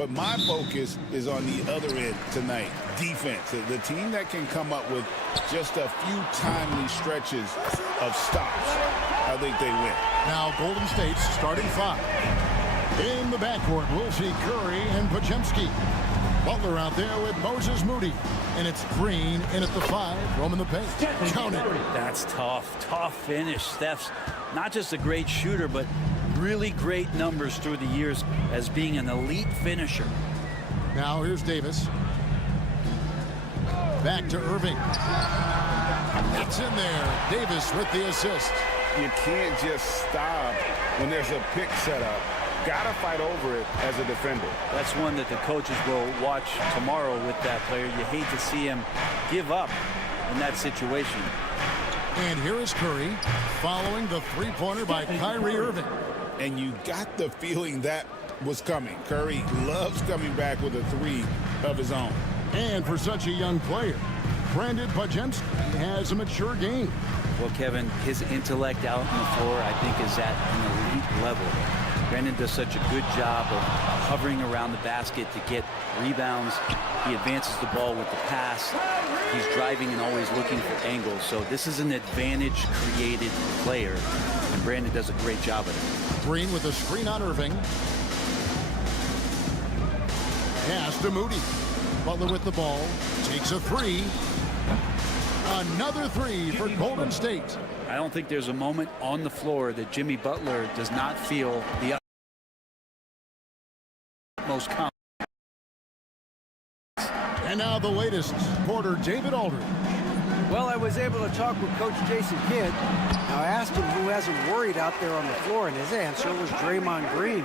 But my focus is on the other end tonight, defense. The team that can come up with just a few timely stretches of stops, I think they win. Now Golden State's starting five. In the backcourt, we'll see Curry and Podziemski. Butler out there with Moses Moody. And it's Green in at the 5, roaming the paint. Count it. That's tough finish. Steph's not just a great shooter, but really great numbers through the years as being an elite finisher. Now here's Davis. Back to Irving. It's in there. Davis with the assist. You can't just stop when there's a pick set up. Gotta fight over it as a defender. That's one that the coaches will watch tomorrow with that player. You hate to see him give up in that situation. And here is Curry following the three-pointer by Kyrie Irving. And you got the feeling that was coming. Curry loves coming back with a three of his own. And for such a young player, Brandon Podziemski has a mature game. Well, Kevin, his intellect out on the floor, I think, is at an elite level. Brandon does such a good job of hovering around the basket to get rebounds. He advances the ball with the pass. He's driving and always looking for angles. So this is an advantage-created player, and Brandon does a great job of it. Green with a screen on Irving. Pass to Moody. Butler with the ball. Takes a three. Another three for Golden State. I don't think there's a moment on the floor that Jimmy Butler does not feel the utmost confidence. And now the latest, reporter David Aldridge. Well, I was able to talk with Coach Jason Kidd. Now, I asked him who hasn't worried out there on the floor, and his answer was Draymond Green.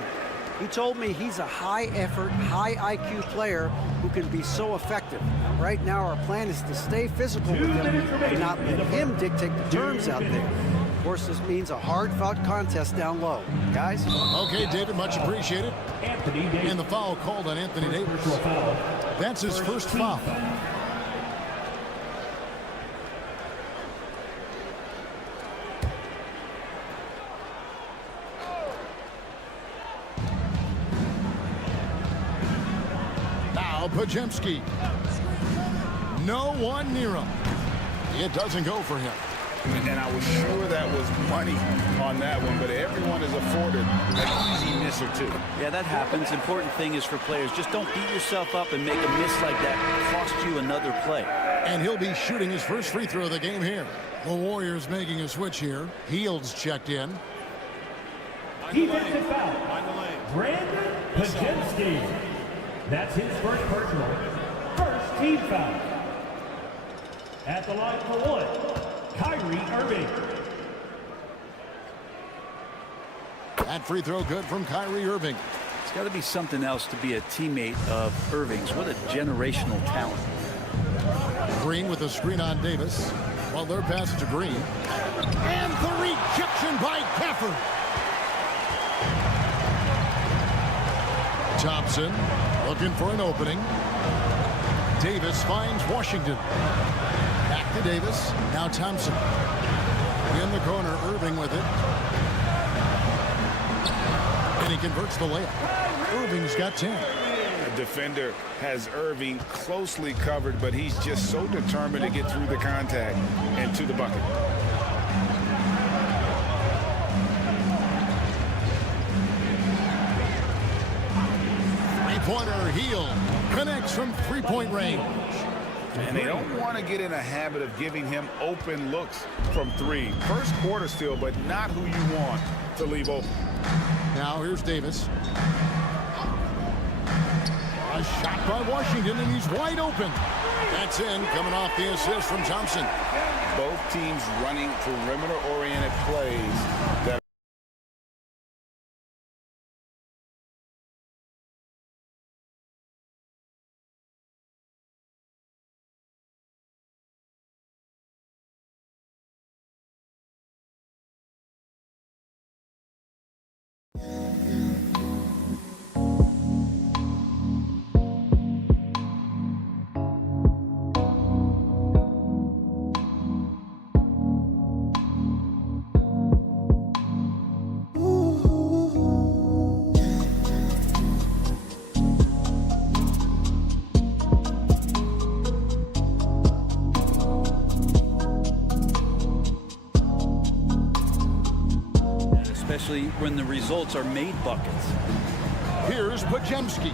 He told me he's a high-effort, high-IQ player who can be so effective. Right now, our plan is to stay physical with him and not let him dictate the terms out there. Of course, this means a hard-fought contest down low. Guys? Okay, David, much appreciated. And the foul called on Anthony Davis. That's his first foul. Podziemski. No one near him. It doesn't go for him. And I was sure that was money on that one, but everyone is afforded an easy miss or two. Yeah, that happens. Important thing is for players, just don't beat yourself up and make a miss like that cost you another play. And he'll be shooting his first free throw of the game here. The Warriors making a switch here. Heald's checked in. Defensive foul. Brandon Podziemski. That's his first personal. First team foul. At the line for one, Kyrie Irving. That free throw good from Kyrie Irving. It's got to be something else to be a teammate of Irving's. What a generational talent. Green with a screen on Davis. Well, their pass to Green. And the rejection by Gafford. Thompson looking for an opening. Davis finds Washington. Back to Davis. Now Thompson. In the corner, Irving with it. And he converts the layup. Irving's got 10. The defender has Irving closely covered, but he's just so determined to get through the contact and to the bucket. Three-pointer, Hield connects from three-point range. And they don't want to get in a habit of giving him open looks from three. First quarter still, but not who you want to leave open. Now here's Davis. A shot by Washington, and he's wide open. That's in, coming off the assist from Thompson. Both teams running perimeter-oriented plays that especially when the results are made buckets. Here's Podziemski.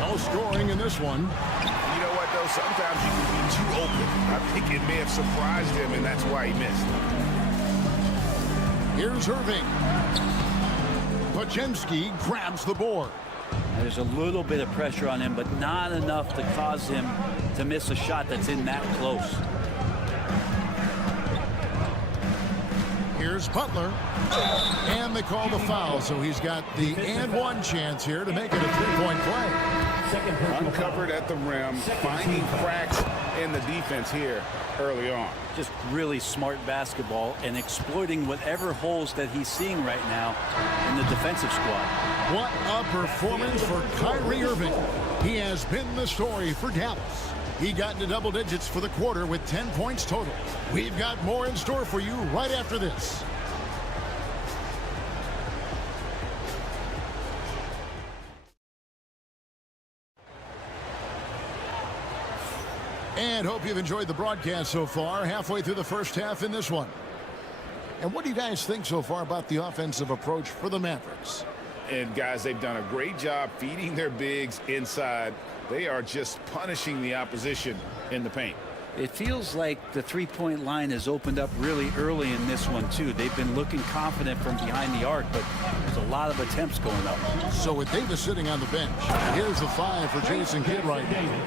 No scoring in this one. You know what, though? Sometimes you can be too open. I think it may have surprised him, and that's why he missed. Here's Irving. Podziemski grabs the board. And there's a little bit of pressure on him, but not enough to cause him to miss a shot that's in that close. Here's Butler. And they call the foul, so he's got the and one chance here to make it a three-point play. Uncovered at the rim, finding cracks in the defense here early on. Just really smart basketball and exploiting whatever holes that he's seeing right now in the defensive squad. What a performance for Kyrie Irving. He has been the story for Dallas. He got into double digits for the quarter with 10 points total. We've got more in store for you right after this. And hope you've enjoyed the broadcast so far. Halfway through the first half in this one. And what do you guys think so far about the offensive approach for the Mavericks? And, guys, they've done a great job feeding their bigs inside. They are just punishing the opposition in the paint. It feels like the three-point line has opened up really early in this one, too. They've been looking confident from behind the arc, but there's a lot of attempts going up. So with Davis sitting on the bench, here's the 5 for Jason Kidd right now.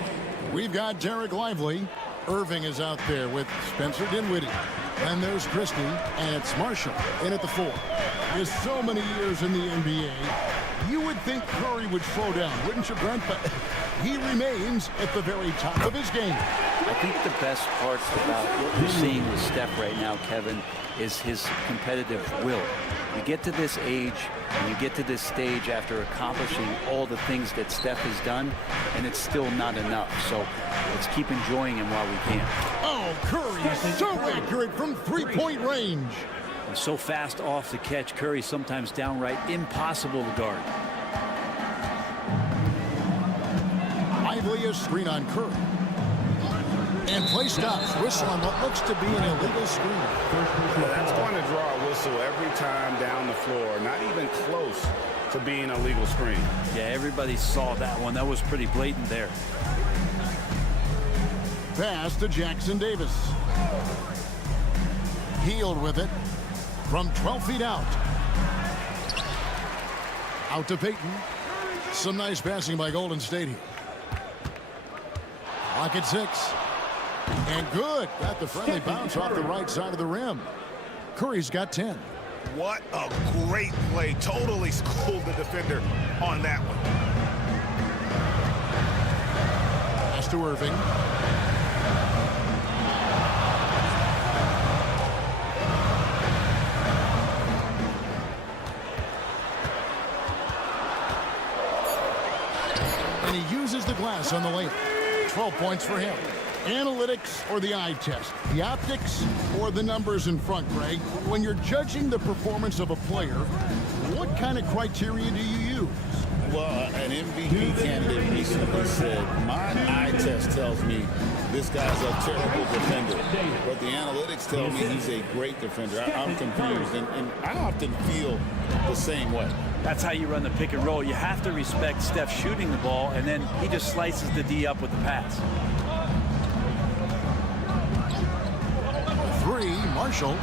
We've got Derek Lively. Irving is out there with Spencer Dinwiddie. And there's Christie, and it's Marshall in at the 4. With so many years in the NBA, you would think Curry would slow down, wouldn't you, Brent? But he remains at the very top of his game. I think the best part about what we're seeing with Steph right now, Kevin, is his competitive will. You get to this age, and you get to this stage after accomplishing all the things that Steph has done, and it's still not enough. So let's keep enjoying him while we can. Oh, Curry is so accurate from three-point range. And so fast off the catch, Curry sometimes downright impossible to guard. Lively is screen on Curry. And play stops. Whistle on what looks to be an illegal screen. Well, that's going to draw a whistle every time down the floor. Not even close to being a legal screen. Yeah, everybody saw that one. That was pretty blatant there. Pass to Jackson Davis. Healed with it from 12 feet out. Out to Payton. Some nice passing by Golden State here. Clock at 6. And good. Got the friendly bounce off the right side of the rim. Curry's got 10. What a great play. Totally schooled the defender on that one. Pass to Irving. And he uses the glass on the layup. 12 points for him. Analytics or the eye test? The optics or the numbers in front, Greg? When you're judging the performance of a player, what kind of criteria do you use? Well, an MVP candidate recently said, my eye test tells me this guy's a terrible defender, but the analytics tell me he's a great defender. I'm confused, and I often feel the same way. That's how you run the pick and roll. You have to respect Steph shooting the ball, and then he just slices the D up with the pass. 3, Marshall.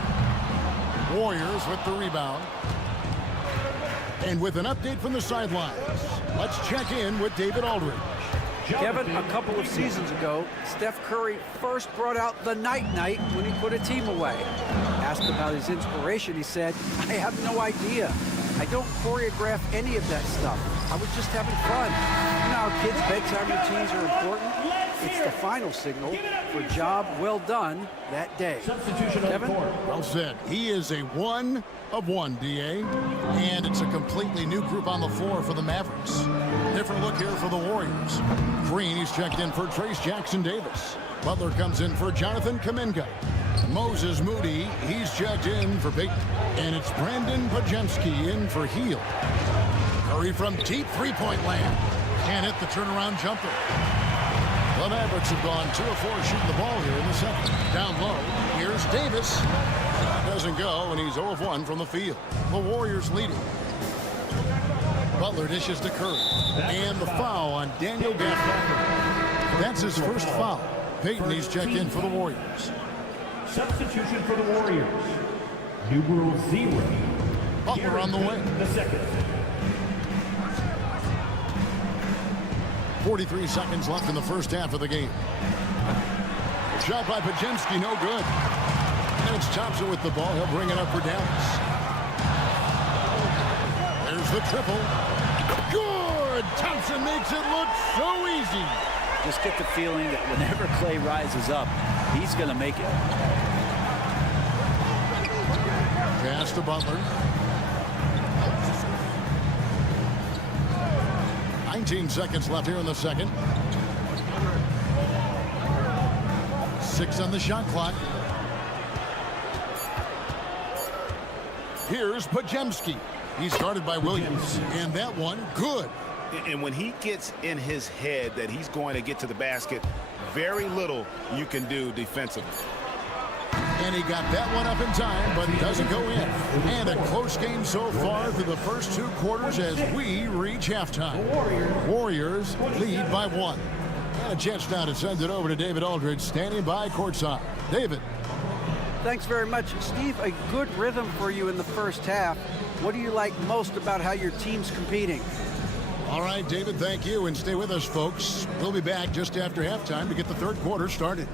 Warriors with the rebound. And with an update from the sidelines, let's check in with David Aldridge. Kevin, a couple of seasons ago, Steph Curry first brought out the night-night when he put a team away. Asked about his inspiration, he said, I have no idea. I don't choreograph any of that stuff. I was just having fun. You know how kids' bedtime routines are important? It's the final signal for job well done that day. Substitution on the court. Well said. He is a 1 of 1, DA. And it's a completely new group on the floor for the Mavericks. Different look here for the Warriors. Green, he's checked in for Trace Jackson Davis. Butler comes in for Jonathan Kuminga. Moses Moody, he's checked in for Payton. And it's Brandon Podziemski in for Hield. Curry from deep three-point land. Can't hit the turnaround jumper. The Mavericks have gone 2 of 4 shooting the ball here in the second. Down low, here's Davis. Shot doesn't go, and he's 0 of 1 from the field. The Warriors leading. Butler dishes to Curry. And the foul on Daniel Gafford. That's his first foul. Payton, he's checked in for the Warriors. Substitution for the Warriors. Numeral 0. Butler on the way. The second. 43 seconds left in the first half of the game. Shot by Podziemski, no good. And it's Thompson with the ball. He'll bring it up for Dallas. There's the triple. Good! Thompson makes it look so easy. Just get the feeling that whenever Clay rises up, he's going to make it. Pass to Butler. 19 seconds left here in the second. 6 on the shot clock. Here's Podziemski. He's guarded by Williams. And that one, good. And when he gets in his head that he's going to get to the basket, very little you can do defensively. And he got that one up in time, but doesn't go in. And a close game so far through the first 2 quarters as we reach halftime. Warriors lead by 1. And a chance now to send it over to David Aldridge, standing by courtside. David. Thanks very much, Steve. A good rhythm for you in the first half. What do you like most about how your team's competing? All right, David, thank you. And stay with us, folks. We'll be back just after halftime to get the third quarter started.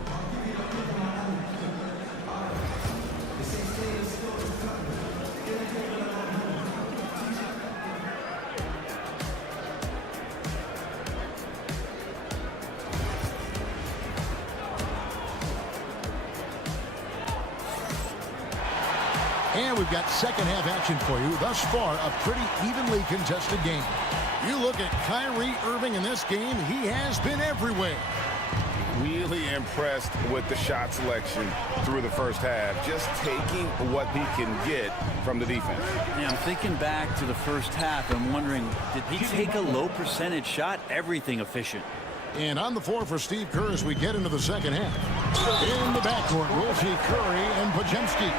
And we've got second half action for you. Thus far, a pretty evenly contested game. You look at Kyrie Irving in this game, he has been everywhere. Really impressed with the shot selection through the first half, just taking what he can get from the defense. Yeah, I'm thinking back to the first half and wondering, did he take a low percentage shot? Everything efficient. And on the floor for Steve Kerr as we get into the second half. In the backcourt, we'll see Curry and Podziemski.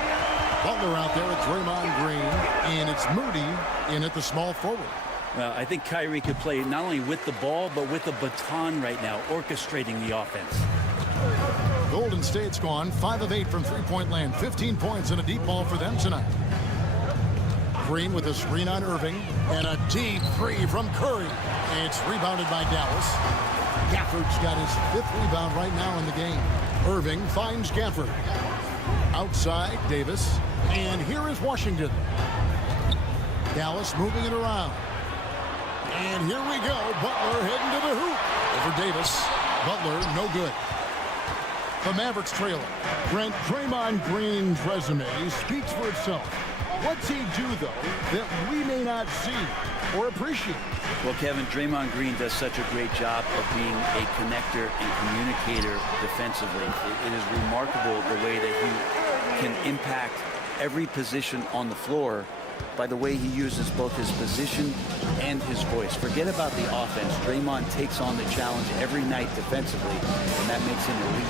Butler out there with Draymond Green, and it's Moody in at the small forward. Well, I think Kyrie could play not only with the ball, but with the baton right now, orchestrating the offense. Golden State's gone 5 of 8 from three-point land, 15 points and a deep ball for them tonight. Green with a screen on Irving, and a deep three from Curry. And it's rebounded by Dallas. Gafford's got his 5th rebound right now in the game. Irving finds Gafford. Outside, Davis. And here is Washington. Dallas moving it around. And here we go. Butler heading to the hoop. Over Davis. Butler, no good. The Mavericks trailer. Brent, Draymond Green's resume speaks for itself. What's he do, though, that we may not see or appreciate? Well, Kevin, Draymond Green does such a great job of being a connector and communicator defensively. It is remarkable the way that he can impact every position on the floor by the way he uses both his position and his voice. Forget about the offense. Draymond takes on the challenge every night defensively, and that makes him elite.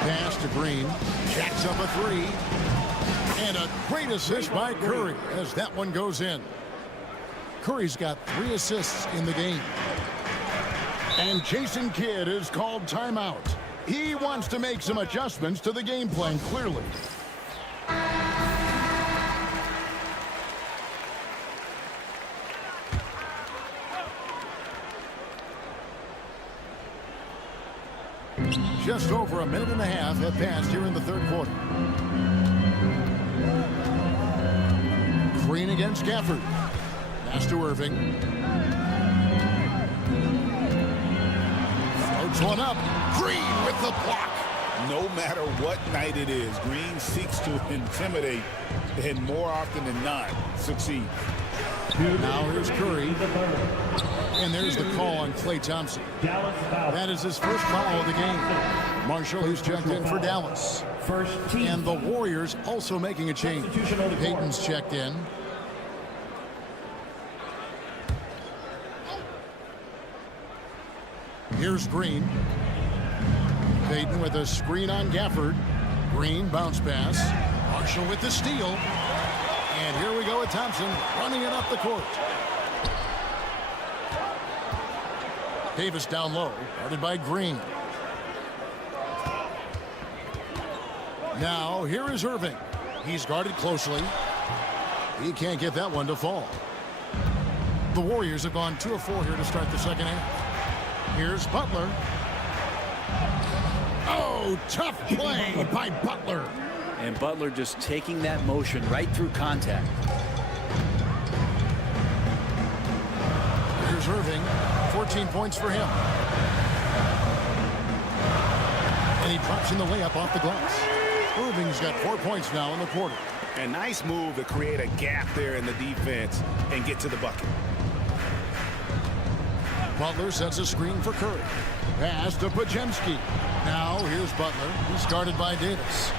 Pass to Green. Jacks up a 3. And a great assist by Curry as that one goes in. Curry's got 3 assists in the game. And Jason Kidd is called timeout. He wants to make some adjustments to the game plan, clearly. Just over a minute and a half have passed here in the third quarter. Green against Gafford. Pass to Irving. Floats one up. Green with the block. No matter what night it is, Green seeks to intimidate and more often than not succeed. Now here's Curry. And there's the call on Klay Thompson. That is his first foul of the game. Marshall, who's checked in for Dallas. And the Warriors also making a change. Payton's checked in. Here's Green. Payton with a screen on Gafford. Green bounce pass. Marshall with the steal. And here we go with Thompson running it up the court. Davis down low, guarded by Green. Now here is Irving. He's guarded closely. He can't get that one to fall. The Warriors have gone 2 of 4 here to start the second half. Here's Butler. Oh, tough play by Butler. And Butler just taking that motion right through contact. Here's Irving. 14 points for him. And he drops in the layup off the glass. Irving's got 4 points now in the quarter. A nice move to create a gap there in the defense and get to the bucket. Butler sets a screen for Curry. Pass to Podziemski. Now here's Butler. He's guarded by Davis.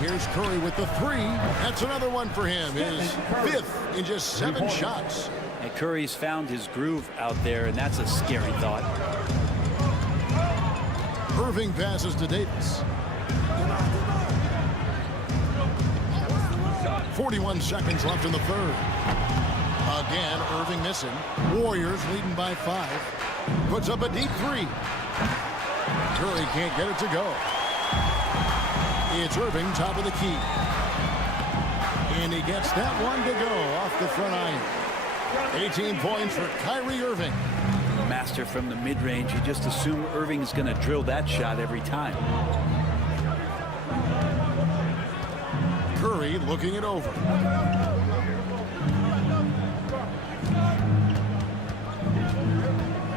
Here's Curry with the 3. That's another one for him. His 5th in just 7 shots. And Curry's found his groove out there, and that's a scary thought. Irving passes to Davis. 41 seconds left in the third. Again, Irving missing. Warriors leading by 5. Puts up a deep 3. Curry can't get it to go. It's Irving, top of the key. And he gets that one to go off the front iron. 18 points for Kyrie Irving. Master from the mid-range. You just assume Irving's going to drill that shot every time. Curry looking it over.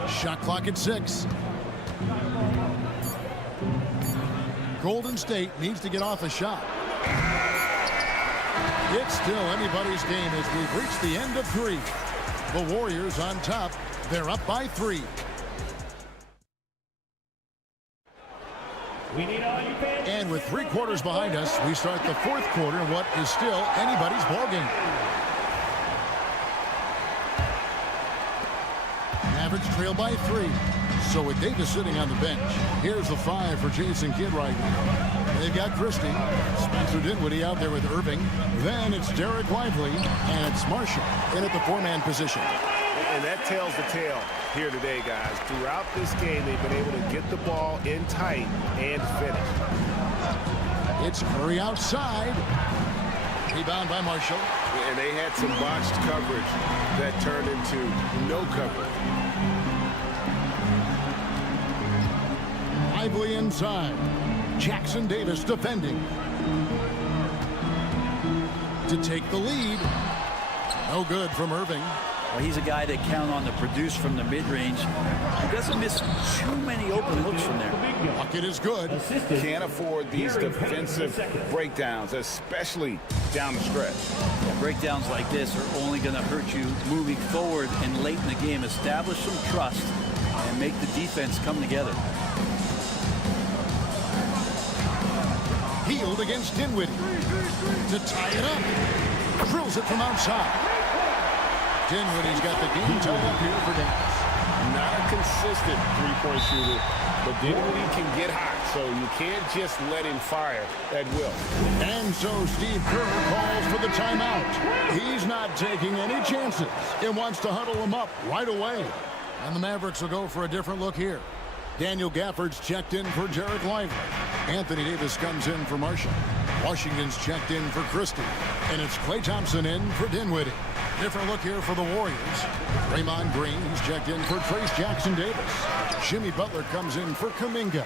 Shot clock at 6. Golden State needs to get off a shot. It's still anybody's game as we've reached the end of 3. The Warriors on top. They're up by 3. And with 3 quarters behind us, we start the 4th quarter in what is still anybody's ballgame. Mavericks trail by 3. So with Davis sitting on the bench, here's the 5 for Jason Kidd right now. They've got Christie, Spencer Dinwiddie out there with Irving. Then it's Derek Lively, and it's Marshall in at the 4-man position. And that tells the tale here today, guys. Throughout this game, they've been able to get the ball in tight and finish. It's Curry outside. Rebound by Marshall. And they had some botched coverage that turned into no coverage. Lively inside. Jackson Davis defending. To take the lead. No good from Irving. Well, he's a guy that count on to produce from the mid-range. He doesn't miss too many open looks from there. Bucket is good. Can't afford these defensive breakdowns, especially down the stretch. Yeah, breakdowns like this are only going to hurt you moving forward and late in the game. Establish some trust and make the defense come together. Healed against Dinwiddie. To tie it up. Drills it from outside. Dinwiddie's got the game tied up here for Davis. Not a consistent three-point shooter, but Dinwiddie can get hot, so you can't just let him fire at will. And so Steve Kerr calls for the timeout. He's not taking any chances and wants to huddle him up right away. And the Mavericks will go for a different look here. Daniel Gafford's checked in for Derek Lively. Anthony Davis comes in for Marshall. Washington's checked in for Christie. And it's Klay Thompson in for Dinwiddie. Different look here for the Warriors. Draymond Green, he's checked in for Trace Jackson Davis. Jimmy Butler comes in for Kuminga.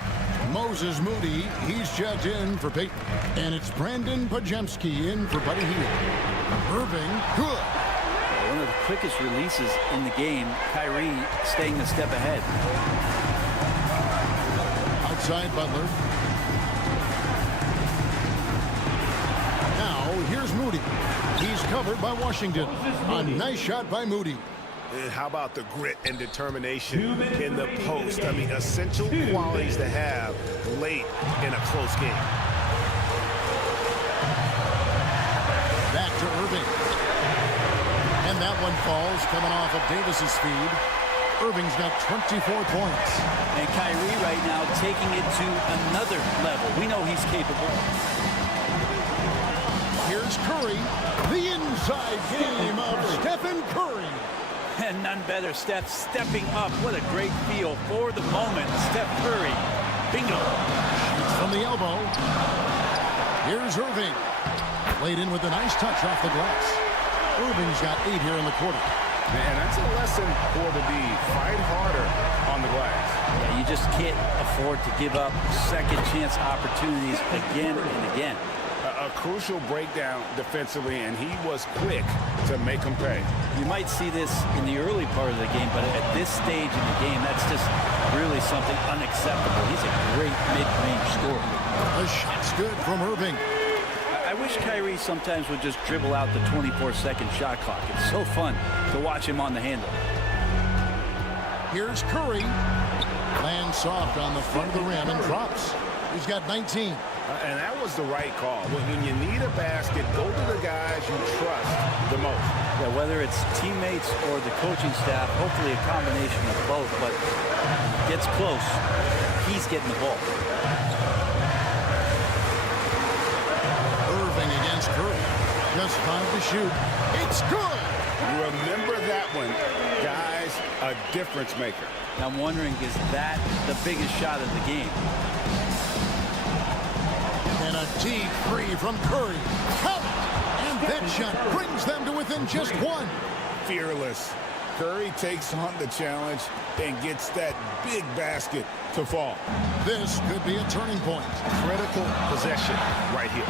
Moses Moody, he's checked in for Payton. And it's Brandon Podziemski in for Buddy Hield. Irving, good. One of the quickest releases in the game. Kyrie staying a step ahead. Outside Butler. Now here's Moody. He's covered by Washington. A nice shot by Moody. And how about the grit and determination in the post? I mean, essential qualities to have late in a close game. Back to Irving. And that one falls coming off of Davis's feed. Irving's got 24 points. And Kyrie right now taking it to another level. We know he's capable. Here's Curry, the inside game of Stephen Curry. And none better, Steph stepping up. What a great feel for the moment. Steph Curry. Bingo. Shoots from the elbow. Here's Irving. Played in with a nice touch off the glass. Irving's got 8 here in the quarter. Man, that's a lesson for the D. Fight harder on the glass. Yeah, you just can't afford to give up second chance opportunities again and again. A crucial breakdown defensively, and he was quick to make them pay. You might see this in the early part of the game, but at this stage in the game, that's just really something unacceptable. He's a great mid-range scorer. The shot's good from Irving. I wish Kyrie sometimes would just dribble out the 24-second shot clock. It's so fun to watch him on the handle. Here's Curry. Lands soft on the front of the rim and drops. He's got 19. And that was the right call. When you need a basket, go to the guys you trust the most. Yeah, whether it's teammates or the coaching staff, hopefully a combination of both, but gets close, he's getting the ball. Irving against Curry. Just 5 to shoot. It's good. Remember that one, guys, a difference maker. I'm wondering, is that the biggest shot of the game? And a deep three from Curry. Count it! And that shot brings them to within just 1. Fearless. Curry takes on the challenge and gets that big basket to fall. This could be a turning point. Critical possession right here.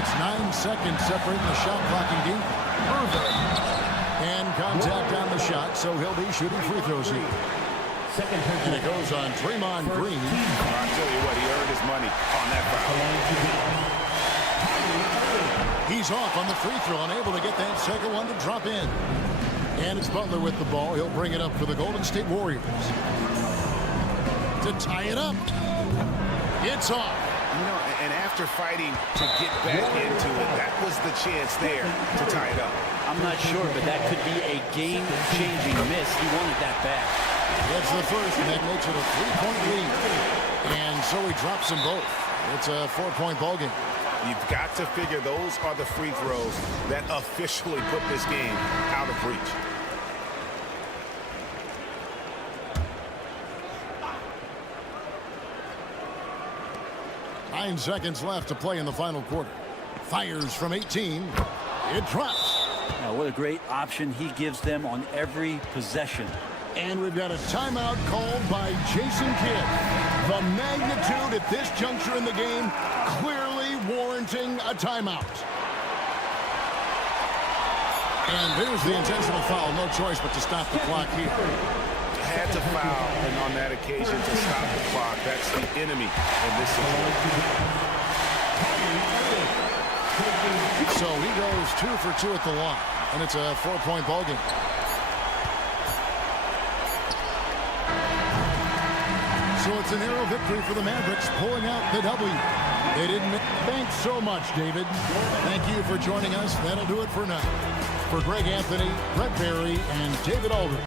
It's 9 seconds separating the shot clock and game. Irving. And contact on the shot, so he'll be shooting free throws here. And it goes on Draymond Green. I'll tell you what, he earned his money on that foul. He's off on the free throw, unable to get that second one to drop in. And it's Butler with the ball. He'll bring it up for the Golden State Warriors. To tie it up. It's off. You know, and after fighting to get back into it, that was the chance there to tie it up. I'm not sure, but that could be a game-changing miss. He wanted that back. That's the first, and that makes it a 3-point lead. And so he drops them both. It's a 4-point ball game. You've got to figure those are the free throws that officially put this game out of reach. Nine seconds left to play in the final quarter. Fires from 18. It drops. Now, what a great option he gives them on every possession. And we've got a timeout called by Jason Kidd. The magnitude at this juncture in the game clearly warranting a timeout. And there's the intentional foul. No choice but to stop the clock here. Had to foul, and on that occasion to stop the clock. That's the enemy in this situation. So he goes 2 for 2 at the line, and it's a 4-point ball game. So it's a narrow victory for the Mavericks, pulling out the W. They didn't. Thanks so much, David. Thank you for joining us. That'll do it for now. For Greg Anthony, Brett Berry, and David Aldridge.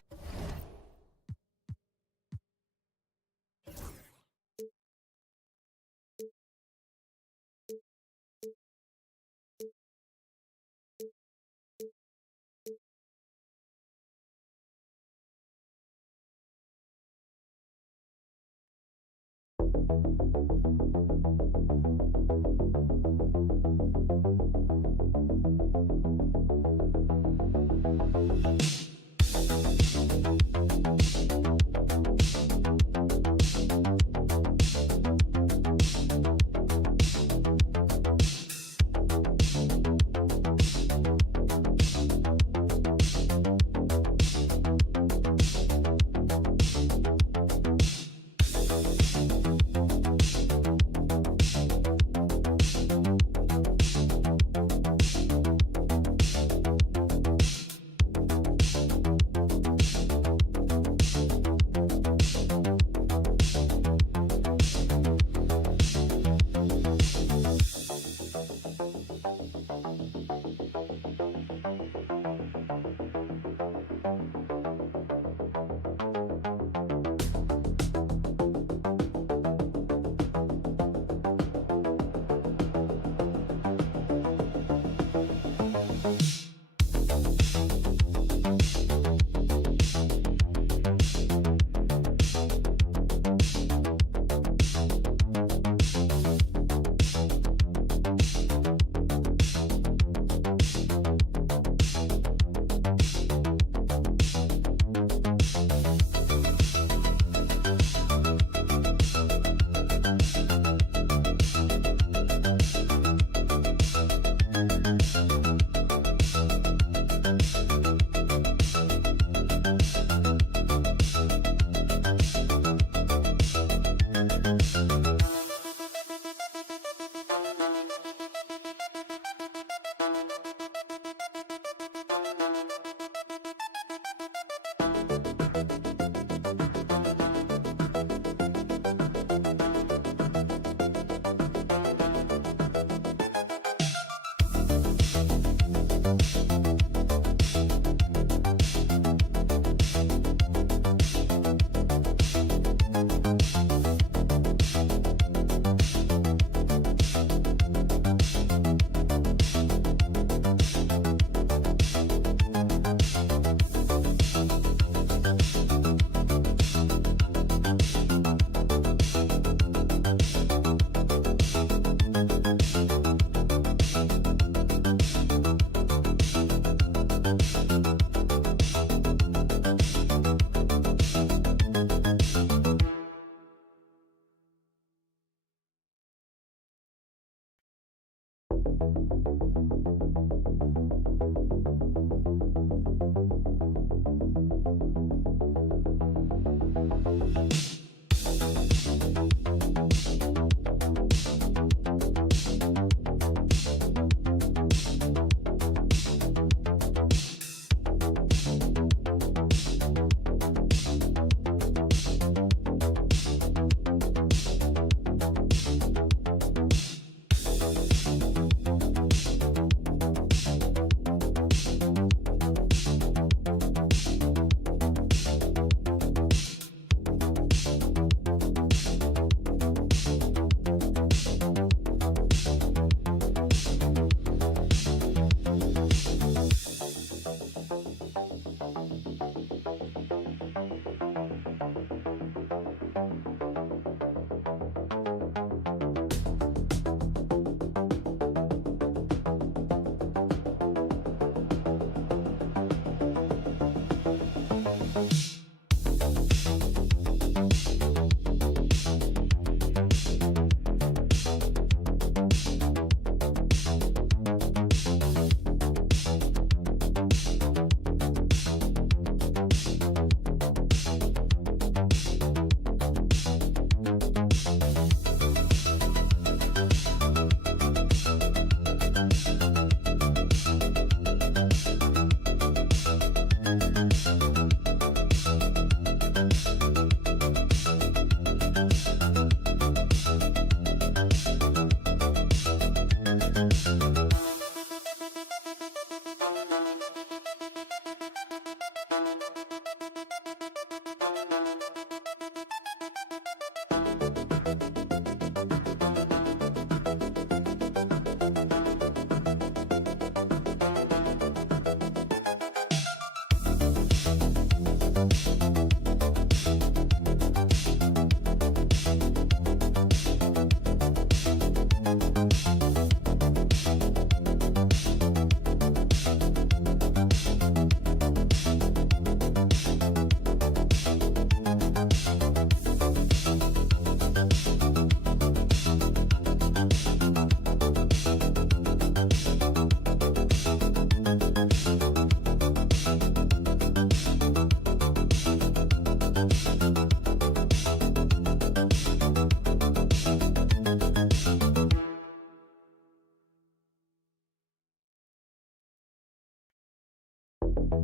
Take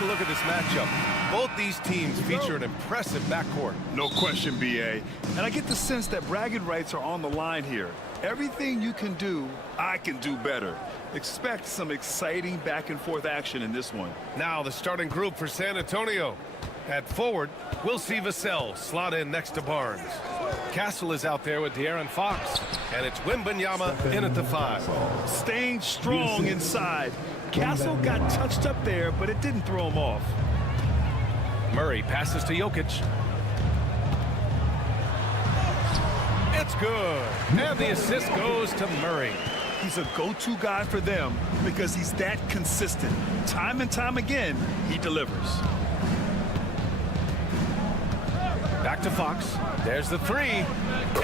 a look at this matchup. Both these teams feature an impressive backcourt. No question, B.A. And I get the sense that bragging rights are on the line here. Everything you can do, I can do better. Expect some exciting back-and-forth action in this one. Now the starting group for San Antonio. At forward, we'll see Vassell slot in next to Barnes. Castle is out there with De'Aaron Fox. And it's Wembanyama in at the 5. Staying strong inside. Castle got touched up there, but it didn't throw him off. Murray passes to Jokic. It's good. And the assist goes to Murray. He's a go-to guy for them because he's that consistent. Time and time again, he delivers. Back to Fox. There's the 3.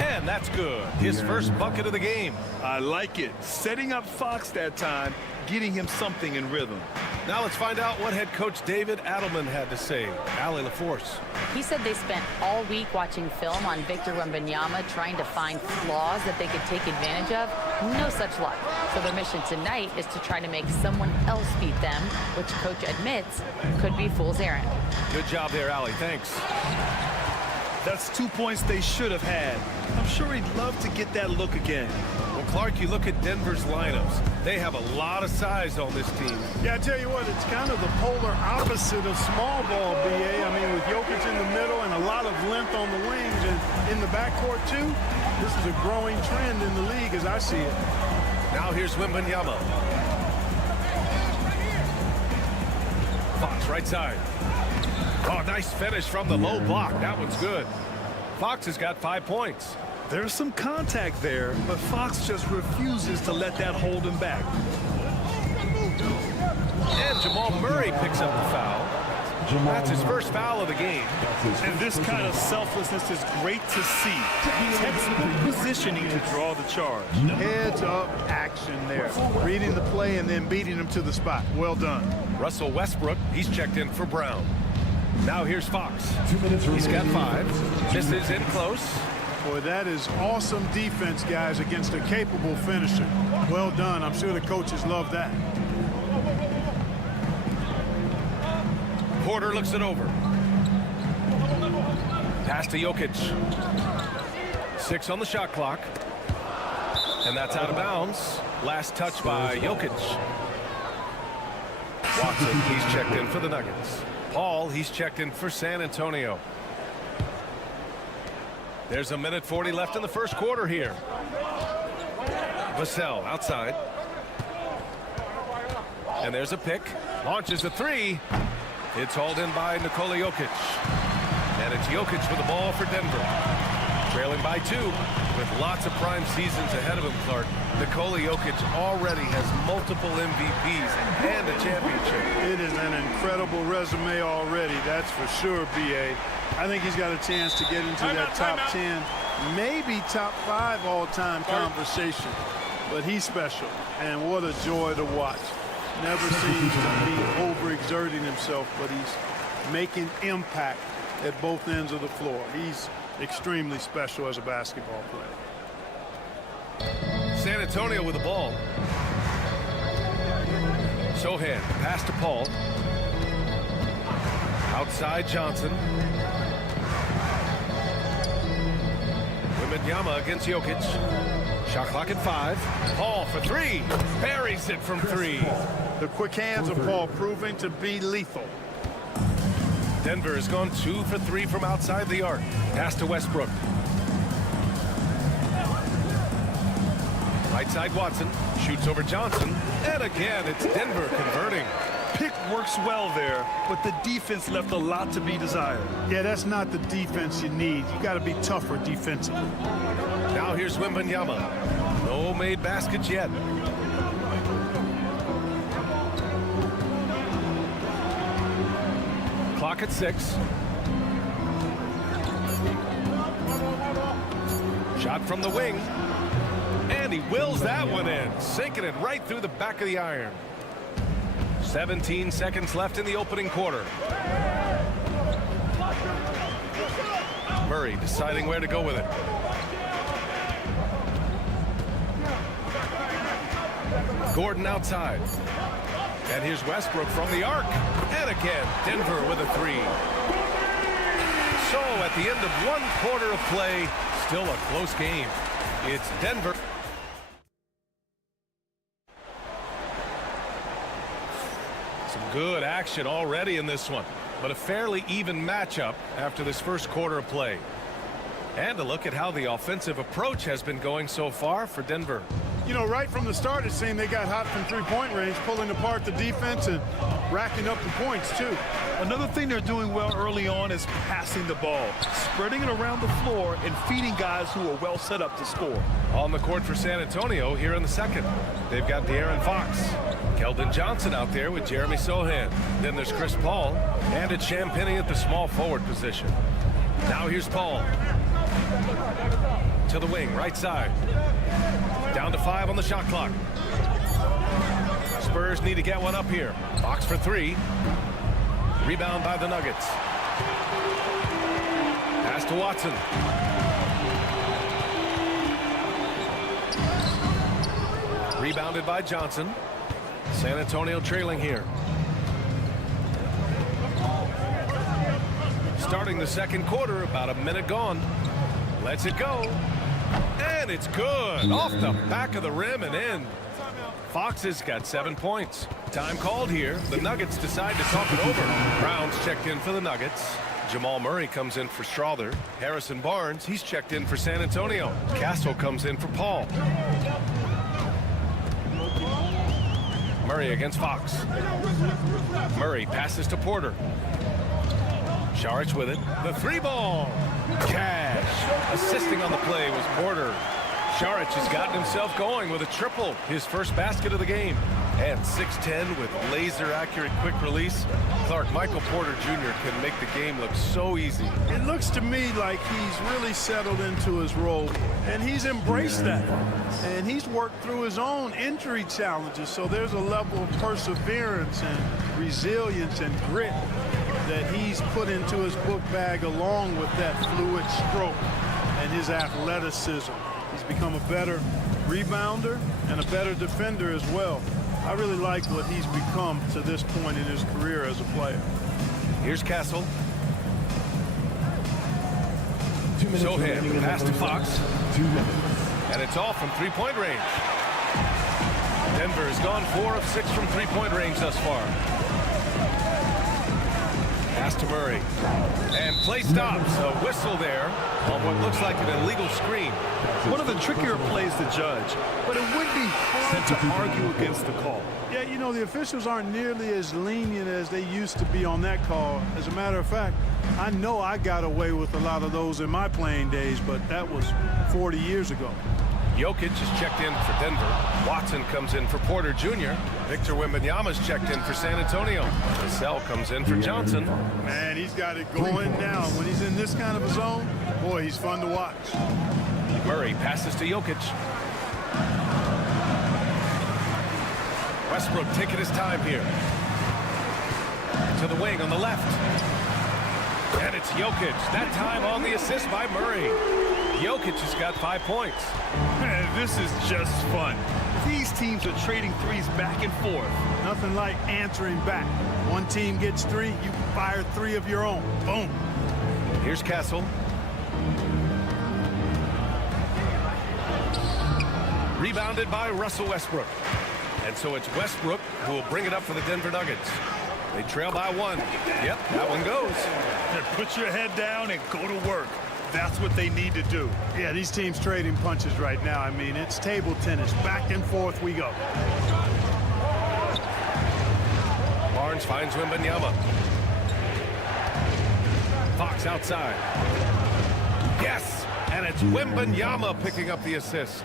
And that's good. His first bucket of the game. I like it. Setting up Fox that time, getting him something in rhythm. Now let's find out what head coach David Adelman had to say. Allie LaForce. He said they spent all week watching film on Victor Wembanyama, trying to find flaws that they could take advantage of. No such luck. So their mission tonight is to try to make someone else beat them, which coach admits could be fool's errand. Good job there, Allie. Thanks. That's 2 points they should have had. I'm sure he'd love to get that look again. Well, Clark, you look at Denver's lineups. They have a lot of size on this team. Yeah, I tell you what, it's kind of the polar opposite of small ball, B.A. I mean, with Jokic in the middle and a lot of length on the wings and in the backcourt, too, this is a growing trend in the league as I see it. Now here's Wembanyama. Fox, right side. Oh, nice finish from the low block. That one's good. Fox has got 5 points. There's some contact there, but Fox just refuses to let that hold him back. And Jamal Murray picks up the foul. That's his first foul of the game. And this kind of selflessness is great to see. Textbook positioning to draw the charge. Heads-up action there. Reading the play and then beating him to the spot. Well done. Russell Westbrook, he's checked in for Brown. Now here's Fox. He's got 5. This is in close. Boy, that is awesome defense, guys, against a capable finisher. Well done. I'm sure the coaches love that. Porter looks it over. Pass to Jokic. 6 on the shot clock. And that's out of bounds. Last touch by Jokic. Watson, he's checked in for the Nuggets. Paul, he's checked in for San Antonio. There's a minute 40 left in the first quarter here. Vassell outside. And there's a pick. Launches a 3. It's hauled in by Nikola Jokic. And it's Jokic with the ball for Denver. Trailing by 2 with lots of prime seasons ahead of him, Clark. Nikola Jokic already has multiple MVPs and a championship. It is an incredible resume already, that's for sure, B.A. I think he's got a chance to get into that top 10, maybe top 5 all-time conversation. But he's special, and what a joy to watch. Never seems to be overexerting himself, but he's making impact at both ends of the floor. He's extremely special as a basketball player. San Antonio with the ball. Sohan, pass to Paul. Outside Johnson. Wembanyama against Jokic. Shot clock at 5. Paul for 3. Buries it from 3. The quick hands of Paul proving to be lethal. Denver has gone 2 for 3 from outside the arc. Pass to Westbrook. Right side Watson. Shoots over Johnson. And again, it's Denver converting. Pick works well there, but the defense left a lot to be desired. Yeah, that's not the defense you need. You got to be tougher defensively. Now here's Wembanyama. No made baskets yet. Clock at 6. Shot from the wing. And he wills that one in, sinking it right through the back of the iron. 17 seconds left in the opening quarter. Murray deciding where to go with it. Gordon outside. And here's Westbrook from the arc. And again, Denver with a three. So at the end of one quarter of play, still a close game. It's Denver. Some good action already in this one, but a fairly even matchup after this first quarter of play. And a look at how the offensive approach has been going so far for Denver. You know, right from the start, it seemed they got hot from three-point range, pulling apart the defense and racking up the points, too. Another thing they're doing well early on is passing the ball, spreading it around the floor and feeding guys who are well set up to score. On the court for San Antonio here in the second. They've got De'Aaron Fox. Keldon Johnson out there with Jeremy Sohan. Then there's Chris Paul and it's Champagnie at the small forward position. Now here's Paul. To the wing, right side. Down to 5 on the shot clock. Spurs need to get one up here. Fox for 3. Rebound by the Nuggets. Pass to Watson. Rebounded by Johnson. San Antonio trailing here. Starting the second quarter, about a minute gone. Lets it go. And it's good. Off the back of the rim and in. Fox has got 7 points. Time called here. The Nuggets decide to talk it over. Brown's checked in for the Nuggets. Jamal Murray comes in for Strother. Harrison Barnes, he's checked in for San Antonio. Castle comes in for Paul. Murray against Fox. Murray passes to Porter. Saric with it. The 3-ball. Cash. Assisting on the play was Porter. Saric has gotten himself going with a triple. His first basket of the game. And 6'10" with laser-accurate quick release. Clark, Michael Porter Jr. can make the game look so easy. It looks to me like he's really settled into his role, and he's embraced that. And he's worked through his own injury challenges, so there's a level of perseverance and resilience and grit that he's put into his book bag along with that fluid stroke and his athleticism. He's become a better rebounder and a better defender as well. I really like what he's become to this point in his career as a player. Here's Castle. Sohan, pass to Fox. 2 minutes. And it's all from three-point range. Denver has gone 4 of 6 from three-point range thus far. Pass to Murray. And play stops. A whistle there on what looks like an illegal screen. One of the trickier plays to judge, but it would be hard to argue against the call. Yeah, you know, the officials aren't nearly as lenient as they used to be on that call. As a matter of fact, I know I got away with a lot of those in my playing days, but that was 40 years ago. Jokic is checked in for Denver. Watson comes in for Porter Jr. Victor Wembanyama's checked in for San Antonio. Cassell comes in for Johnson. Man, he's got it going now. When he's in this kind of a zone, boy, he's fun to watch. Murray passes to Jokic. Westbrook taking his time here. To the wing on the left. And it's Jokic. That time on the assist by Murray. Jokic has got 5 points. Man, this is just fun. These teams are trading threes back and forth. Nothing like answering back. One team gets 3, you fire 3 of your own. Boom. Here's Castle. Rebounded by Russell Westbrook. And so it's Westbrook who will bring it up for the Denver Nuggets. They trail by 1. Yep, that one goes. Put your head down and go to work. That's what they need to do. Yeah, these teams trading punches right now. I mean, it's table tennis. Back and forth we go. Barnes finds Wembanyama. Fox outside. Yes! And it's Wembanyama picking up the assist.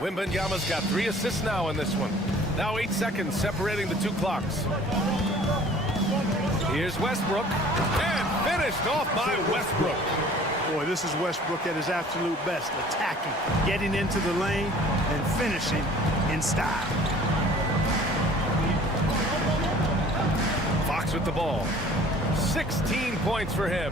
Wembanyama's got 3 assists now in this one. Now 8 seconds separating the 2 clocks. Here's Westbrook. And finished off by Westbrook. Boy, this is Westbrook at his absolute best. Attacking, getting into the lane, and finishing in style. with the ball. 16 points for him.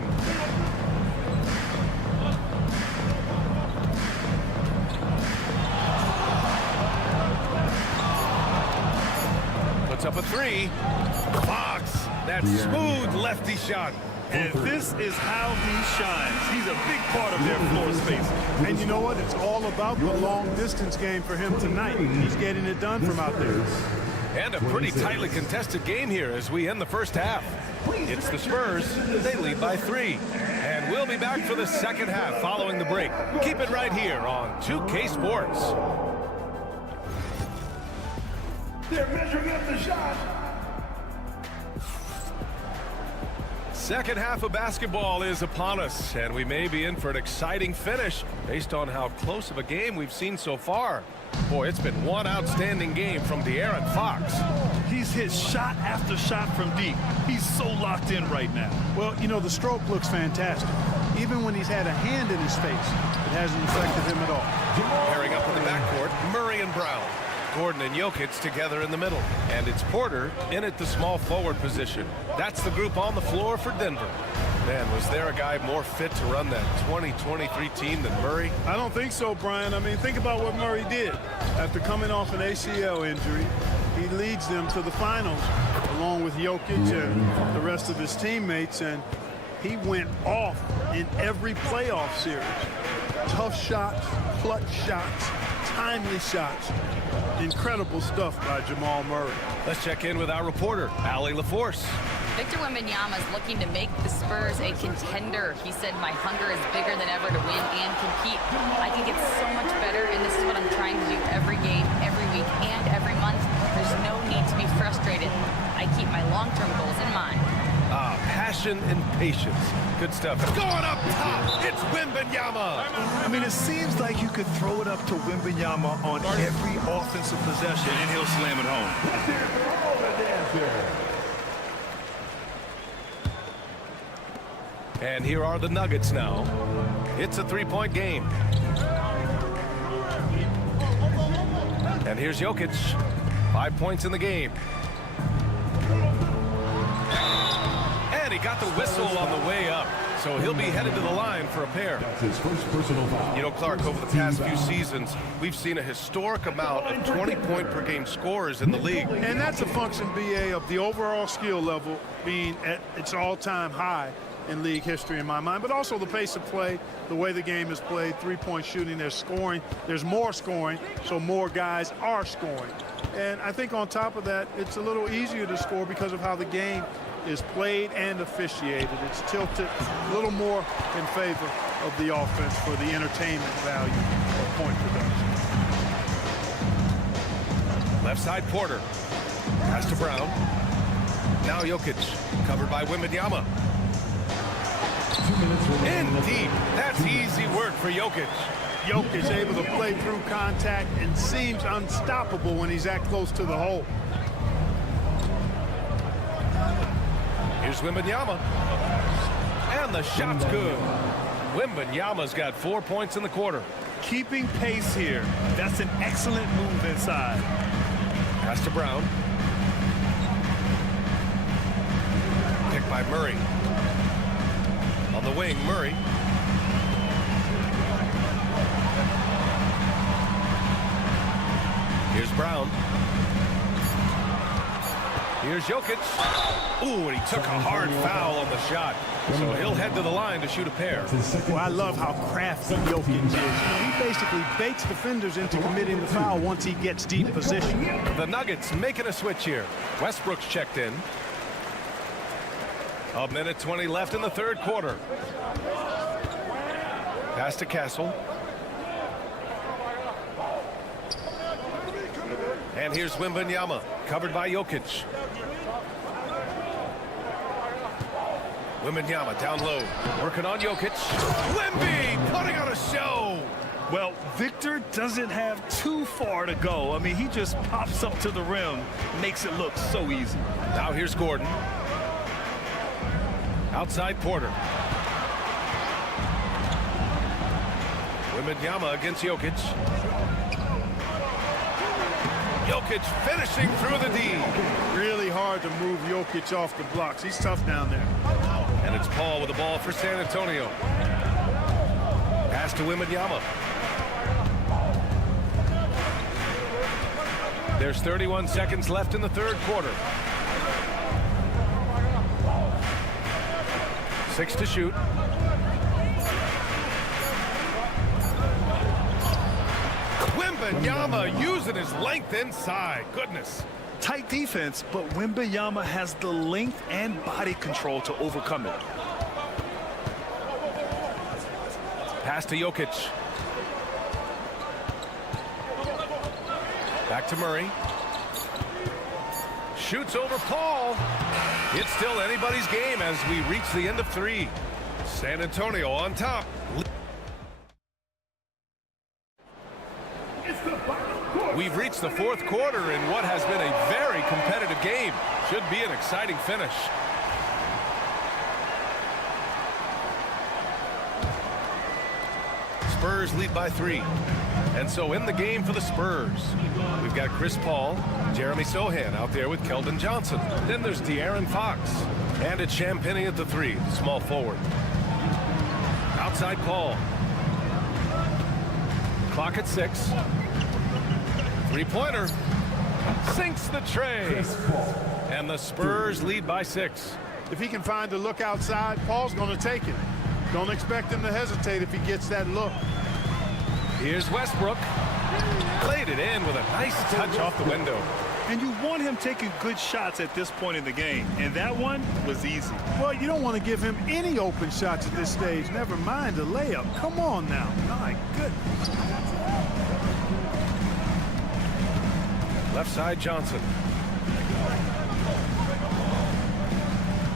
Puts up a three. Fox, that smooth lefty shot. And this is how he shines. He's a big part of their floor space. And you know what? It's all about the long distance game for him tonight. He's getting it done from out there. And a pretty tightly contested game here as we end the first half. It's the Spurs. They lead by 3. And we'll be back for the second half following the break. Keep it right here on 2K Sports. They're measuring up the shot. Second half of basketball is upon us, and we may be in for an exciting finish based on how close of a game we've seen so far. Boy, it's been one outstanding game from De'Aaron Fox. He's hit shot after shot from deep. He's so locked in right now. Well, you know, the stroke looks fantastic. Even when he's had a hand in his face, it hasn't affected him at all. Pairing up in the backcourt, Murray and Brown. Gordon and Jokic together in the middle. And it's Porter in at the small forward position. That's the group on the floor for Denver. Man, was there a guy more fit to run that 2023 team than Murray? I don't think so, Brian. I mean, think about what Murray did. After coming off an ACL injury, he leads them to the finals along with Jokic and the rest of his teammates, and he went off in every playoff series. Tough shots, clutch shots, timely shots. Incredible stuff by Jamal Murray. Let's check in with our reporter, Allie LaForce. Victor Wembanyama is looking to make the Spurs a contender. He said, my hunger is bigger than ever to win and compete. I can get so much better, and this is what I'm trying to do every game, every week, and every month. There's no need to be frustrated. I keep my long-term goals in mind. Passion and patience. Good stuff. Going up top, it's Wembanyama. I mean, it seems like you could throw it up to Wembanyama on every offensive possession, and he'll slam it home. And here are the Nuggets now. It's a three-point game. And here's Jokic. 5 points in the game. And he got the whistle on the way up. So he'll be headed to the line for a pair. That's his first personal foul. You know, Clark, over the past few seasons, we've seen a historic amount of 20-point-per-game scorers in the league. And that's a function, BA, of the overall skill level being at its all-time high in league history in my mind, but also the pace of play, the way the game is played, three-point shooting, there's scoring, there's more scoring, so more guys are scoring. And I think on top of that, it's a little easier to score because of how the game is played and officiated. It's tilted a little more in favor of the offense for the entertainment value of point production. Left side, Porter. Pass to Brown. Now Jokic, covered by Wembanyama. 2 minutes remaining. In deep. That's easy work for Jokic. Jokic able to play through contact and seems unstoppable when he's that close to the hole. Here's Wembanyama. And the shot's good. Wembanyama's got 4 points in the quarter. Keeping pace here. That's an excellent move inside. Pass to Brown. Picked by Murray. On the wing, Murray. Here's Brown. Here's Jokic. Ooh, and he took a hard foul on the shot. So he'll head to the line to shoot a pair. Well, I love how crafty Jokic is. He basically baits defenders into committing the foul once he gets deep position. The Nuggets making a switch here. Westbrook's checked in. A minute 20 left in the third quarter. Pass to Castle. And here's Wembanyama, covered by Jokic. Wembanyama down low, working on Jokic. Wemby putting on a show. Well, Victor doesn't have too far to go. I mean, he just pops up to the rim, makes it look so easy. Now here's Gordon. Outside Porter. Wembanyama against Jokic. Jokic finishing through the D. Really hard to move Jokic off the blocks. He's tough down there. And it's Paul with the ball for San Antonio. Pass to Wembanyama. There's 31 seconds left in the third quarter. 6 to shoot. Wembanyama using his length inside. Goodness. Tight defense, but Wembanyama has the length and body control to overcome it. Pass to Jokic. Back to Murray. Shoots over Paul. It's still anybody's game as we reach the end of 3. San Antonio on top. We've reached the fourth quarter in what has been a very competitive game. Should be an exciting finish. Spurs lead by 3. And so in the game for the Spurs, we've got Chris Paul, Jeremy Sohan out there with Keldon Johnson. Then there's De'Aaron Fox. And it's Champagnie at the 3, small forward. Outside Paul. Clock at 6. Three-pointer. Sinks the tray. And the Spurs lead by 6. If he can find a look outside, Paul's going to take it. Don't expect him to hesitate if he gets that look. Here's Westbrook. Played it in with a nice touch off the window. And you want him taking good shots at this point in the game. And that one was easy. Well, you don't want to give him any open shots at this stage. Never mind a layup. Come on now. My goodness. Left side Johnson.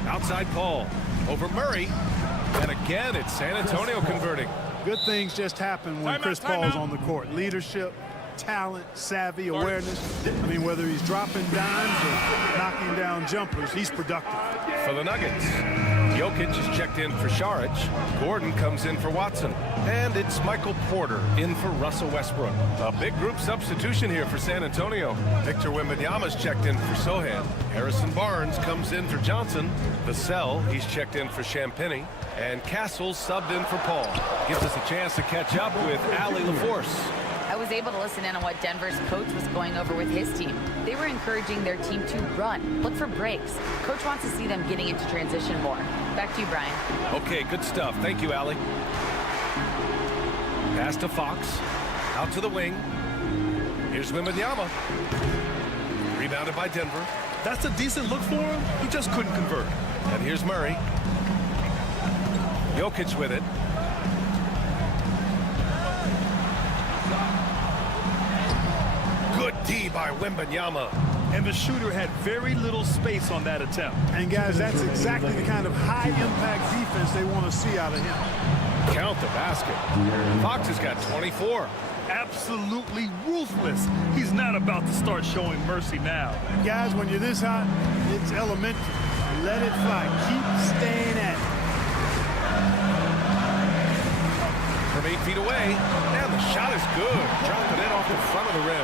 Outside Paul. Over Murray. And again, it's San Antonio converting. Good things just happen when Chris Paul's on the court. Leadership, talent, savvy, awareness. I mean, whether he's dropping dimes or knocking down jumpers, he's productive. For the Nuggets, Jokic is checked in for Šarić. Gordon comes in for Watson. And it's Michael Porter in for Russell Westbrook. A big group substitution here for San Antonio. Victor Wembanyama's checked in for Sohan. Harrison Barnes comes in for Johnson. Vassell, he's checked in for Champagnie. And Castle's subbed in for Paul. Gives us a chance to catch up with Ali LaForce. I was able to listen in on what Denver's coach was going over with his team. They were encouraging their team to run, look for breaks. Coach wants to see them getting into transition more. Back to you, Brian. Okay, good stuff. Thank you, Ali. Pass to Fox. Out to the wing. Here's Wembanyama. Rebounded by Denver. That's a decent look for him. He just couldn't convert. And here's Murray. Jokic with it. Good D by Wembanyama. And the shooter had very little space on that attempt. And guys, that's exactly the kind of high-impact defense they want to see out of him. Count the basket. Fox has got 24. Absolutely ruthless. He's not about to start showing mercy now. Guys, when you're this hot, it's elementary. Let it fly. Keep staying at it. From 8 feet away, and the shot is good. Dropping it off the front of the rim.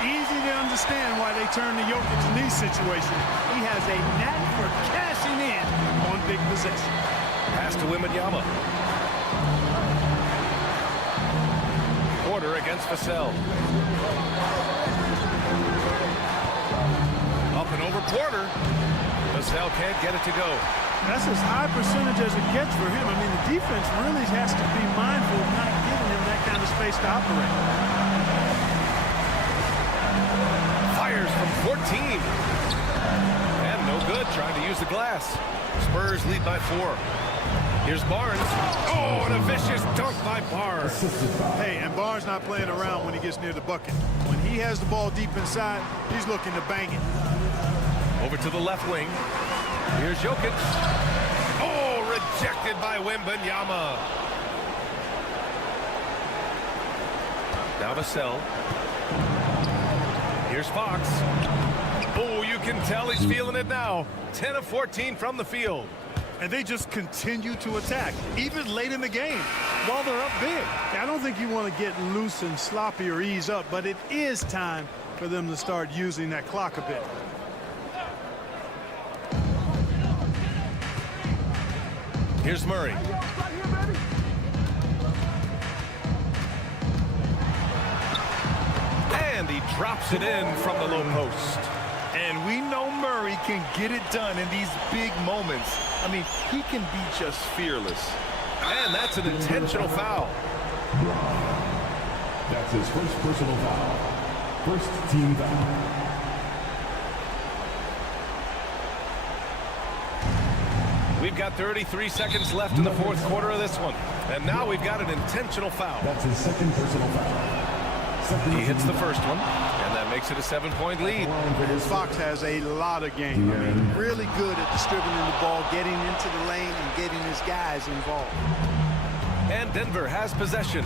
Easy to understand why they turn to Jokic in these situations. He has a knack for cashing in on big possession. Pass to Wembanyama. Porter against Vassell. Up and over Porter. Vassell can't get it to go. That's as high percentage as it gets for him. I mean, the defense really has to be mindful of not giving him that kind of space to operate. Fires from 14. And no good, trying to use the glass. Spurs lead by 4. Here's Barnes. Oh, and a vicious dunk by Barnes. Hey, and Barnes not playing around when he gets near the bucket. When he has the ball deep inside, he's looking to bang it. Over to the left wing. Here's Jokic. Oh, rejected by Wembanyama. Now Vassell. Here's Fox. Oh, you can tell he's feeling it now. 10 of 14 from the field. And they just continue to attack, even late in the game, while they're up big. I don't think you want to get loose and sloppy or ease up, but it is time for them to start using that clock a bit. Here's Murray. And he drops it in from the low post. And we know Murray can get it done in these big moments. I mean, he can be just fearless. And that's an intentional foul. That's his first personal foul. First team foul. We've got 33 seconds left in the fourth quarter of this one. And now we've got an intentional foul. That's his second personal foul. He hits the first one, and that makes it a 7-point lead. Fox has a lot of game. I mean, really good at distributing the ball, getting into the lane, and getting his guys involved. And Denver has possession.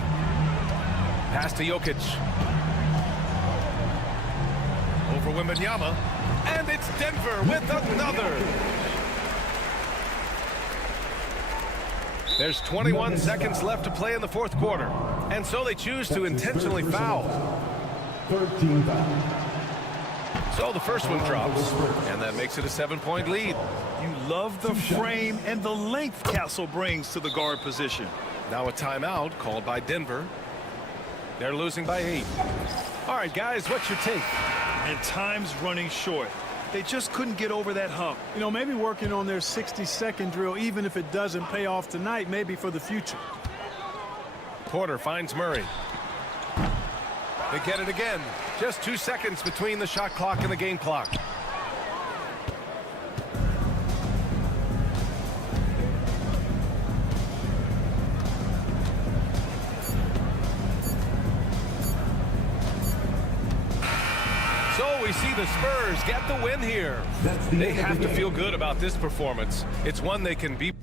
Pass to Jokic. Over Wembanyama. And it's Denver with another. There's 21 seconds left to play in the fourth quarter. And so they choose to intentionally foul. Third team foul. So the first one drops. And that makes it a 7-point lead. You love the frame and the length Castle brings to the guard position. Now a timeout called by Denver. They're losing by 8. All right, guys, what's your take? And time's running short. They just couldn't get over that hump. You know, maybe working on their 60-second drill, even if it doesn't pay off tonight, maybe for the future. Porter finds Murray. They get it again. Just 2 seconds between the shot clock and the game clock. So we see the Spurs get the win here. They have to feel good about this performance. It's one they can be.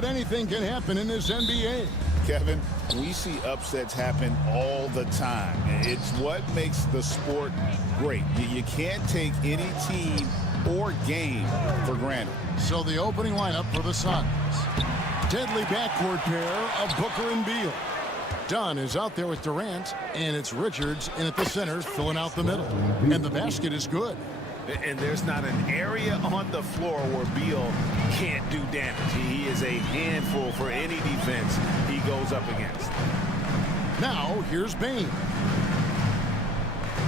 But anything can happen in this NBA. Kevin, we see upsets happen all the time. It's what makes the sport great. You can't take any team or game for granted. So the opening lineup for the Suns. Deadly backcourt pair of Booker and Beal. Dunn is out there with Durant, and it's Richards in at the center filling out the middle. And the basket is good. And there's not an area on the floor where Beal can't do damage. He is a handful for any defense he goes up against. Now, here's Bane.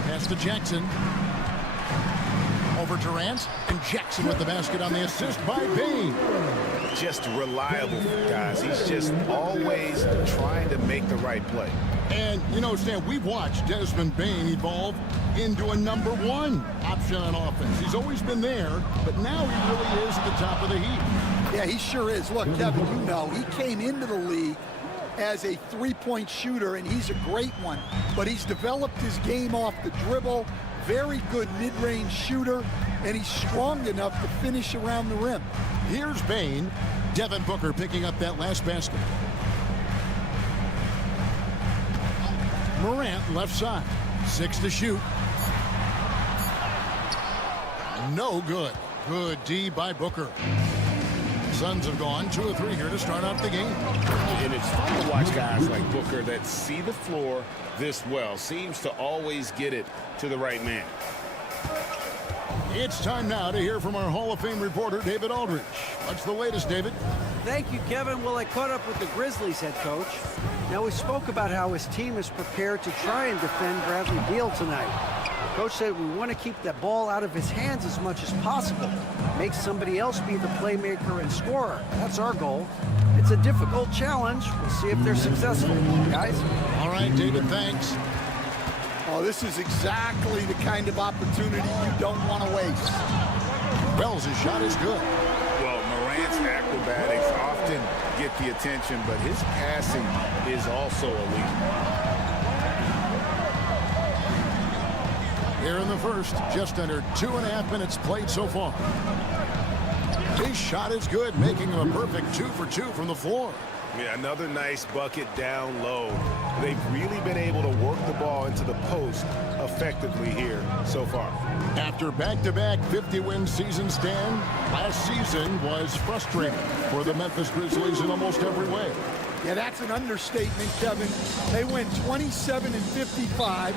Pass to Jackson. Over Durant, and Jackson with the basket on the assist by Bane. Just reliable, guys. He's just always trying to make the right play. And, you know, Stan, we've watched Desmond Bane evolve into a #1 option on offense. He's always been there, but now he really is at the top of the heap. Yeah, he sure is. Look, Kevin, you know, he came into the league as a three-point shooter, and he's a great one. But he's developed his game off the dribble, very good mid-range shooter, and he's strong enough to finish around the rim. Here's Bane. Devin Booker picking up that last basket. Morant left side. 6 to shoot. No good. Good D by Booker. Suns have gone 2 of 3 here to start out the game. And it's fun to watch guys like Booker that see the floor this well. Seems to always get it to the right man. It's time now to hear from our Hall of Fame reporter, David Aldridge. What's the latest, David? Thank you, Kevin. Well, I caught up with the Grizzlies head coach. Now, we spoke about how his team is prepared to try and defend Bradley Beal tonight. The coach said we want to keep that ball out of his hands as much as possible. Make somebody else be the playmaker and scorer. That's our goal. It's a difficult challenge. We'll see if they're successful. Guys? All right, David, thanks. Oh, this is exactly the kind of opportunity you don't want to waste. Wells' shot is good. Well, Morant's acrobatics often get the attention, but his passing is also elite. Here in the first, just under 2.5 minutes played so far. His shot is good, making him a perfect 2 for 2 from the floor. Yeah, another nice bucket down low. They've really been able to work the ball into the post effectively here so far. After back-to-back 50-win seasons, Stan, last season was frustrating for the Memphis Grizzlies in almost every way. Yeah, that's an understatement, Kevin. They went 27-55.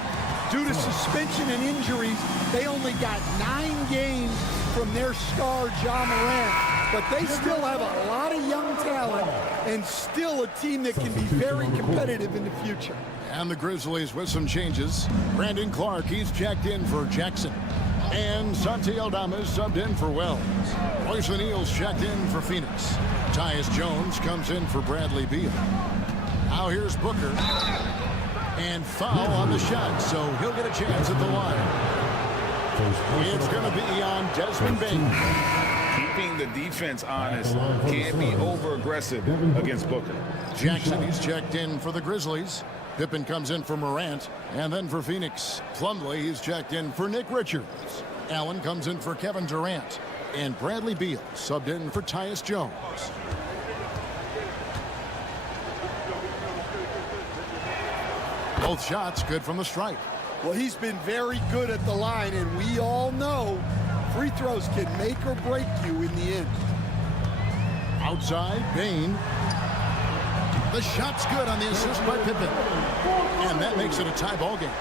Due to suspension and injuries, they only got 9 games from their star, Ja Morant. But they still have a lot of young talent and still a team that can be very competitive in the future. And the Grizzlies with some changes. Brandon Clark, he's checked in for Jackson. And Santi Aldama is subbed in for Wells. Royce O'Neal's checked in for Phoenix. Tyus Jones comes in for Bradley Beal. Now here's Booker. And foul on the shot, so he'll get a chance at the line. It's going to be on Desmond Bane. Keeping the defense honest, can't be over-aggressive against Booker. Jackson, he's checked in for the Grizzlies. Pippen comes in for Morant, and then for Phoenix. Plumlee, he's checked in for Nick Richards. Allen comes in for Kevin Durant. And Bradley Beal subbed in for Tyus Jones. Both shots good from the stripe. Well, he's been very good at the line, and we all know free throws can make or break you in the end. Outside, Bane. The shot's good on the assist by Pippen. And that makes it a tie ball game.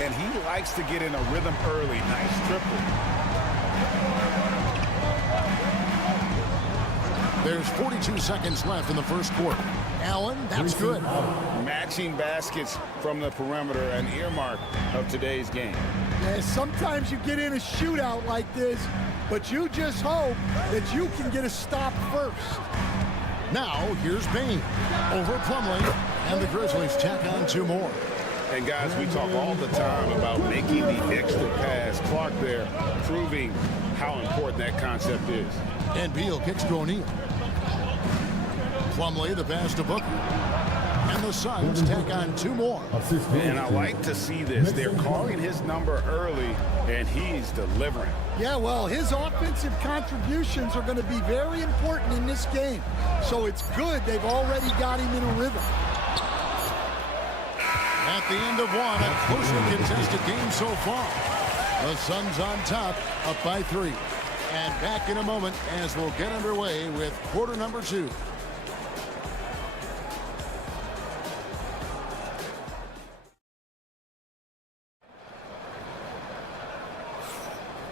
And he likes to get in a rhythm early. Nice triple. There's 42 seconds left in the first quarter. Allen, that's good. Matching baskets from the perimeter, an earmark of today's game. Yeah, sometimes you get in a shootout like this, but you just hope that you can get a stop first. Now, here's Bane over Plumlee, and the Grizzlies tack on 2 more. And guys, we talk all the time about making the extra pass. Clark there proving how important that concept is. And Beal kicks to O'Neal. Plumlee, the pass to Booker. And the the Suns tack on 2 more. And I like to see this. They're calling his number early, and he's delivering. Yeah, well, his offensive contributions are going to be very important in this game. So it's good they've already got him in a rhythm. At the end of one, a closely contested game so far. The Suns on top, up by 3. And back in a moment as we'll get underway with quarter number 2.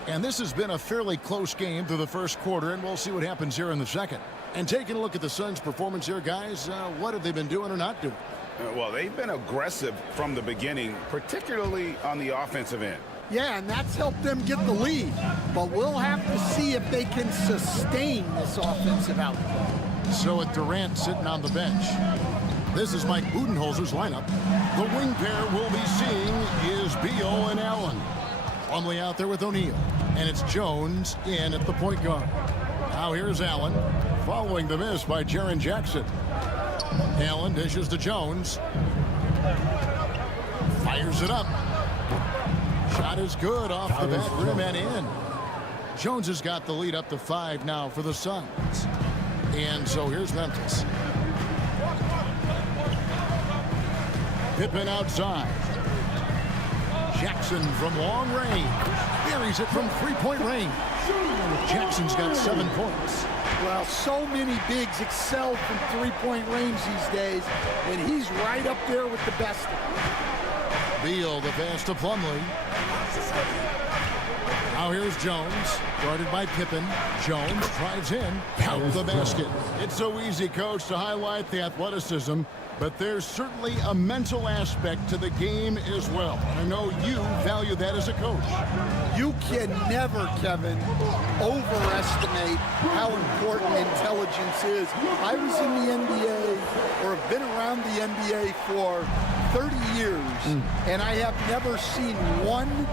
And this has been a fairly close game through the first quarter, and we'll see what happens here in the second. And taking a look at the Suns' performance here, guys, what have they been doing or not doing? Well, they've been aggressive from the beginning, particularly on the offensive end. Yeah, and that's helped them get the lead. But we'll have to see if they can sustain this offensive output. So with Durant sitting on the bench, this is Mike Budenholzer's lineup. The wing pair we'll be seeing is Beal and Allen. Plumlee out there with O'Neal. And it's Jones in at the point guard. Now here's Allen, following the miss by Jaren Jackson. Allen dishes to Jones. Fires it up. Shot is good off the back rim and in. Jones has got the lead up to 5 now for the Suns. And so here's Memphis. Pippen outside. Jackson from long range. Buries it from 3-point range. Jackson's got 7 points. Well, so many bigs excel from 3-point range these days, and he's right up there with the best. Beal, the pass to Plumlee. Now here's Jones, guarded by Pippen. Jones drives in, count the basket. It's so easy, Coach, to highlight the athleticism, but there's certainly a mental aspect to the game as well. I know you value that as a coach. You can never, Kevin, overestimate how important intelligence is. I was in the NBA, or have been around the NBA for 30 years, and I have never seen one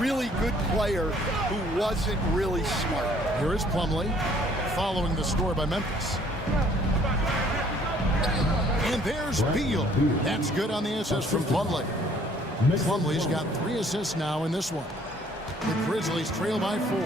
really good player who wasn't really smart. Here is Plumlee, following the score by Memphis. And there's Beal. That's good on the assist from Plumlee. Plumlee's got 3 assists now in this one. The Grizzlies trail by 4.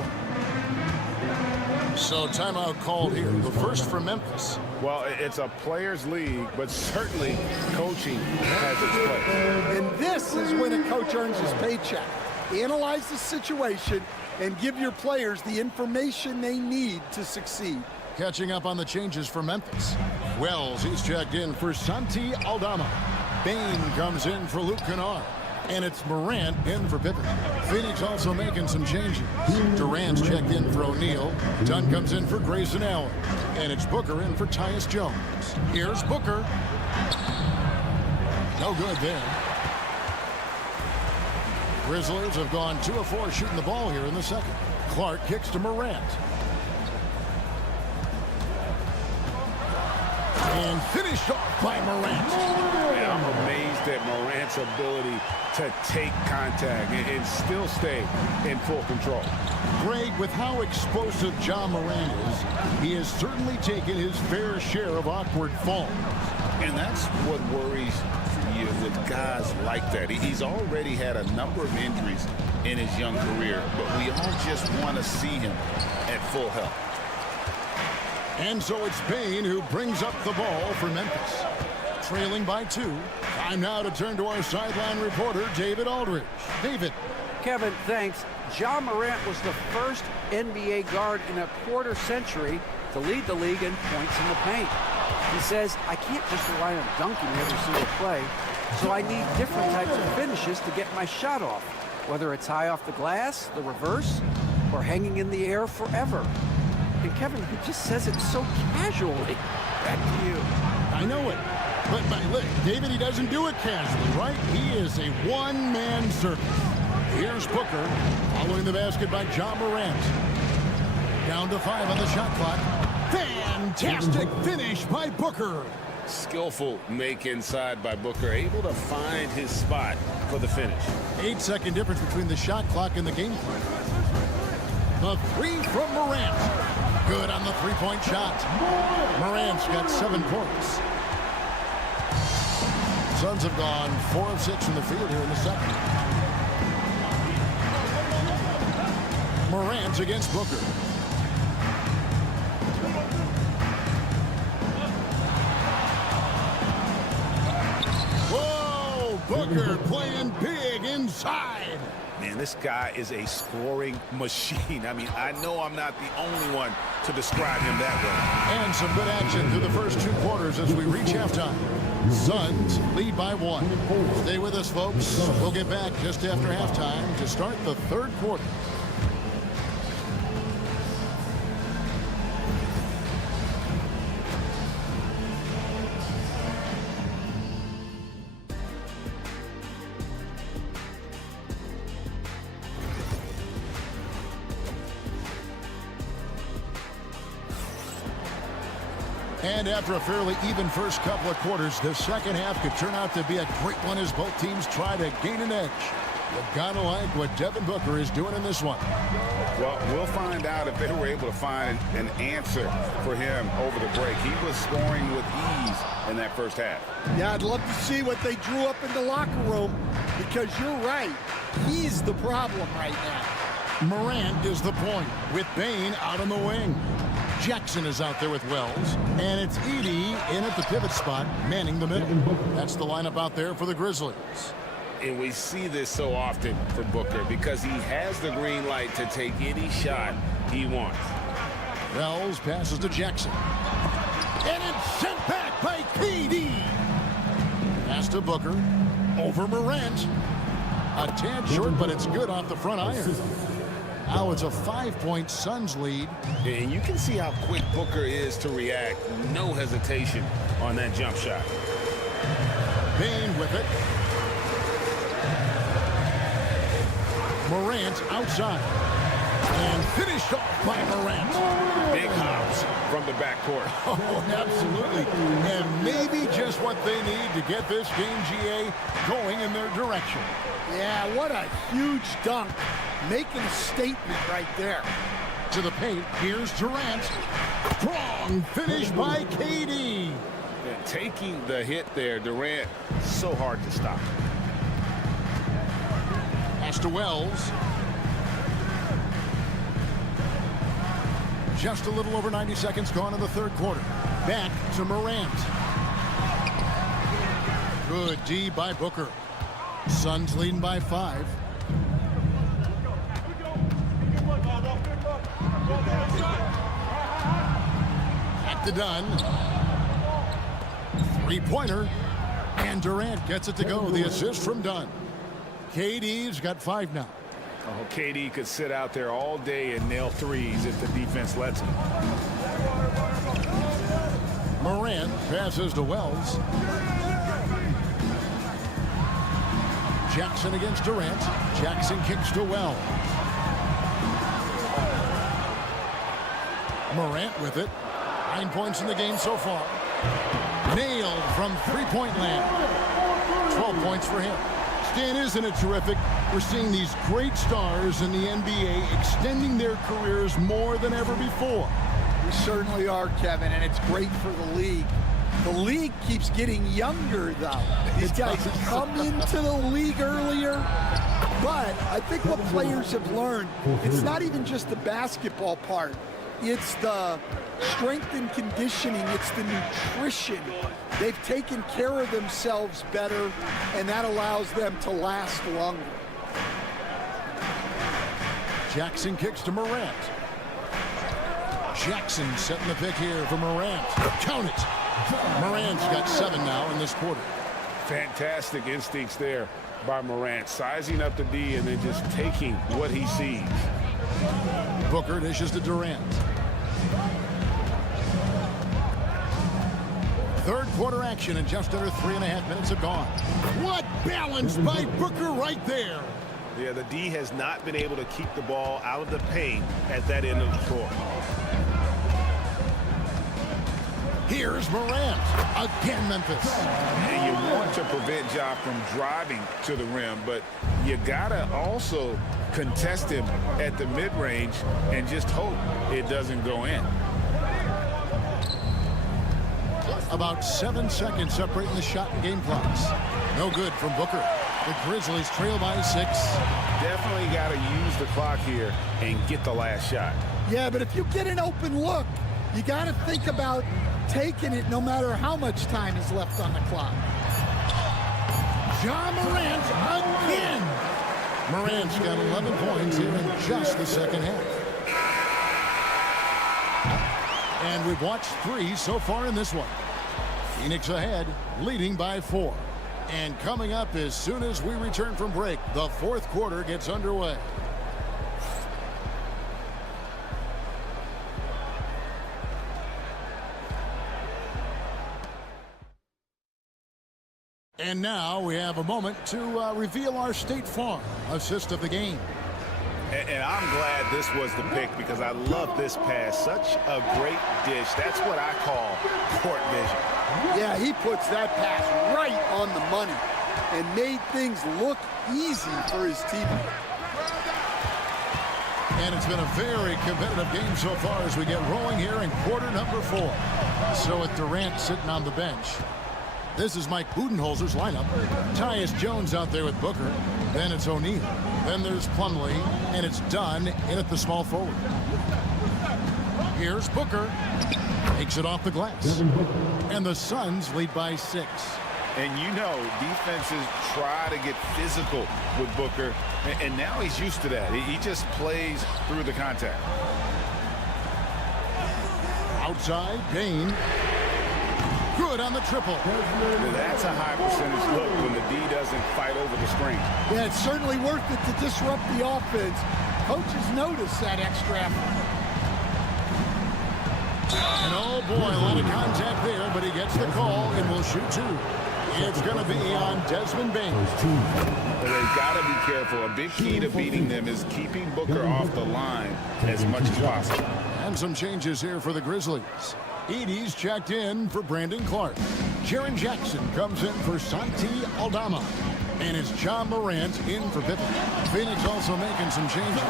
So timeout called here. The first for Memphis. Well, it's a players' league, but certainly coaching has its place. And this is when a coach earns his paycheck. Analyze the situation and give your players the information they need to succeed. Catching up on the changes for Memphis. Wells, he's checked in for Santi Aldama. Bain comes in for Luke Kennard. And it's Morant in for Pippen. Phoenix also making some changes. Durant's checked in for O'Neal. Dunn comes in for Grayson Allen. And it's Booker in for Tyus Jones. Here's Booker. No good there. Grizzlies have gone 2 of 4 shooting the ball here in the second. Clark kicks to Morant. And finished off by Morant. Yeah, I'm amazed at Morant's ability to take contact and still stay in full control. Greg, with how explosive Ja Morant is, he has certainly taken his fair share of awkward falls. And that's what worries you with guys like that. He's already had a number of injuries in his young career, but we all just want to see him at full health. And so it's Bain who brings up the ball for Memphis. Trailing by 2. Time now to turn to our sideline reporter, David Aldridge. David. Kevin, thanks. Ja Morant was the first NBA guard in a quarter century to lead the league in points in the paint. He says, I can't just rely on dunking every single play, so I need different types of finishes to get my shot off, whether it's high off the glass, the reverse, or hanging in the air forever. And Kevin, he just says it so casually. Back to you. I know it. But David, he doesn't do it casually, right? He is a one-man circus. Here's Booker, following the basket by Ja Morant. Down to 5 on the shot clock. Fantastic finish by Booker. Skillful make inside by Booker, able to find his spot for the finish. 8-second difference between the shot clock and the game clock. The 3 from Morant. Good on the 3-point shot. Morant's got 7 points. Suns have gone 4 of 6 from the field here in the second. Morant's against Booker. Whoa! Booker playing big inside. Man, this guy is a scoring machine. I mean, I know I'm not the only one to describe him that way. And some good action through the first 2 quarters as we reach halftime. Suns lead by 1. Stay with us, folks. We'll get back just after halftime to start the 3rd quarter. And after a fairly even first couple of quarters, the second half could turn out to be a great one as both teams try to gain an edge. You've got to like what Devin Booker is doing in this one. Well, we'll find out if they were able to find an answer for him over the break. He was scoring with ease in that first half. Yeah, I'd love to see what they drew up in the locker room, because you're right. He's the problem right now. Morant is the point with Bane out on the wing. Jackson is out there with Wells, and it's Edey in at the pivot spot, manning the middle. That's the lineup out there for the Grizzlies. And we see this so often for Booker because he has the green light to take any shot he wants. Wells passes to Jackson. And it's sent back by KD. Pass to Booker. Over Morant. A tad short, but it's good off the front iron. Now it's a 5-point Suns lead. And you can see how quick Booker is to react. No hesitation on that jump shot. Bane with it. Morant outside. And finished off by Morant. Big hops from the backcourt. Oh, absolutely. And maybe just what they need to get this game, GA, going in their direction. Yeah, what a huge dunk. Making a statement right there. To the paint, here's Durant. Strong finish by KD. And taking the hit there, Durant, so hard to stop. Pass to Wells. Just a little over 90 seconds gone in the 3rd quarter. Back to Morant. Good D by Booker. Suns leading by 5. Back to Dunn. 3-pointer. And Durant gets it to go. The assist from Dunn. KD's got 5 now. Oh, KD could sit out there all day and nail threes if the defense lets him. Morant passes to Wells. Jackson against Durant. Jackson kicks to Wells. Morant with it. 9 points in the game so far. Nailed from 3-point land. 12 points for him. Stan, isn't it terrific? We're seeing these great stars in the NBA extending their careers more than ever before. We certainly are, Kevin, and it's great for the league. The league keeps getting younger, though. These guys come into the league earlier, but I think what players have learned, it's not even just the basketball part. It's the strength and conditioning. It's the nutrition. They've taken care of themselves better, and that allows them to last longer. Jackson kicks to Morant. Jackson setting the pick here for Morant. Count it. Morant's got 7 now in this quarter. Fantastic instincts there by Morant. Sizing up the D and then just taking what he sees. Booker dishes to Durant. 3rd quarter action, and just under 3.5 minutes have gone. What balance by Booker right there. Yeah, the D has not been able to keep the ball out of the paint at that end of the court. Here's Morant. Again, Memphis. And you want to prevent Ja from driving to the rim, but you gotta also contest him at the mid-range and just hope it doesn't go in. About 7 seconds separating the shot and game clocks. No good from Booker. The Grizzlies trail by 6. Definitely got to use the clock here and get the last shot. Yeah, but if you get an open look, you got to think about taking it no matter how much time is left on the clock. Ja Morant again. Morant's got 11 points here in just the second half. And we've watched 3 so far in this one. Phoenix ahead, leading by 4. And coming up as soon as we return from break, the fourth quarter gets underway. And now we have a moment to reveal our State Farm assist of the game. And I'm glad this was the pick because I love this pass. Such a great dish. That's what I call court vision. Yeah, he puts that pass right on the money and made things look easy for his teammate. And it's been a very competitive game so far as we get rolling here in quarter number 4. So with Durant sitting on the bench, this is Mike Budenholzer's lineup. Tyus Jones out there with Booker. Then it's O'Neal. Then there's Plumlee. And it's Dunn in at the small forward. Here's Booker. Takes it off the glass. And the Suns lead by 6. And you know, defenses try to get physical with Booker. And now he's used to that. He just plays through the contact. Outside, Bain. Good on the triple. That's a high percentage look when the D doesn't fight over the screen. Yeah, it's certainly worth it to disrupt the offense. Coaches notice that extra effort. And oh boy, a lot of contact there, but he gets the call and will shoot 2. It's going to be on Desmond Bain. They've got to be careful. A big key to beating them is keeping Booker off the line as much as possible. And some changes here for the Grizzlies. Edey's checked in for Brandon Clark. Jaren Jackson comes in for Santi Aldama. And it's Ja Morant in for Pippen. Phoenix also making some changes.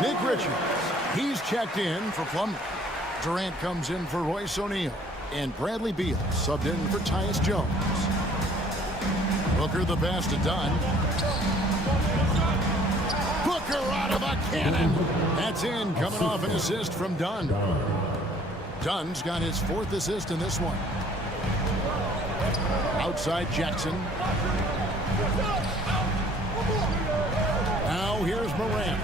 Nick Richards, he's checked in for Plumlee. Durant comes in for Royce O'Neal. And Bradley Beal subbed in for Tyus Jones. Booker the pass to Dunn. Booker out of a cannon. That's in, coming off an assist from Dunn. Dunn's got his 4th assist in this one. Outside Jackson. Now here's Morant.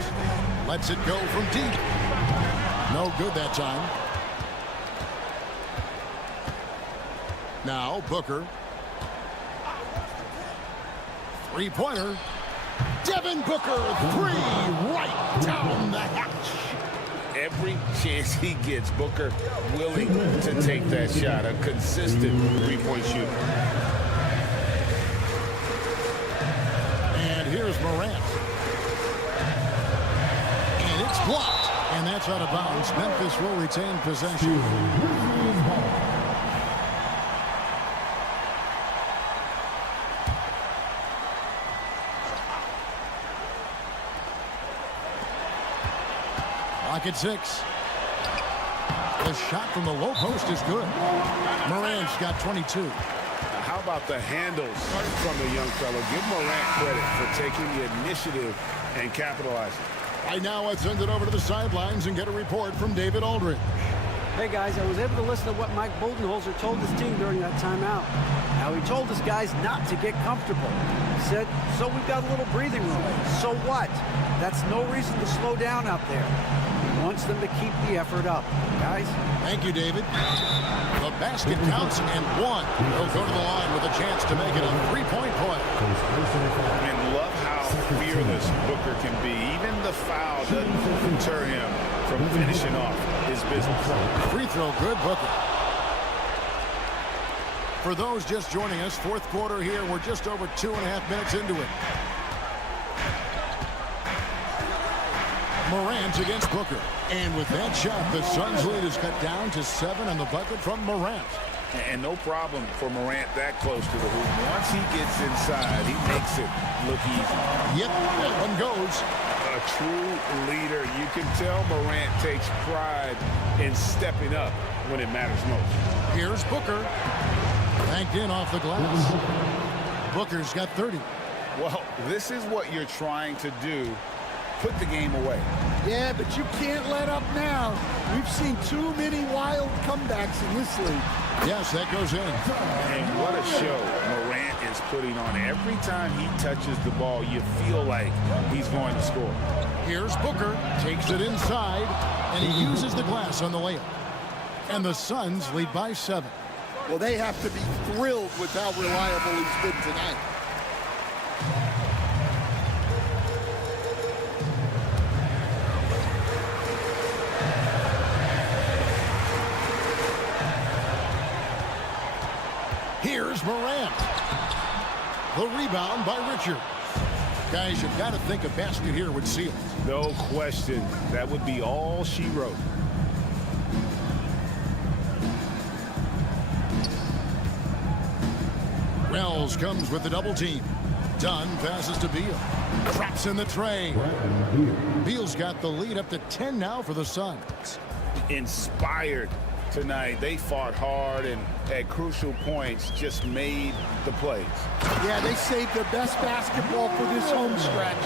Lets it go from deep. No good that time. Now Booker. 3-pointer. Devin Booker, 3 right down the hatch. Every chance he gets, Booker willing to take that shot. A consistent 3-point shooter. And here's Morant. And it's blocked. And that's out of bounds. Memphis will retain possession. Clock at 6. The shot from the low post is good. Morant's got 22. How about the handles from the young fellow? Give Morant credit for taking the initiative and capitalizing. Right now, let's send it over to the sidelines and get a report from David Aldridge. Hey, guys, I was able to listen to what Mike Budenholzer told his team during that timeout. Now, he told his guys not to get comfortable. He said, so we've got a little breathing room. So what? That's no reason to slow down out there. He wants them to keep the effort up. Guys? Thank you, David. The basket counts and 1. He'll go to the line with a chance to make it a 3-point play. And love how fearless Booker can be. Even the foul doesn't deter him from finishing off his business. Free throw good, Booker. For those just joining us, fourth quarter here. We're just over 2.5 minutes into it. Morant against Booker. And with that shot, the Suns' lead is cut down to 7 on the bucket from Morant. And no problem for Morant that close to the hoop. Once he gets inside, he makes it look easy. Yep, that one goes. A true leader. You can tell Morant takes pride in stepping up when it matters most. Here's Booker. Banked in off the glass. Booker's got 30. Well, this is what you're trying to do. Put the game away. Yeah, but you can't let up now. We've seen too many wild comebacks in this league. Yes, that goes in. And what a show Morant is putting on. Every time he touches the ball, you feel like he's going to score. Here's Booker. Takes it inside, and he uses the glass on the layup. And the Suns lead by 7. Well, they have to be thrilled with how reliable he's been tonight. Here's Morant. The rebound by Richard. Guys, you've got to think a basket here would seal it. No question. That would be all she wrote. Wells comes with the double team. Dunn passes to Beal. Traps in the tray. Beal's got the lead up to 10 now for the Suns. Inspired tonight. They fought hard and at crucial points just made the plays. Yeah, they saved their best basketball for this home stretch,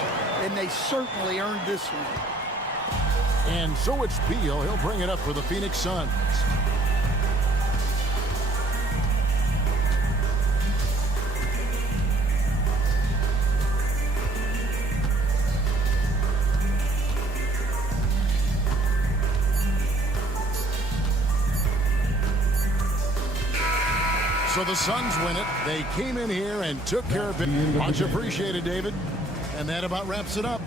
and they certainly earned this one. And so it's Beal. He'll bring it up for the Phoenix Suns. So the Suns win it. They came in here and took care of it. Much appreciated, David. And that about wraps it up.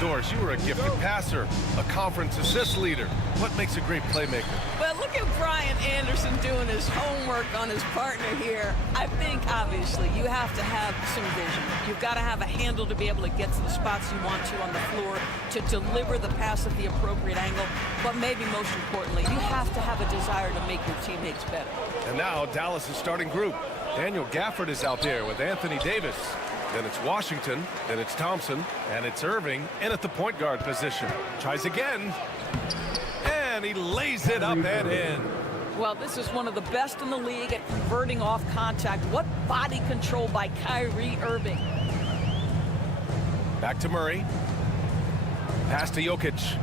Doris, you were a gifted passer, a conference assist leader. What makes a great playmaker? Well, look at Brian Anderson doing his homework on his partner here. I think, obviously, you have to have some vision. You've got to have a handle to be able to get to the spots you want to on the floor, to deliver the pass at the appropriate angle. But maybe most importantly, you have to have a desire to make your teammates better. And now, Dallas' starting group. Daniel Gafford is out there with Anthony Davis. Then it's Washington, then it's Thompson, and it's Irving in at the point guard position. Tries again, and he lays it up and in. Well, this is one of the best in the league at converting off contact. What body control by Kyrie Irving. Back to Murray. Pass to Jokic.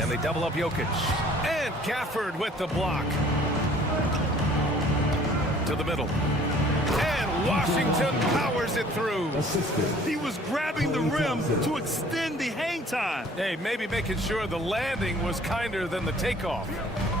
And they double up Jokic. And Gafford with the block. To the middle. And Washington powers it through. He was grabbing the rim to extend the hang time. Hey, maybe making sure the landing was kinder than the takeoff.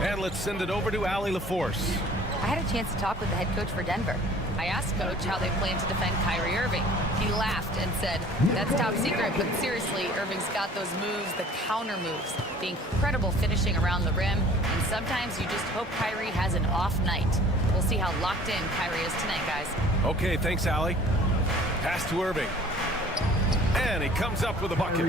And let's send it over to Allie LaForce. I had a chance to talk with the head coach for Denver. I asked Coach how they plan to defend Kyrie Irving. He laughed and said, that's top secret, but seriously, Irving's got those moves, the counter moves, the incredible finishing around the rim, and sometimes you just hope Kyrie has an off night. We'll see how locked in Kyrie is tonight, guys. Okay, thanks, Allie. Pass to Irving. And he comes up with a bucket.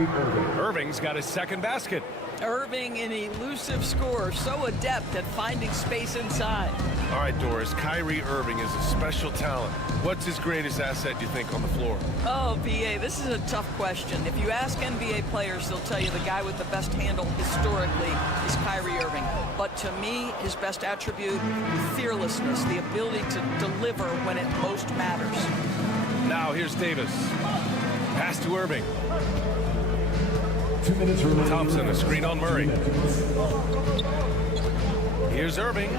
Irving's got his second basket. Irving, an elusive scorer, so adept at finding space inside. All right, Doris, Kyrie Irving is a special talent. What's his greatest asset, you think, on the floor? Oh, B.A., this is a tough question. If you ask NBA players, they'll tell you the guy with the best handle historically is Kyrie Irving. But to me, his best attribute, fearlessness, the ability to deliver when it most matters. Now here's Davis. Pass to Irving. 2 minutes remaining. Thompson, a screen on Murray. Here's Irving.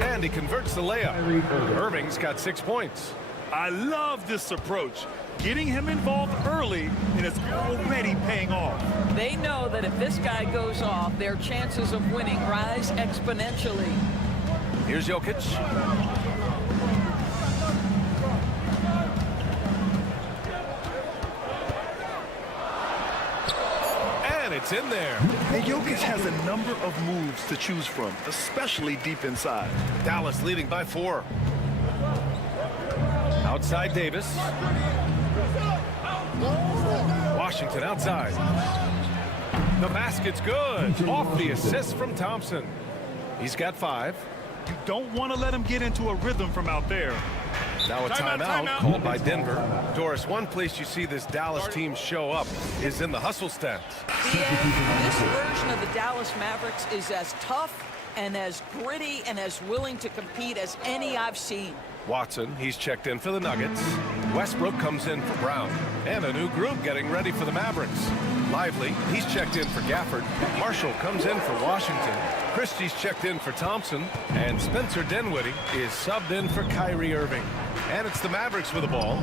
And he converts the layup. Irving's got 6 points. I love this approach. Getting him involved early, and it's already paying off. They know that if this guy goes off, their chances of winning rise exponentially. Here's Jokic. And it's in there. And Jokic has a number of moves to choose from, especially deep inside. Dallas leading by 4. Outside Davis. Washington outside. The basket's good. Off the assist from Thompson. He's got 5. You don't want to let him get into a rhythm from out there. Now a timeout called by Denver. Doris, one place you see this Dallas team show up is in the hustle stats. This version of the Dallas Mavericks is as tough and as gritty and as willing to compete as any I've seen. Watson, he's checked in for the Nuggets. Westbrook comes in for Brown. And a new group getting ready for the Mavericks. Lively, he's checked in for Gafford. Marshall comes in for Washington. Christie's checked in for Thompson. And Spencer Dinwiddie is subbed in for Kyrie Irving. And it's the Mavericks with the ball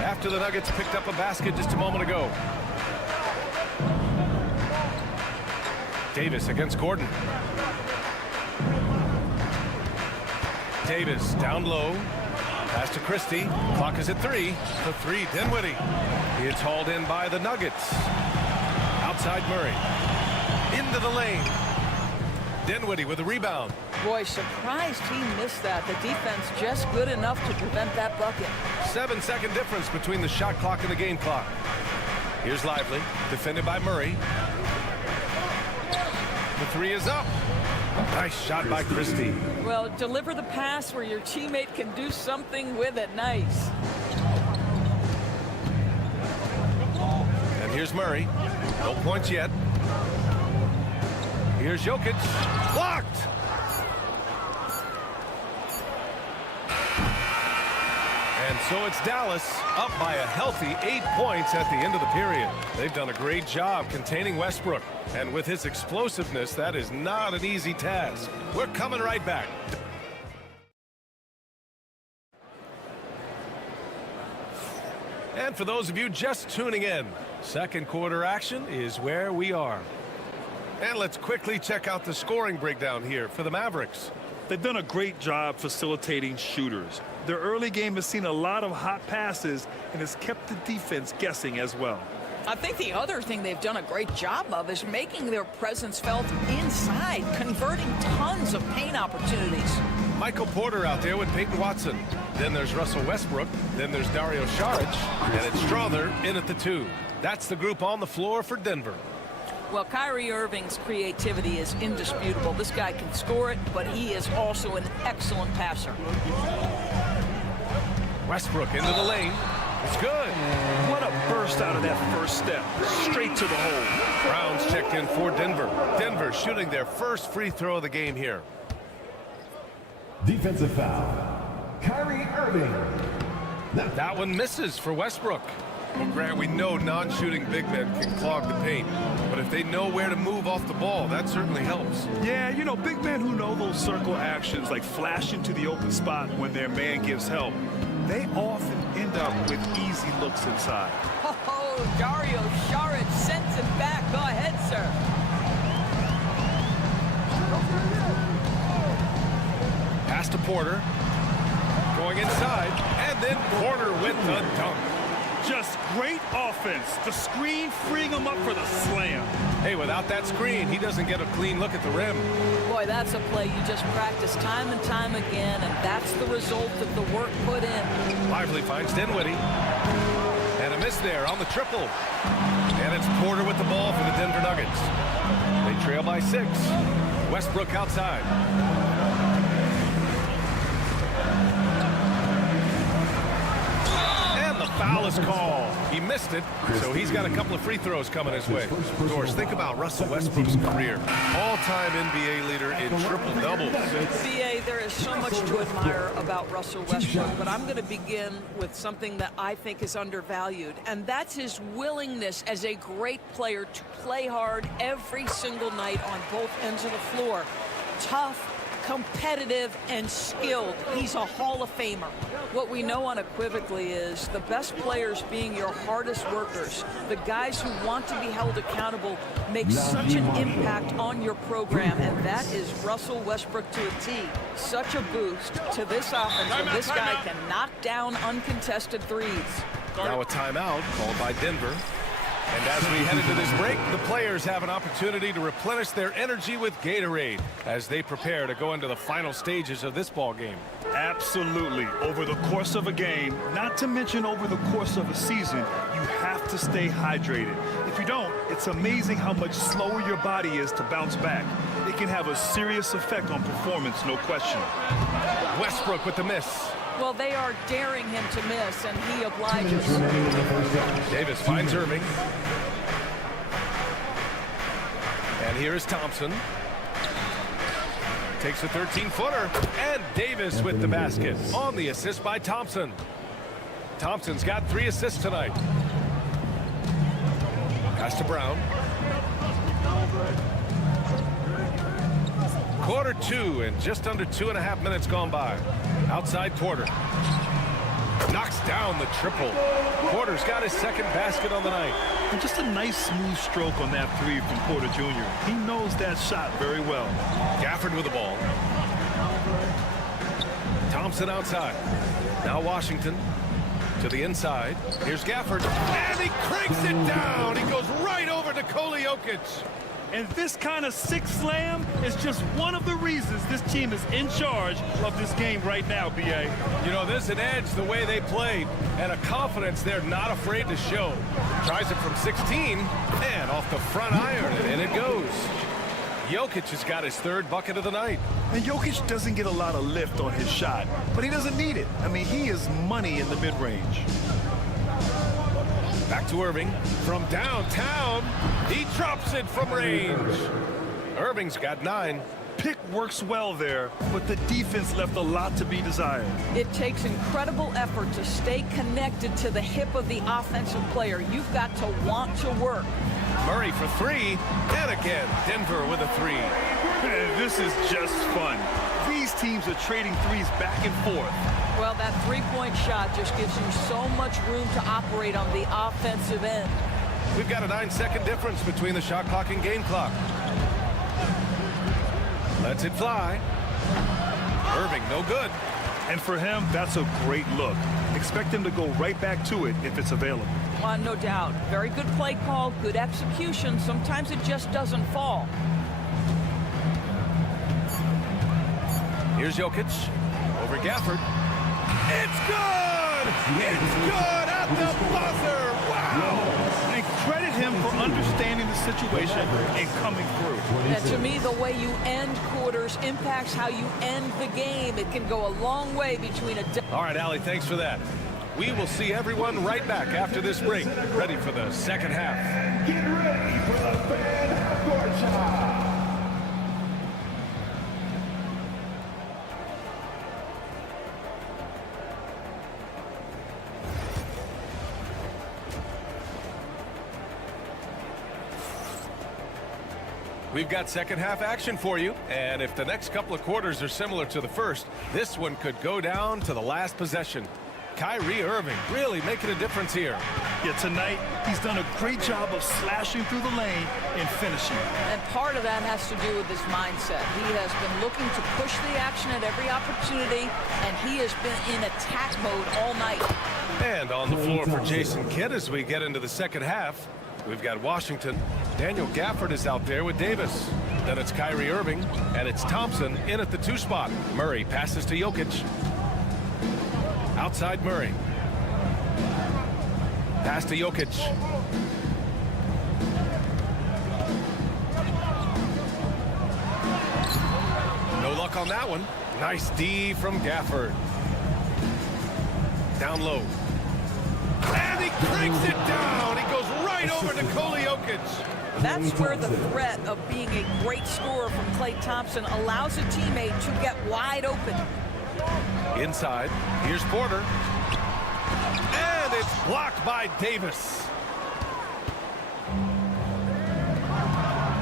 after the Nuggets picked up a basket just a moment ago. Davis against Gordon. Davis down low. Pass to Christie. Clock is at 3. For 3, Dinwiddie. It's hauled in by the Nuggets. Outside Murray. Into the lane. Dinwiddie with a rebound. Boy, surprised he missed that. The defense just good enough to prevent that bucket. 7-second difference between the shot clock and the game clock. Here's Lively, defended by Murray. The 3 is up. Nice shot by Christie. Well, deliver the pass where your teammate can do something with it. Nice. And here's Murray. No points yet. Here's Jokic. Blocked. And so it's Dallas up by a healthy 8 points at the end of the period. They've done a great job containing Westbrook. And with his explosiveness, that is not an easy task. We're coming right back. And for those of you just tuning in, second quarter action is where we are. And let's quickly check out the scoring breakdown here for the Mavericks. They've done a great job facilitating shooters. Their early game has seen a lot of hot passes and has kept the defense guessing as well. I think the other thing they've done a great job of is making their presence felt inside, converting tons of paint opportunities. Michael Porter out there with Peyton Watson. Then there's Russell Westbrook. Then there's Dario Saric. And it's Strother in at the 2. That's the group on the floor for Denver. Well, Kyrie Irving's creativity is indisputable. This guy can score it, but he is also an excellent passer. Westbrook into the lane. It's good. What a burst out of that first step. Straight to the hole. Brown's checked in for Denver. Denver shooting their first free throw of the game here. Defensive foul. Kyrie Irving. That one misses for Westbrook. Well, Grant, we know non-shooting big men can clog the paint, but if they know where to move off the ball, that certainly helps. Yeah, you know, big men who know those circle actions, like flashing to the open spot when their man gives help, they often end up with easy looks inside. Oh, Dario Saric sends it back. Go ahead, sir. Pass to Porter. Going inside, and then Porter with the dunk. Just great offense. The screen freeing him up for the slam. Hey, without that screen, he doesn't get a clean look at the rim. Boy, that's a play you just practice time and time again, and that's the result of the work put in. Lively finds Dinwiddie. And a miss there on the triple. And it's Porter with the ball for the Denver Nuggets. They trail by 6. Westbrook outside. Foul is called. He missed it, so he's got a couple of free throws coming his way. Doris, think about Russell Westbrook's career. All-time NBA leader in triple-doubles. BA, there is so much to admire about Russell Westbrook, but I'm going to begin with something that I think is undervalued, and that's his willingness as a great player to play hard every single night on both ends of the floor. Tough, competitive, and skilled. He's a Hall of Famer. What we know unequivocally is the best players being your hardest workers, the guys who want to be held accountable, make such an impact on your program, and that is Russell Westbrook to a T. Such a boost to this offense when this guy can knock down uncontested threes. Now a timeout called by Denver. And as we head into this break, the players have an opportunity to replenish their energy with Gatorade as they prepare to go into the final stages of this ball game. Absolutely. Over the course of a game, not to mention over the course of a season, you have to stay hydrated. If you don't, it's amazing how much slower your body is to bounce back. It can have a serious effect on performance, no question. Westbrook with the miss. Well, they are daring him to miss, and he obliges. Davis finds Irving. And here is Thompson. Takes a 13-footer. And Davis with the basket on the assist by Thompson. Thompson's got 3 assists tonight. Pass to Brown. Quarter 2 and just under 2.5 minutes gone by. Outside Porter. Knocks down the triple. Porter's got his second basket on the night. And just a nice smooth stroke on that 3 from Porter Jr. He knows that shot very well. Gafford with the ball. Thompson outside. Now Washington to the inside. Here's Gafford. And he cranks it down. He goes right over to Nikola Jokic. And this kind of sick slam is just one of the reasons this team is in charge of this game right now, B.A. You know, there's an edge the way they played and a confidence they're not afraid to show. Tries it from 16 and off the front iron, and in it goes. Jokic has got his 3rd bucket of the night. And Jokic doesn't get a lot of lift on his shot, but he doesn't need it. I mean, he is money in the mid-range. Back to Irving from downtown. He drops it from range. Irving's got 9. Pick works well there, but the defense left a lot to be desired. It takes incredible effort to stay connected to the hip of the offensive player. You've got to want to work. Murray for 3, and again, Denver with a 3. Man, this is just fun. These teams are trading threes back and forth. Well, that 3-point shot just gives you so much room to operate on the offensive end. We've got a 9-second difference between the shot clock and game clock. Lets it fly. Irving, no good. And for him, that's a great look. Expect him to go right back to it if it's available. No doubt. Very good play call, good execution. Sometimes it just doesn't fall. Here's Jokic over Gafford. It's good! It's good at the buzzer! Wow! And credit him for understanding the situation and coming through. And to me, the way you end quarters impacts how you end the game. It can go a long way between a... All right, Allie, thanks for that. We will see everyone right back after this break, ready for the second half. Get ready for the fan half-court shot. We've got second half action for you, and if the next couple of quarters are similar to the first, this one could go down to the last possession. Kyrie Irving really making a difference here. Yeah, tonight he's done a great job of slashing through the lane and finishing. And part of that has to do with his mindset. He has been looking to push the action at every opportunity, and he has been in attack mode all night. And on the floor for Jason Kidd as we get into the second half, we've got Washington. Daniel Gafford is out there with Davis. Then it's Kyrie Irving, and it's Thompson in at the 2 spot. Murray passes to Jokic. Outside Murray. Pass to Jokic. No luck on that one. Nice D from Gafford. Down low. And he cranks it down. He goes right over to Nikola Jokic. That's where the threat of being a great scorer from Klay Thompson allows a teammate to get wide open. Inside, here's Porter. And it's blocked by Davis.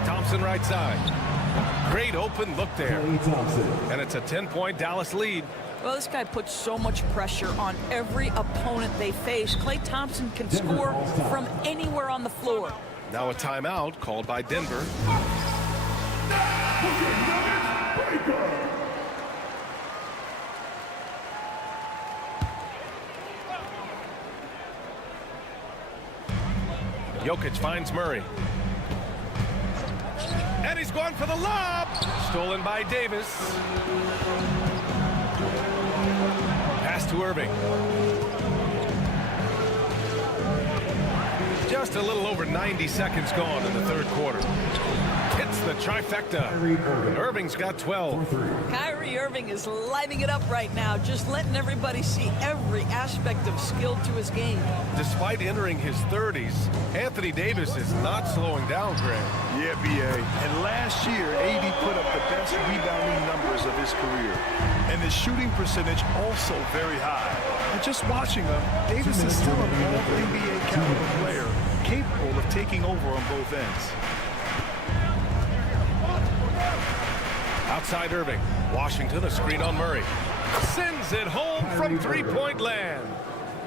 Thompson right side. Great open look there. And it's a 10-point Dallas lead. Well, this guy puts so much pressure on every opponent they face. Klay Thompson can score from anywhere on the floor. Now a timeout called by Denver. Jokic finds Murray. And he's going for the lob. Stolen by Davis. Pass to Irving. Just a little over 90 seconds gone in the third quarter. Hits the trifecta. Irving's got 12. Kyrie Irving is lighting it up right now, just letting everybody see every aspect of skill to his game. Despite entering his 30s, Anthony Davis is not slowing down, Greg. Yeah, B.A. And last year, AD put up the best rebounding numbers of his career. And his shooting percentage also very high. And just watching him, Davis is still an all-NBA caliber player, capable of taking over on both ends. Outside Irving. Washington, a screen on Murray. Sends it home from three-point land.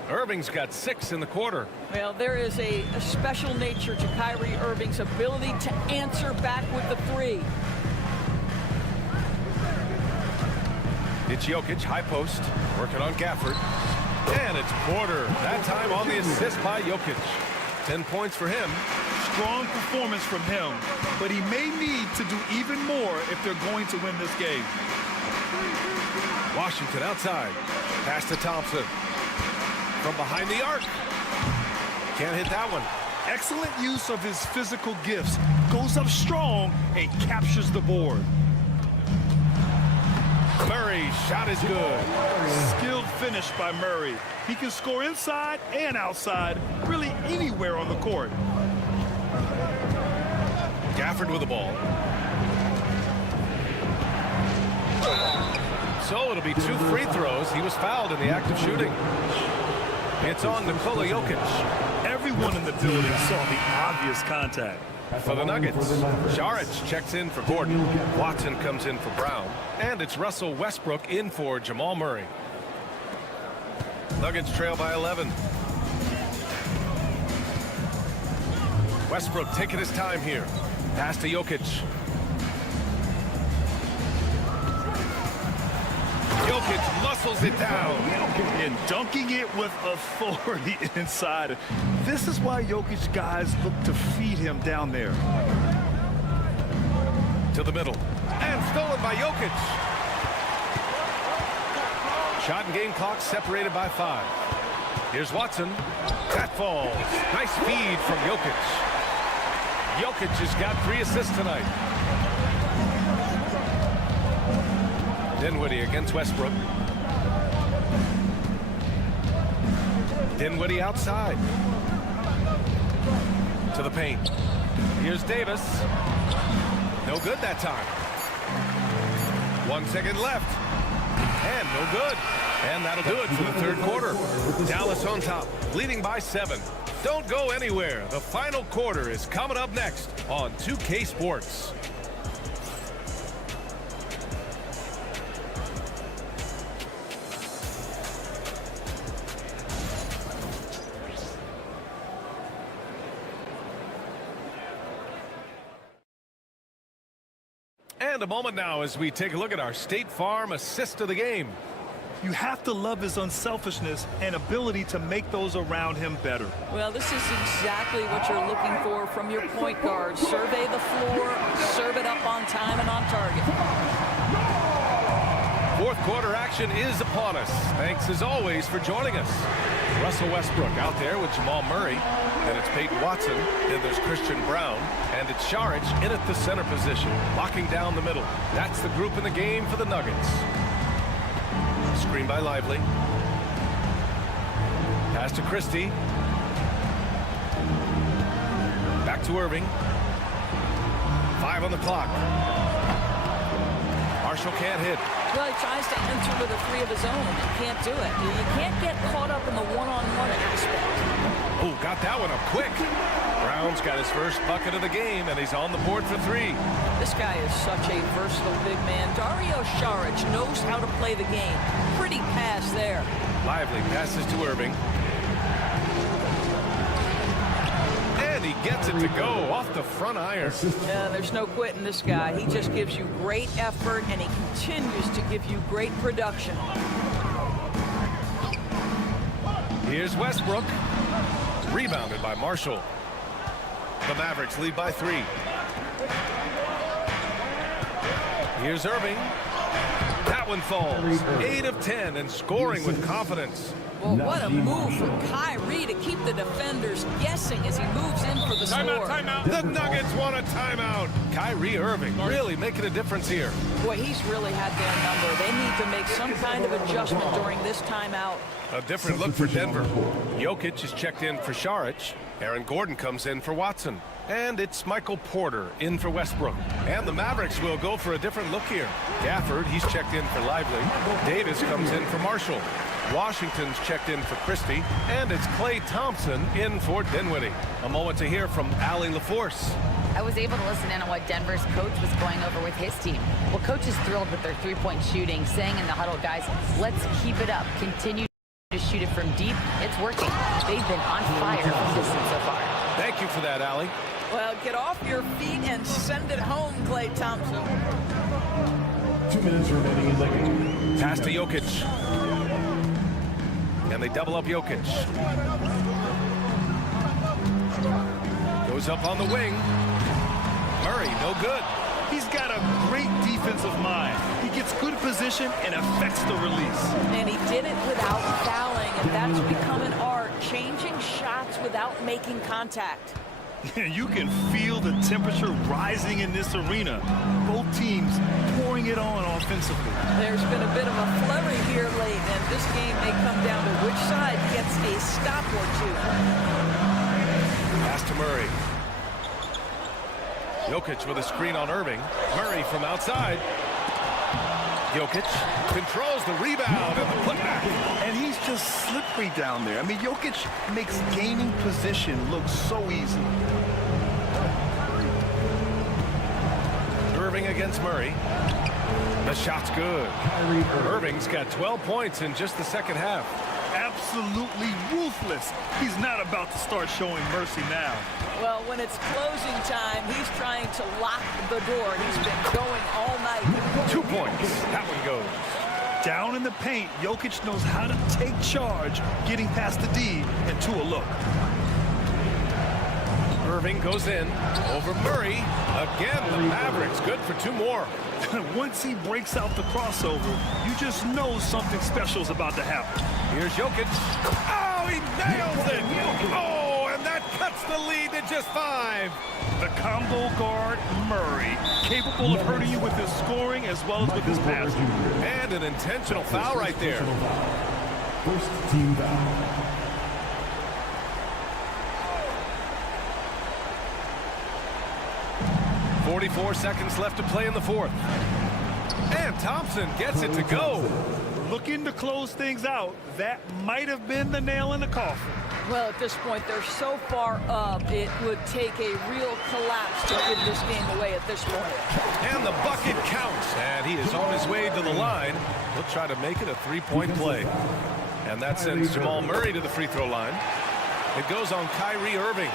Irving's got 6 in the quarter. Well, there is a special nature to Kyrie Irving's ability to answer back with the three. It's Jokic, high post, working on Gafford. And it's Porter. That time on the assist by Jokic. 10 points for him. Strong performance from him, but he may need to do even more if they're going to win this game. Washington outside. Pass to Thompson. From behind the arc. Can't hit that one. Excellent use of his physical gifts. Goes up strong and captures the board. Murray, shot is good. Skilled finish by Murray. He can score inside and outside, really anywhere on the court. Gafford with the ball. So it'll be 2 free throws. He was fouled in the act of shooting. It's on Nikola Jokic. Everyone in the building saw the obvious contact. For the Nuggets, Šarić checks in for Gordon. Watson comes in for Brown. And it's Russell Westbrook in for Jamal Murray. Nuggets trail by 11. Westbrook taking his time here. Pass to Jokic. Jokic muscles it down. And dunking it with authority inside. This is why Jokic guys look to feed him down there. To the middle. And stolen by Jokic. Shot and game clock separated by 5. Here's Watson. That falls. Nice feed from Jokic. Jokic has got 3 assists tonight. Dinwiddie against Westbrook. Dinwiddie outside. To the paint. Here's Davis. No good that time. 1 second left. And no good. And that'll do it for the third quarter. Dallas on top, leading by 7. Don't go anywhere. The final quarter is coming up next on 2K Sports. And a moment now as we take a look at our State Farm assist of the game. You have to love his unselfishness and ability to make those around him better. Well, this is exactly what you're looking for from your point guard. Survey the floor, serve it up on time and on target. Fourth quarter action is upon us. Thanks as always for joining us. Russell Westbrook out there with Jamal Murray. Then it's Peyton Watson. Then there's Christian Brown. And it's Šarić in at the center position, locking down the middle. That's the group in the game for the Nuggets. Screen by Lively. Pass to Christie. Back to Irving. 5 on the clock. Marshall can't hit. Well, he tries to enter with a 3 of his own and can't do it. You can't get caught up in the one-on-one aspect. Oh, got that one up quick. Brown's got his first bucket of the game, and he's on the board for 3. This guy is such a versatile big man. Dario Šarić knows how to play the game. Pretty pass there. Lively passes to Irving. And he gets it to go off the front iron. There's no quitting this guy. He just gives you great effort, and he continues to give you great production. Here's Westbrook. Rebounded by Marshall. The Mavericks lead by 3. Here's Irving. That one falls. 8 of 10 and scoring with confidence. Well, what a move for Kyrie to keep the defenders guessing as he moves in for the score. Timeout. The Nuggets want a timeout. Kyrie Irving really making a difference here. Boy, he's really had their number. They need to make some kind of adjustment during this timeout. A different look for Denver. Jokic is checked in for Šarić. Aaron Gordon comes in for Watson. And it's Michael Porter in for Westbrook. And the Mavericks will go for a different look here. Gafford, he's checked in for Lively. Davis comes in for Marshall. Washington's checked in for Christie. And it's Klay Thompson in for Dinwiddie. A moment to hear from Allie LaForce. I was able to listen in on what Denver's coach was going over with his team. Well, coach is thrilled with their three-point shooting, saying in the huddle, guys, let's keep it up. Continue to shoot it from deep. It's working. They've been on fire from distance so far. Thank you for that, Allie. Well, get off your feet and send it home, Klay Thompson. 2 minutes remaining in the game. Pass to Jokic. And they double up Jokic. Goes up on the wing. Murray, no good. He's got a great defensive mind. He gets good position and affects the release. And he did it without fouling, and that's become an art, changing shots without making contact. You can feel the temperature rising in this arena. Both teams pouring it on offensively. There's been a bit of a flurry here late, and this game may come down to which side gets a stop or two. Pass to Murray. Jokic with a screen on Irving. Murray from outside. Jokic controls the rebound and the putback. And he's just slippery down there. I mean, Jokic makes gaining position look so easy. Irving against Murray. The shot's good. Irving's got 12 points in just the second half. Absolutely ruthless. He's not about to start showing mercy now. Well, when it's closing time, he's trying to lock the door. He's been going all night. 2 points. That one goes. Down in the paint, Jokic knows how to take charge, getting past the D and to a look. Irving goes in over Murray. Again, the Mavericks good for 2 more. Once he breaks out the crossover, you just know something special is about to happen. Here's Jokic. Oh, he nails it. Oh, and that cuts the lead to just 5. The combo guard, Murray, capable of hurting you with his scoring as well as with his passing. And an intentional foul right there. First team foul. 44 seconds left to play in the fourth. And Thompson gets it to go. Looking to close things out. That might have been the nail in the coffin. Well, at this point, they're so far up, it would take a real collapse to give this game away at this point. And the bucket counts. And he is on his way to the line. He'll try to make it a 3-point play. And that sends Jamal Murray to the free throw line. It goes on Kyrie Irving.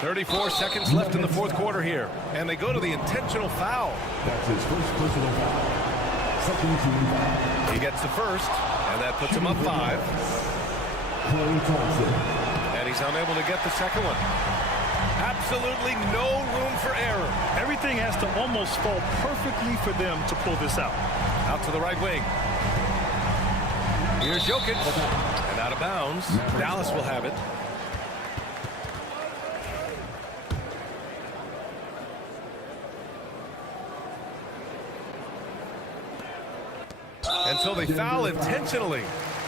34 seconds left in the fourth quarter here. And they go to the intentional foul. That's his first personal foul. Second team foul. He gets the first, and that puts him up 5. Klay Thompson. And he's unable to get the second one. Absolutely no room for error. Everything has to almost fall perfectly for them to pull this out. Out to the right wing. Here's Jokic. And out of bounds. Dallas will have it. And so they foul intentionally.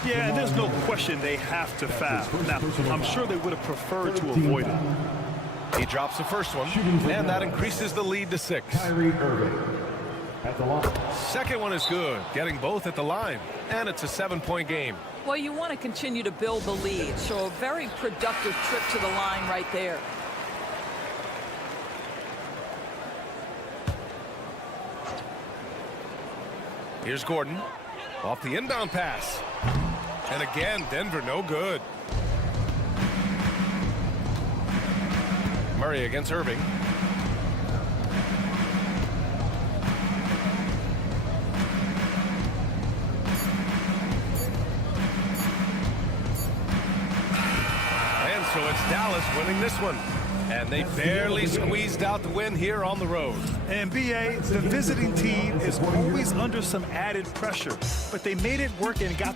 Yeah, and there's no question they have to foul. Now, I'm sure they would have preferred to avoid it. He drops the first one, and that increases the lead to 6. Kyrie Irving at the line. Second one is good, getting both at the line. And it's a 7-point game. Well, you want to continue to build the lead, so a very productive trip to the line right there. Here's Gordon. Off the inbound pass. And again, Denver no good. Murray against Irving. And so it's Dallas Dallas winning this one. And they barely squeezed out the win here on the road. And BA, the visiting team is always under some added pressure, but they made it work and got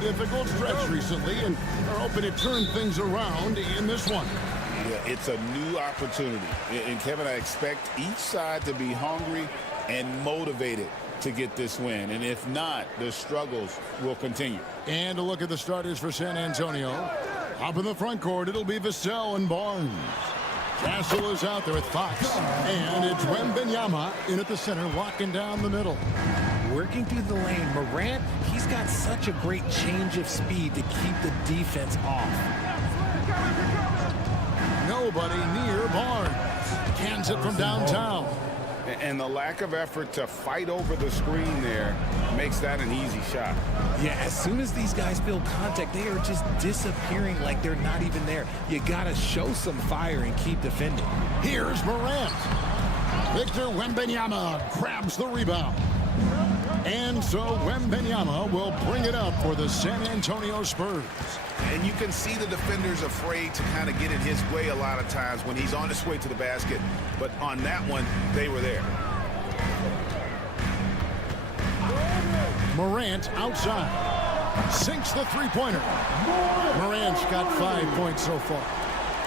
Difficult stretch recently and are hoping to turn things around in this one. Yeah, it's a new opportunity. And Kevin, I expect each side to be hungry and motivated to get this win. And if not, the struggles will continue. And a look at the starters for San Antonio. Up in the front court, it'll be Vassell and Barnes. Castle is out there with Fox. And it's Wembanyama in at the center, locking down the middle. Working through the lane, Morant, he's got such a great change of speed to keep the defense off. Nobody near Barnes. Cans it from downtown. And the lack of effort to fight over the screen there makes that an easy shot. Yeah, as soon as these guys feel contact, they are just disappearing like they're not even there. You got to show some fire and keep defending. Here's Morant. Victor Wembanyama grabs the rebound. And so Wembanyama will bring it up for the San Antonio Spurs. And you can see the defenders afraid to kind of get in his way a lot of times when he's on his way to the basket. But on that one, they were there. Morant outside. Sinks the three-pointer. Morant's got 5 points so far.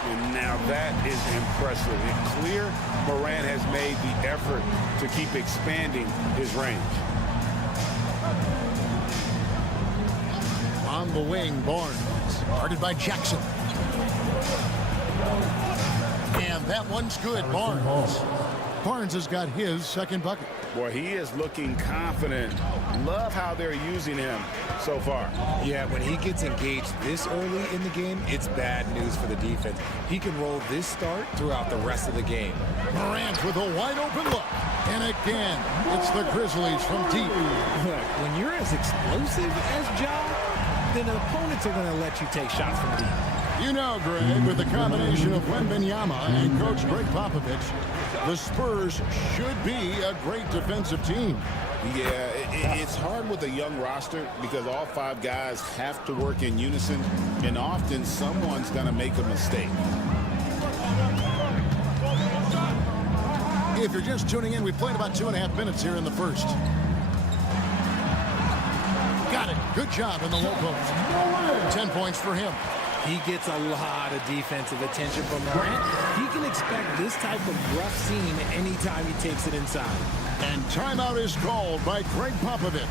And now that is impressive. It's clear Morant has made the effort to keep expanding his range. On the wing, Barnes. Guarded by Jackson. And that one's good, Barnes. Barnes has got his second bucket. Boy, he is looking confident. Love how they're using him so far. Yeah, when he gets engaged this early in the game, it's bad news for the defense. He can roll this start throughout the rest of the game. Morant with a wide open look. And again, it's the Grizzlies from deep. Look, when you're as explosive as Ja, then opponents are going to let you take shots from deep. You know, Greg, with the combination of Wembanyama and Coach Greg Popovich, the Spurs should be a great defensive team. Yeah, it's hard with a young roster because all 5 guys have to work in unison, and often someone's going to make a mistake. If you're just tuning in, we've played about 2.5 minutes here in the first. Got it. Good job in the low post. 10 points for him. He gets a lot of defensive attention from Morant. He can expect this type of rough scene anytime he takes it inside. And timeout is called by Greg Popovich.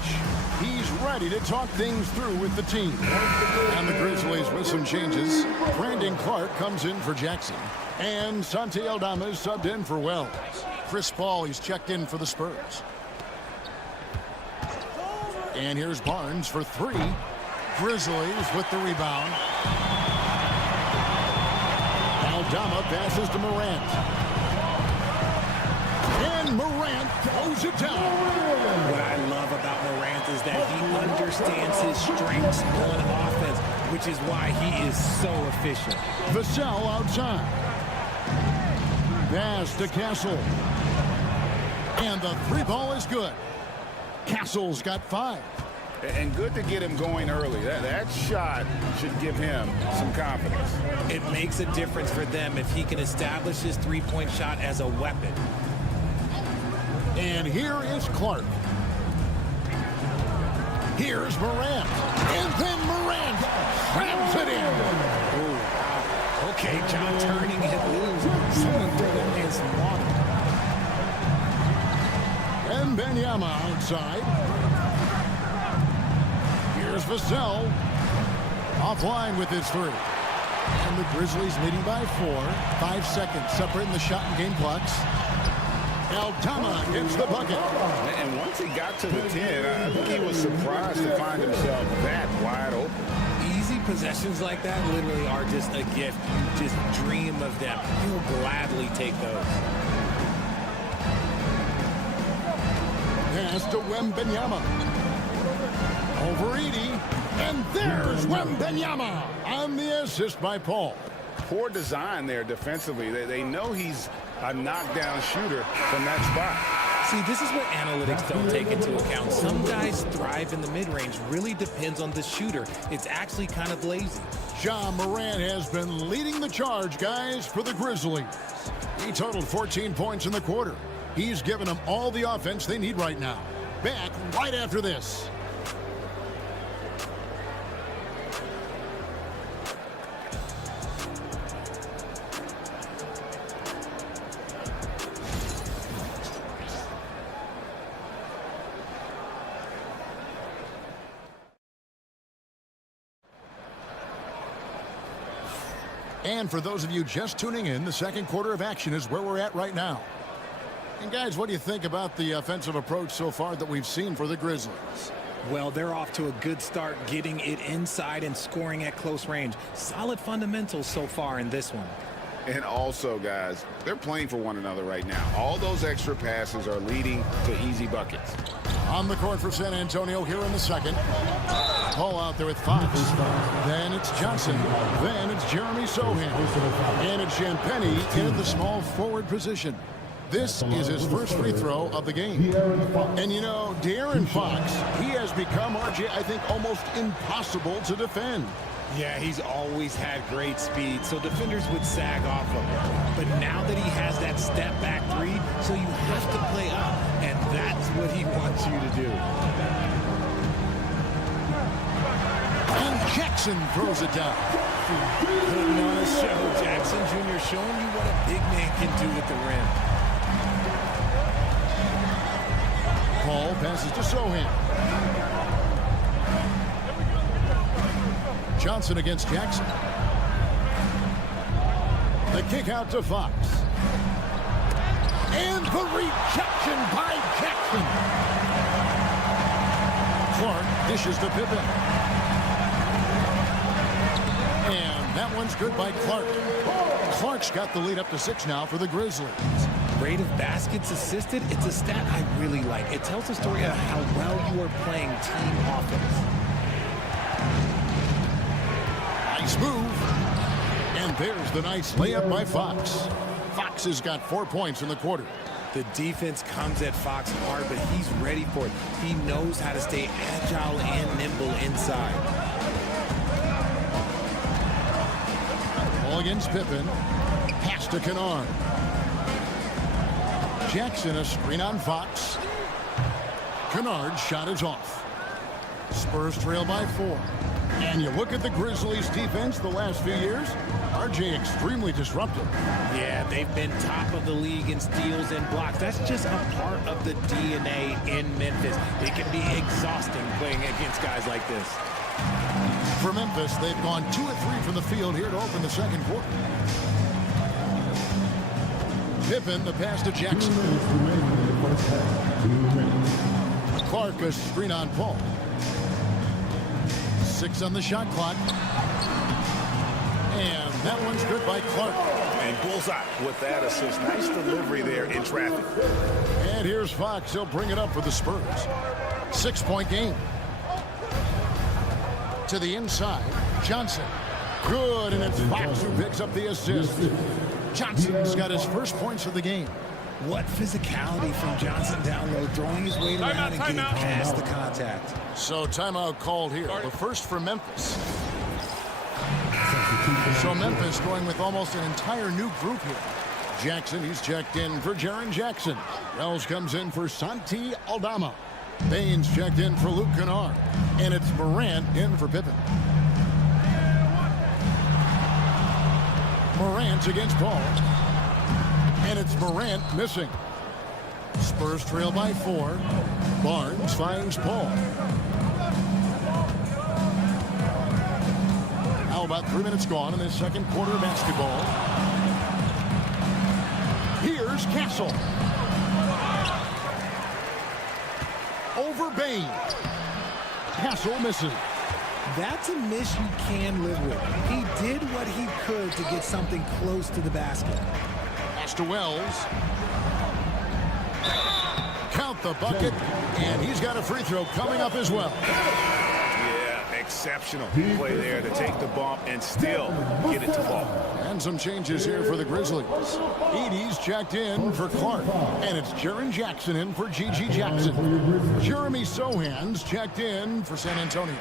He's ready to talk things through with the team. And the Grizzlies with some changes. Brandon Clark comes in for Jackson. And Santi Aldama is subbed in for Wells. Chris Paul, he's checked in for the Spurs. And here's Barnes for 3. Grizzlies with the rebound. Aldama passes to Morant. And Morant throws it down. What I love about Morant is that he understands his strengths on offense, which is why he is so efficient. Vassell outside. Pass to Castle. And the 3-ball is good. Castle's got 5. And good to get him going early. That shot should give him some confidence. It makes a difference for them if he can establish his three-point shot as a weapon. And here is Clark. Here's Morant. And then Morant slams it in. Ooh. Okay, John turning it loose. Someone threw their hands in water. And Wembanyama outside. Here's Vassell. Offline with his 3. And the Grizzlies leading by 4. 5 seconds separating the shot and game clocks. Aldama gets the bucket. And once he got to the 10, I think he was surprised to find himself that wide open. Easy possessions like that literally are just a gift. You just dream of them. He'll gladly take those. Pass to Wembanyama. Over Edie. And there's Wembanyama on the assist by Paul. Poor design there defensively. They know he's a knockdown shooter from that spot. See, this is what analytics don't take into account. Some guys thrive in the mid-range. Really depends on the shooter. It's actually kind of lazy. Ja Morant has been leading the charge, guys, for the Grizzlies. He totaled 14 points in the quarter. He's given them all the offense they need right now. Back right after this. And for those of you just tuning in, the second quarter of action is where we're at right now. And guys, what do you think about the offensive approach so far that we've seen for the Grizzlies? Well, they're off to a good start getting it inside and scoring at close range. Solid fundamentals so far in this one. And also, guys, they're playing for one another right now. All those extra passes are leading to easy buckets. On the court for San Antonio here in the second. Paul out there with Fox. Then it's Johnson. Then it's Jeremy Sohan. And it's Champagnie in the small forward position. This is his first free throw of the game. And you know, De'Aaron Fox, he has become, RJ, I think, almost impossible to defend. Yeah, he's always had great speed, so defenders would sag off of him. But now that he has that step-back 3, so you have to play up, and that's what he wants you to do. And Jackson throws it down. Putting on a show, Jackson Jr. showing you what a big man can do with the rim. Paul passes to Sohan. Johnson against Jackson. The kick out to Fox. And the rejection by Jackson. Clark dishes to Pippen. And that one's good by Clark. Clark's got the lead up to 6 now for the Grizzlies. Rate of baskets assisted, it's a stat I really like. It tells a story of how well you are playing team offense. Nice move. And there's the nice layup by Fox. Fox has got 4 points in the quarter. The defense comes at Fox hard, but he's ready for it. He knows how to stay agile and nimble inside. Ball against Pippen. Pass to Kennard. Jackson a screen on Fox. Kennard's shot is off. Spurs trail by 4. And you look at the Grizzlies defense the last few years, RJ extremely disruptive. Yeah, they've been top of the league in steals and blocks. That's just a part of the DNA in Memphis. It can be exhausting playing against guys like this. For Memphis, they've gone 2 of 3 from the field here to open the second quarter. Pippen, the pass to Jackson. Clark, a screen on Paul. 6 on the shot clock. And that one's good by Clark. And bullseye with that assist. Nice delivery there in traffic. And here's Fox. He'll bring it up for the Spurs. 6-point game. To the inside. Johnson. Good, and it's Fox who picks up the assist. Johnson's got his first points of the game. What physicality from Johnson down low, throwing his weight around and getting past the contact. So timeout called here. The first for Memphis. So Memphis going with almost an entire new group here. Jackson, he's checked in for Jaren Jackson. Wells comes in for Santi Aldama. Baines checked in for Luke Kennard. And it's Morant in for Pippen. Morant's against Paul. And it's Morant missing. Spurs trail by 4. Barnes finds Paul. Now about 3 minutes gone in this second quarter of basketball. Here's Castle. Over Bain. Castle misses. That's a miss you can live with. He did what he could to get something close to the basket. Pass to Wells. Count the bucket, and he's got a free throw coming up as well. Yeah, exceptional play there to take the bump and still get it to fall. And some changes here for the Grizzlies. Edey's checked in for Clark, and it's Jaren Jackson in for G.G. Jackson. Jeremy Sohan's checked in for San Antonio.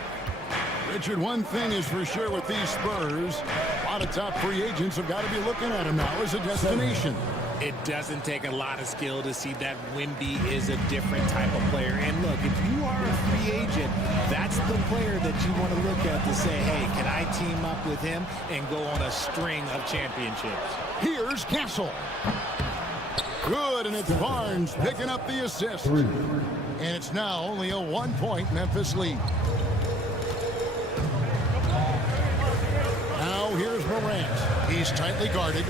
Richard, one thing is for sure with these Spurs, a lot of top free agents have got to be looking at him now as a destination. It doesn't take a lot of skill to see that Wemby is a different type of player. And look, if you are a free agent, that's the player that you want to look at to say, hey, can I team up with him and go on a string of championships? Here's Castle. Good, and it's Barnes picking up the assist. And it's now only a 1-point Memphis lead. Now here's Morant. He's tightly guarded.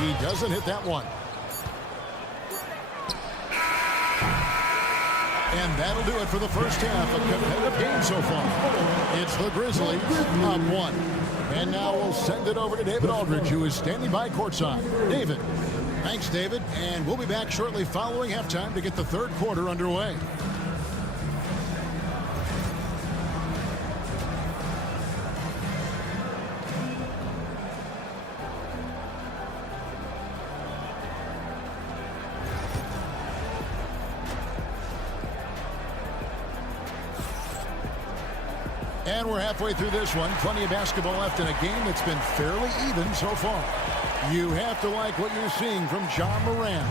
He doesn't hit that one. And that'll do it for the first half. A competitive game so far. It's the Grizzlies up 1. And now we'll send it over to David Aldridge, who is standing by courtside. David. Thanks, David. And we'll be back shortly following halftime to get the third quarter underway. And we're halfway through this one. Plenty of basketball left in a game that's been fairly even so far. You have to like what you're seeing from John Morant.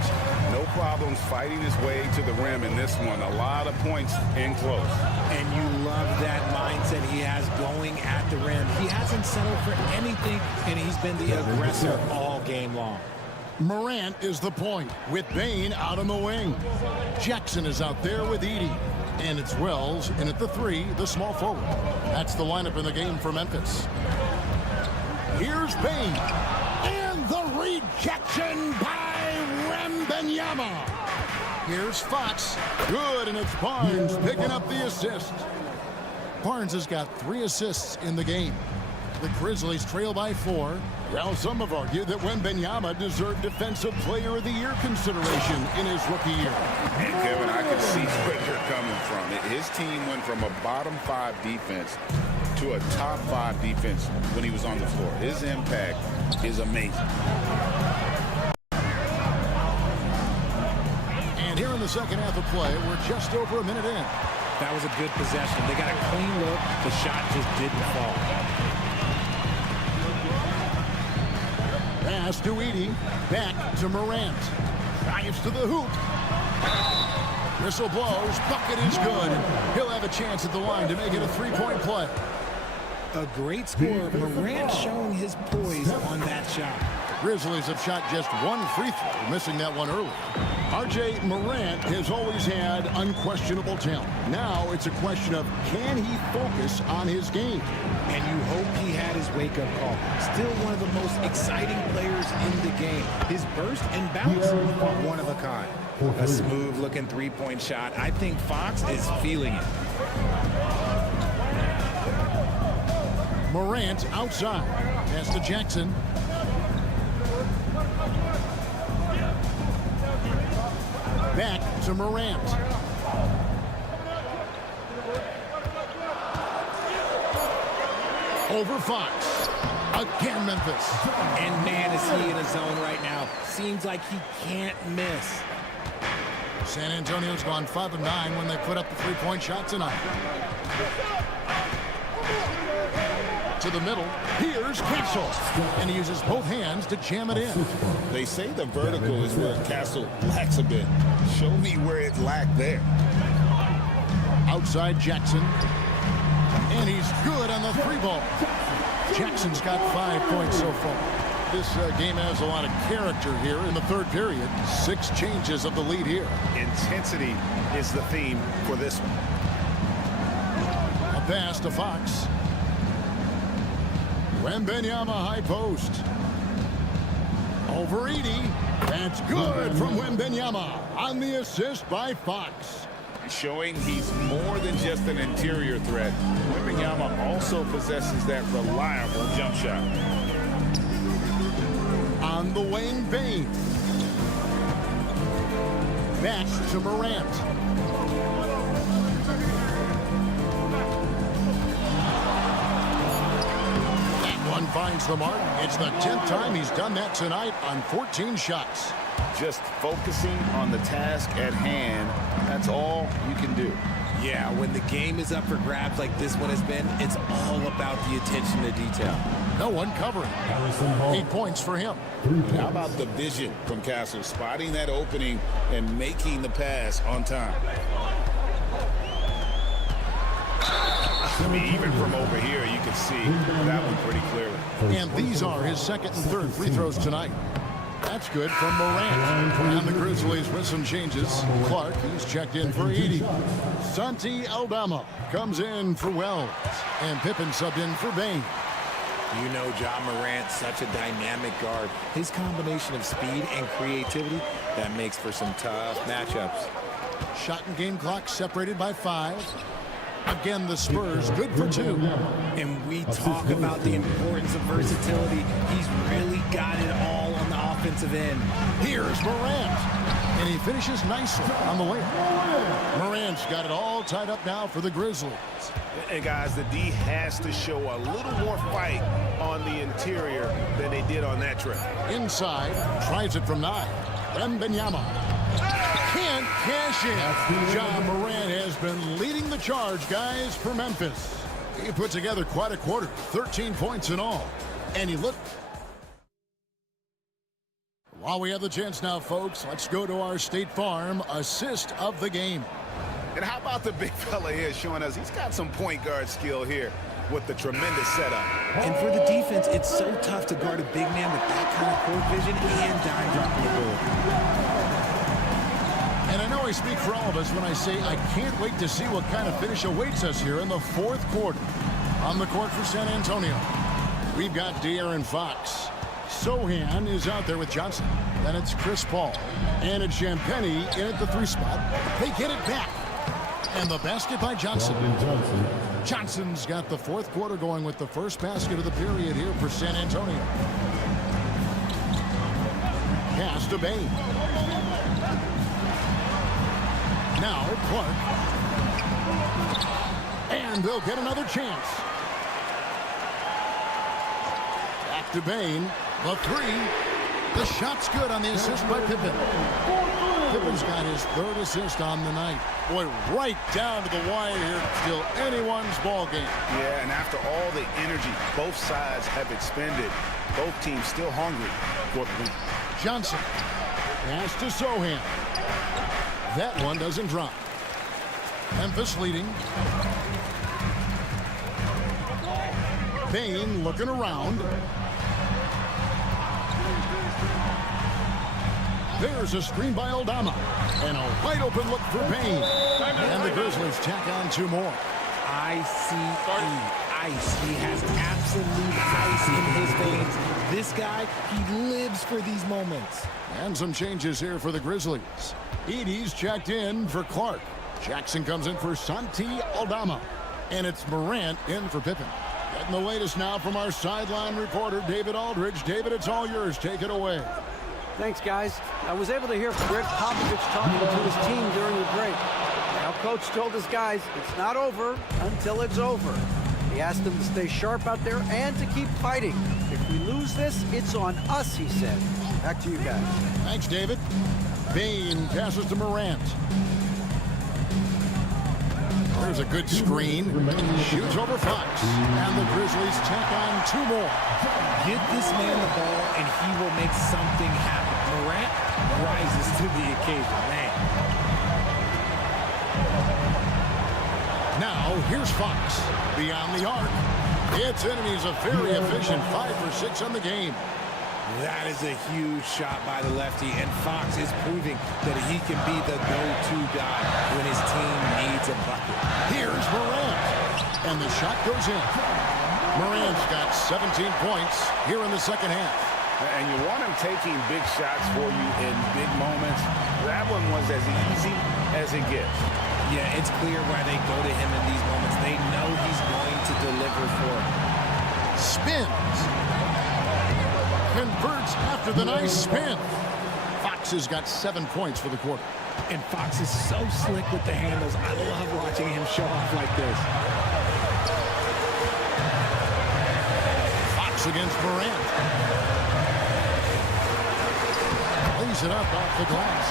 No problems fighting his way to the rim in this one. A lot of points in close. And you love that mindset he has going at the rim. He hasn't settled for anything, and he's been the aggressor all game long. Morant is the point with Bain out on the wing. Jackson is out there with Edey. And it's Wells in at the 3, the small forward. That's the lineup in the game for Memphis. Here's Bain. And the rejection by Wembanyama. Here's Fox. Good, and it's Barnes picking up the assist. Barnes has got 3 assists in the game. The Grizzlies trail by 4. Well, some have argued that Wembanyama deserved Defensive Player of the Year consideration in his rookie year. And Kevin, I can see where you're coming from. His team went from a bottom 5 defense to a top 5 defense when he was on the floor. His impact is amazing. And here in the second half of play, we're just over a minute in. That was a good possession. They got a clean look. The shot just didn't fall. Pass to Edey. Back to Morant. Drives to the hoop. Whistle blows. Bucket is good. He'll have a chance at the line to make it a three-point play. A great score. Morant showing his poise on that shot. The Grizzlies have shot just one free throw, missing that one early. R.J. Morant has always had unquestionable talent. Now it's a question of, can he focus on his game? And you hope he had his wake-up call. Still one of the most exciting players in the game. His burst and bounce are one of a kind. A smooth-looking three-point shot. I think Fox is feeling it. Morant outside. Pass to Jackson. Back to Morant. Over Fox. Again, Memphis. And man, is he in a zone right now. Seems like he can't miss. San Antonio's gone 5 of 9 when they put up the three-point shot tonight. To the middle. Here's Castle. And he uses both hands to jam it in. They say the vertical is where Castle lacks a bit. Show me where it lacked there. Outside Jackson. And he's good on the three ball. Jackson's got 5 points so far. This game has a lot of character here in the third period. 6 changes of the lead here. Intensity is the theme for this one. A pass to Fox. Wembanyama high post. Over Edey. That's good from Wembanyama on the assist by Fox. Showing he's more than just an interior threat. Wembanyama also possesses that reliable jump shot. On the wing, Bane. Back to Morant. One finds the mark. It's the 10th time he's done that tonight on 14 shots. Just focusing on the task at hand, that's all you can do. Yeah, when the game is up for grabs like this one has been, it's all about the attention to detail. No one covering. 8 points for him. How about the vision from Castle, spotting that opening and making the pass on time? I mean, even from over here, you can see that one pretty clearly. And these are his second and third free throws tonight. That's good from Morant. And the Grizzlies with some changes. Clark, he's checked in for Edey. Santi Aldama comes in for Wells. And Pippen subbed in for Bane. You know John Morant, such a dynamic guard. His combination of speed and creativity, that makes for some tough matchups. Shot and game clock separated by 5. Again, the Spurs good for 2. And we talk about the importance of versatility. He's really got it all on the offensive end. Here's Morant. And he finishes nicely on the layup. Morant's got it all tied up now for the Grizzlies. And guys, the D has to show a little more fight on the interior than they did on that trip. Inside, tries it from 9. Wembanyama. Can't cash in. John Morant has been leading the charge, guys, for Memphis. He put together quite a quarter, 13 points in all. And he looked. While we have the chance now, folks, let's go to our State Farm assist of the game. And how about the big fella here showing us he's got some point guard skill here with the tremendous setup. And for the defense, it's so tough to guard a big man with that kind of court vision and dime dropping ability. And I know I speak for all of us when I say I can't wait to see what kind of finish awaits us here in the fourth quarter. On the court for San Antonio, we've got De'Aaron Fox. Sohan is out there with Johnson. Then it's Chris Paul. And it's Champagnie in at the 3 spot. They get it back. And the basket by Johnson. Johnson's got the fourth quarter going with the first basket of the period here for San Antonio. Pass to Bane. Now Clark. And they'll get another chance. Back to Bane. The 3. The shot's good on the assist by Pippen. Pippen's got got his 3rd assist on the night. Boy, right down to the wire here. Still anyone's ball game. Yeah, and after all the energy both sides have expended, both teams still hungry for the win. Johnson. Pass to Sohan. That one doesn't drop. Memphis leading. Payne looking around. There's a screen by Aldama. And a wide open look for Payne. And the Grizzlies tack on 2 more. ICE. Ice. He has absolute ice in his veins. This guy, he lives for these moments. And some changes here for the Grizzlies. Edey's checked in for Clark. Jackson comes in for Santi Aldama. And it's Morant in for Pippen. Getting the latest now from our sideline reporter, David Aldridge. David, it's all yours. Take it away. Thanks, guys. I was able to hear Greg Popovich talking to his team during the break. Now, Coach told his guys it's not over until it's over. He asked them to stay sharp out there and to keep fighting. If we lose this, it's on us, he said. Back to you guys. Thanks, David. Payne passes to Morant. There's a good screen. Shoots over Fox. And the Grizzlies tack on 2 more. Get this man the ball, and he will make something happen. Morant rises to the occasion, man. Now, here's Fox. Beyond the arc. It's in, and he's a very efficient 5 for 6 on the game. That is a huge shot by the lefty, and Fox is proving that he can be the go-to guy when his team needs a bucket. Here's Morant, and the shot goes in. Morant's got 17 points here in the second half. And you want him taking big shots for you in big moments. That one was as easy as it gets. Yeah, it's clear why they go to him in these moments. They know he's going to deliver for them. Spins. Converts after the nice spin. Fox has got 7 points for the quarter. And Fox is so slick with the handles. I love watching him show off like this. Fox against Morant. Lays it up off the glass.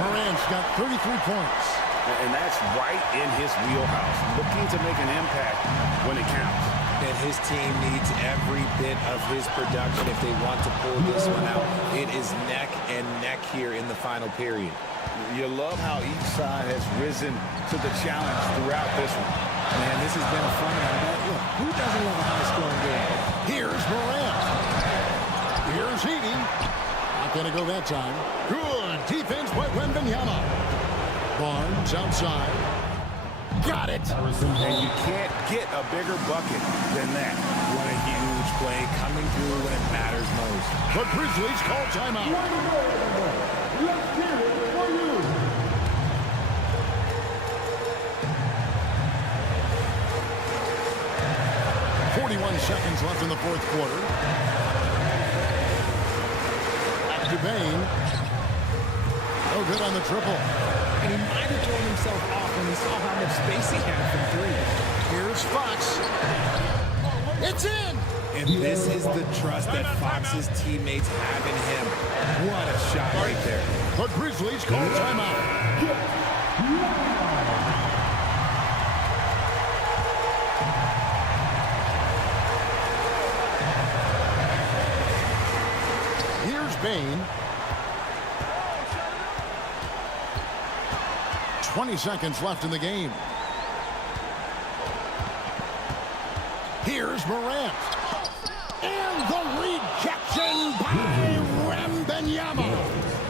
Morant's got 33 points. And that's right in his wheelhouse. Looking to make an impact when it counts. And his team needs every bit of his production if they want to pull this one out. It is neck and neck here in the final period. You love how each side has risen to the challenge throughout this one. Man, this has been a fun one. But look, who doesn't love a high-scoring game? Here's Morant. Here's Edey. Not going to go that time. Good defense by Wembanyama. Barnes outside. Got it. And you can't get a bigger bucket than that. What a huge play coming through when it matters most. The Grizzlies call timeout. Let's get it for you. 41 seconds left in the 4th quarter. Back to Payne. No good on the triple. And he might have thrown himself off when he saw how much space he had from 3. Here's Fox. It's in! And this is the trust that Fox's teammates have in him. What a shot right there. The Grizzlies call timeout. Here's Payne. 20 seconds left in the game. Here's Morant. And the rejection by Wembanyama.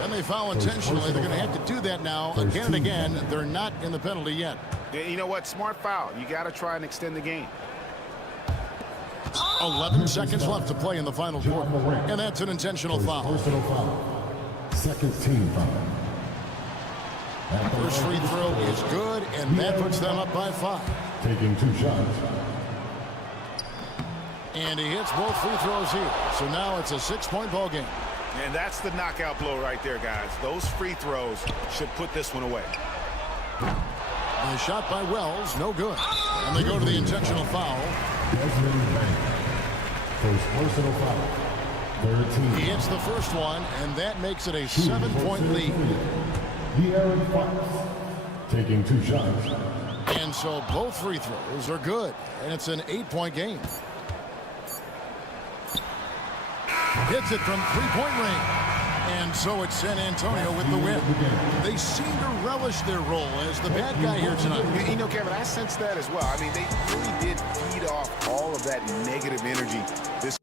And they foul intentionally. They're going to have to do that now again and again. They're not in the penalty yet. You know what? Smart foul. You got to try and extend the game. 11 seconds left to play in the final quarter. And that's an intentional foul. Personal foul. Second team foul. First free throw is good, and that puts them up by 5. Taking 2 shots. And he hits both free throws here. So now it's a 6-point ball game. And that's the knockout blow right there, guys. Those free throws should put this one away. And a shot by Wells, no good. And they go to the intentional foul. Desmond Bain. First personal foul. 13. He hits the first one, and that makes it a 7-point lead. De'Aaron Fox, taking 2 shots. And so both free throws are good, and it's an 8-point game. Hits it from three-point range. And so it's San Antonio with the win. They seem to relish their role as the bad guy here tonight. You know, Kevin, I sense that as well. I mean, they really did feed off all of that negative energy this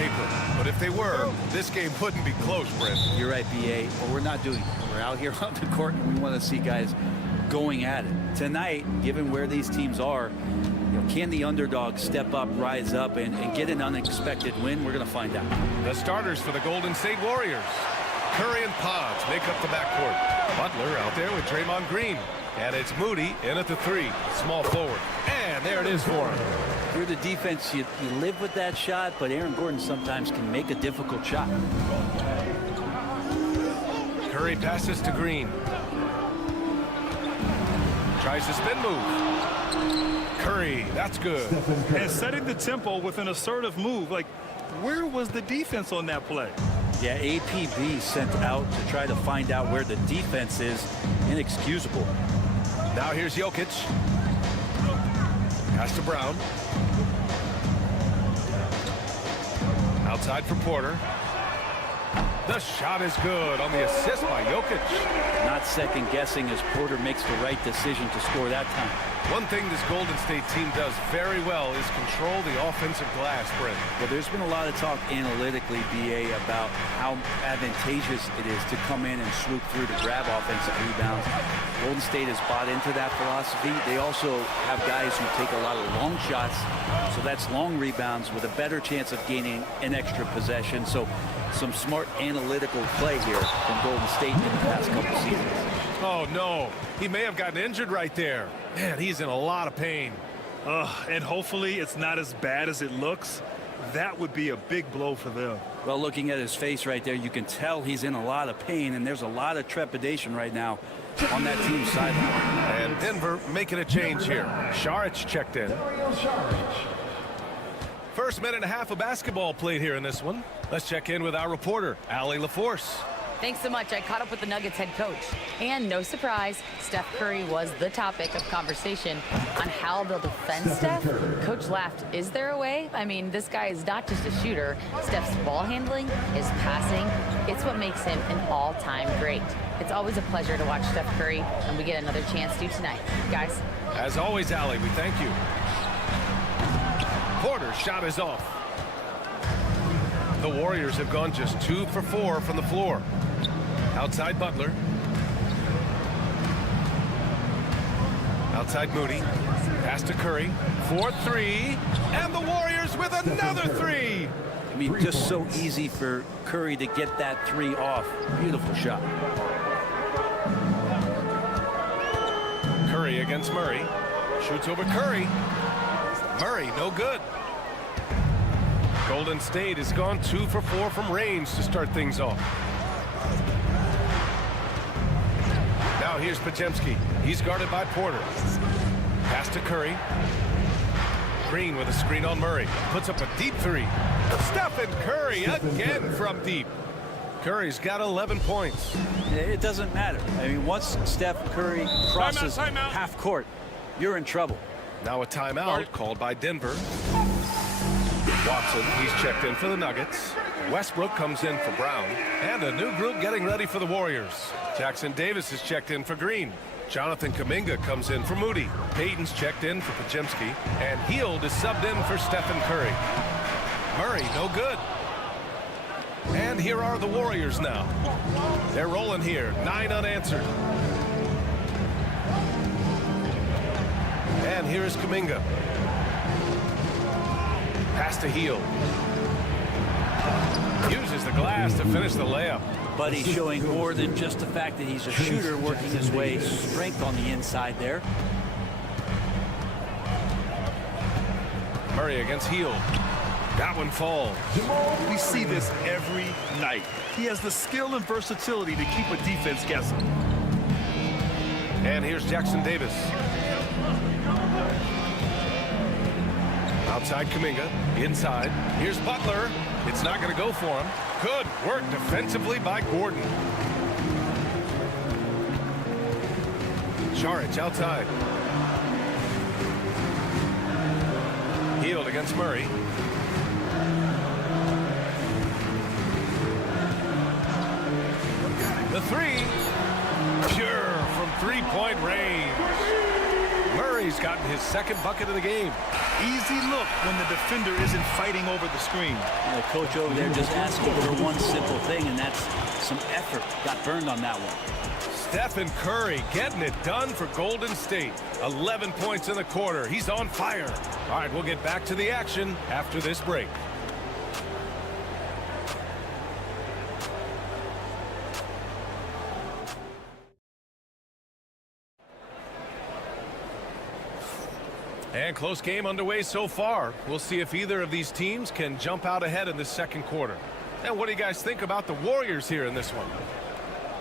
paper. But if they were, this game wouldn't be close, Brent. You're right, BA. But we're not doing it. We're out here on the court, and we want to see guys going at it. Tonight, given where these teams are, can the underdog step up, rise up, and get an unexpected win? We're going to find out. The starters for the Golden State Warriors. Curry and Pods make up the backcourt. Butler out there with Draymond Green. And it's Moody in at the 3, small forward. And there it is for him. If you're the defense, you live with that shot, but Aaron Gordon sometimes can make a difficult shot. Curry passes to Green. Tries the spin move. Curry, that's good. And setting the tempo with an assertive move. Like, where was the defense on that play? Yeah, APB sent out to try to find out where the defense is. Inexcusable. Now here's Jokic. Pass to Brown. Outside for Porter. The shot is good on the assist by Jokic. Not second guessing as Porter makes the right decision to score that time. One thing this Golden State team does very well is control the offensive glass, Brent. Well, there's been a lot of talk analytically, BA, about how advantageous it is to come in and swoop through to grab offensive rebounds. Golden State has bought into that philosophy. They also have guys who take a lot of long shots, so that's long rebounds with a better chance of gaining an extra possession. So some smart analytical play here from Golden State in the past couple seasons. Oh, no. He may have gotten injured right there. Man, he's in a lot of pain. And hopefully it's not as bad as it looks. That would be a big blow for them. Well, looking at his face right there, you can tell he's in a lot of pain, and there's a lot of trepidation right now on that team's sideline. And Denver making a change here. Saric checked in. First minute and a half of basketball played here in this one. Let's check in with our reporter, Allie LaForce. Thanks so much. I caught up with the Nuggets head coach. And no surprise, Steph Curry was the topic of conversation on how they'll defend Steph. Coach laughed. Is there a way? I mean, this guy is not just a shooter. Steph's ball handling, his passing, it's what makes him an all-time great. It's always a pleasure to watch Steph Curry, and we get another chance to tonight. Guys. As always, Allie, we thank you. Porter's shot is off. The Warriors have gone just 2 for 4 from the floor. Outside Butler. Outside Moody. Pass to Curry. 4-3. And the Warriors with another 3. I mean, just so easy for Curry to get that 3 off. Beautiful shot. Curry against Murray. Shoots over Curry. Murray, no good. Golden State has gone 2 for 4 from range to start things off. Now here's Podziemski. He's guarded by Porter. Pass to Curry. Green with a screen on Murray. Puts up a deep 3. Stephen Curry again from deep. Curry's got 11 points. It doesn't matter. I mean, once Steph Curry crosses half court, you're in trouble. Now a timeout called by Denver. Watson, he's checked in for the Nuggets. Westbrook comes in for Brown. And a new group getting ready for the Warriors. Jackson Davis is checked in for Green. Jonathan Kuminga comes in for Moody. Payton's checked in for Podziemski. And Hield is subbed in for Stephen Curry. Murray, no good. And here are the Warriors now. They're rolling here, 9 unanswered. And here is Kuminga. Pass to Hield. Uses the glass to finish the layup. But he's showing more than just the fact that he's a shooter, working his way strength on the inside there. Murray against Hield. That one falls. We see this every night. He has the skill and versatility to keep a defense guessing. And here's Jackson Davis. Outside Kuminga. Inside. Here's Butler. It's not going to go for him. Good work defensively by Gordon. Saric outside. Hield against Murray. The 3. Pure from 3-point range. Murray's gotten his second bucket of the game. Easy look when the defender isn't fighting over the screen. The coach over there just asking for one simple thing, and that's some effort. Got burned on that one. Stephen Curry getting it done for Golden State. 11 points in the quarter. He's on fire. All right, we'll get back to the action after this break. And close game underway so far. We'll see if either of these teams can jump out ahead in this second quarter. And what do you guys think about the Warriors here in this one?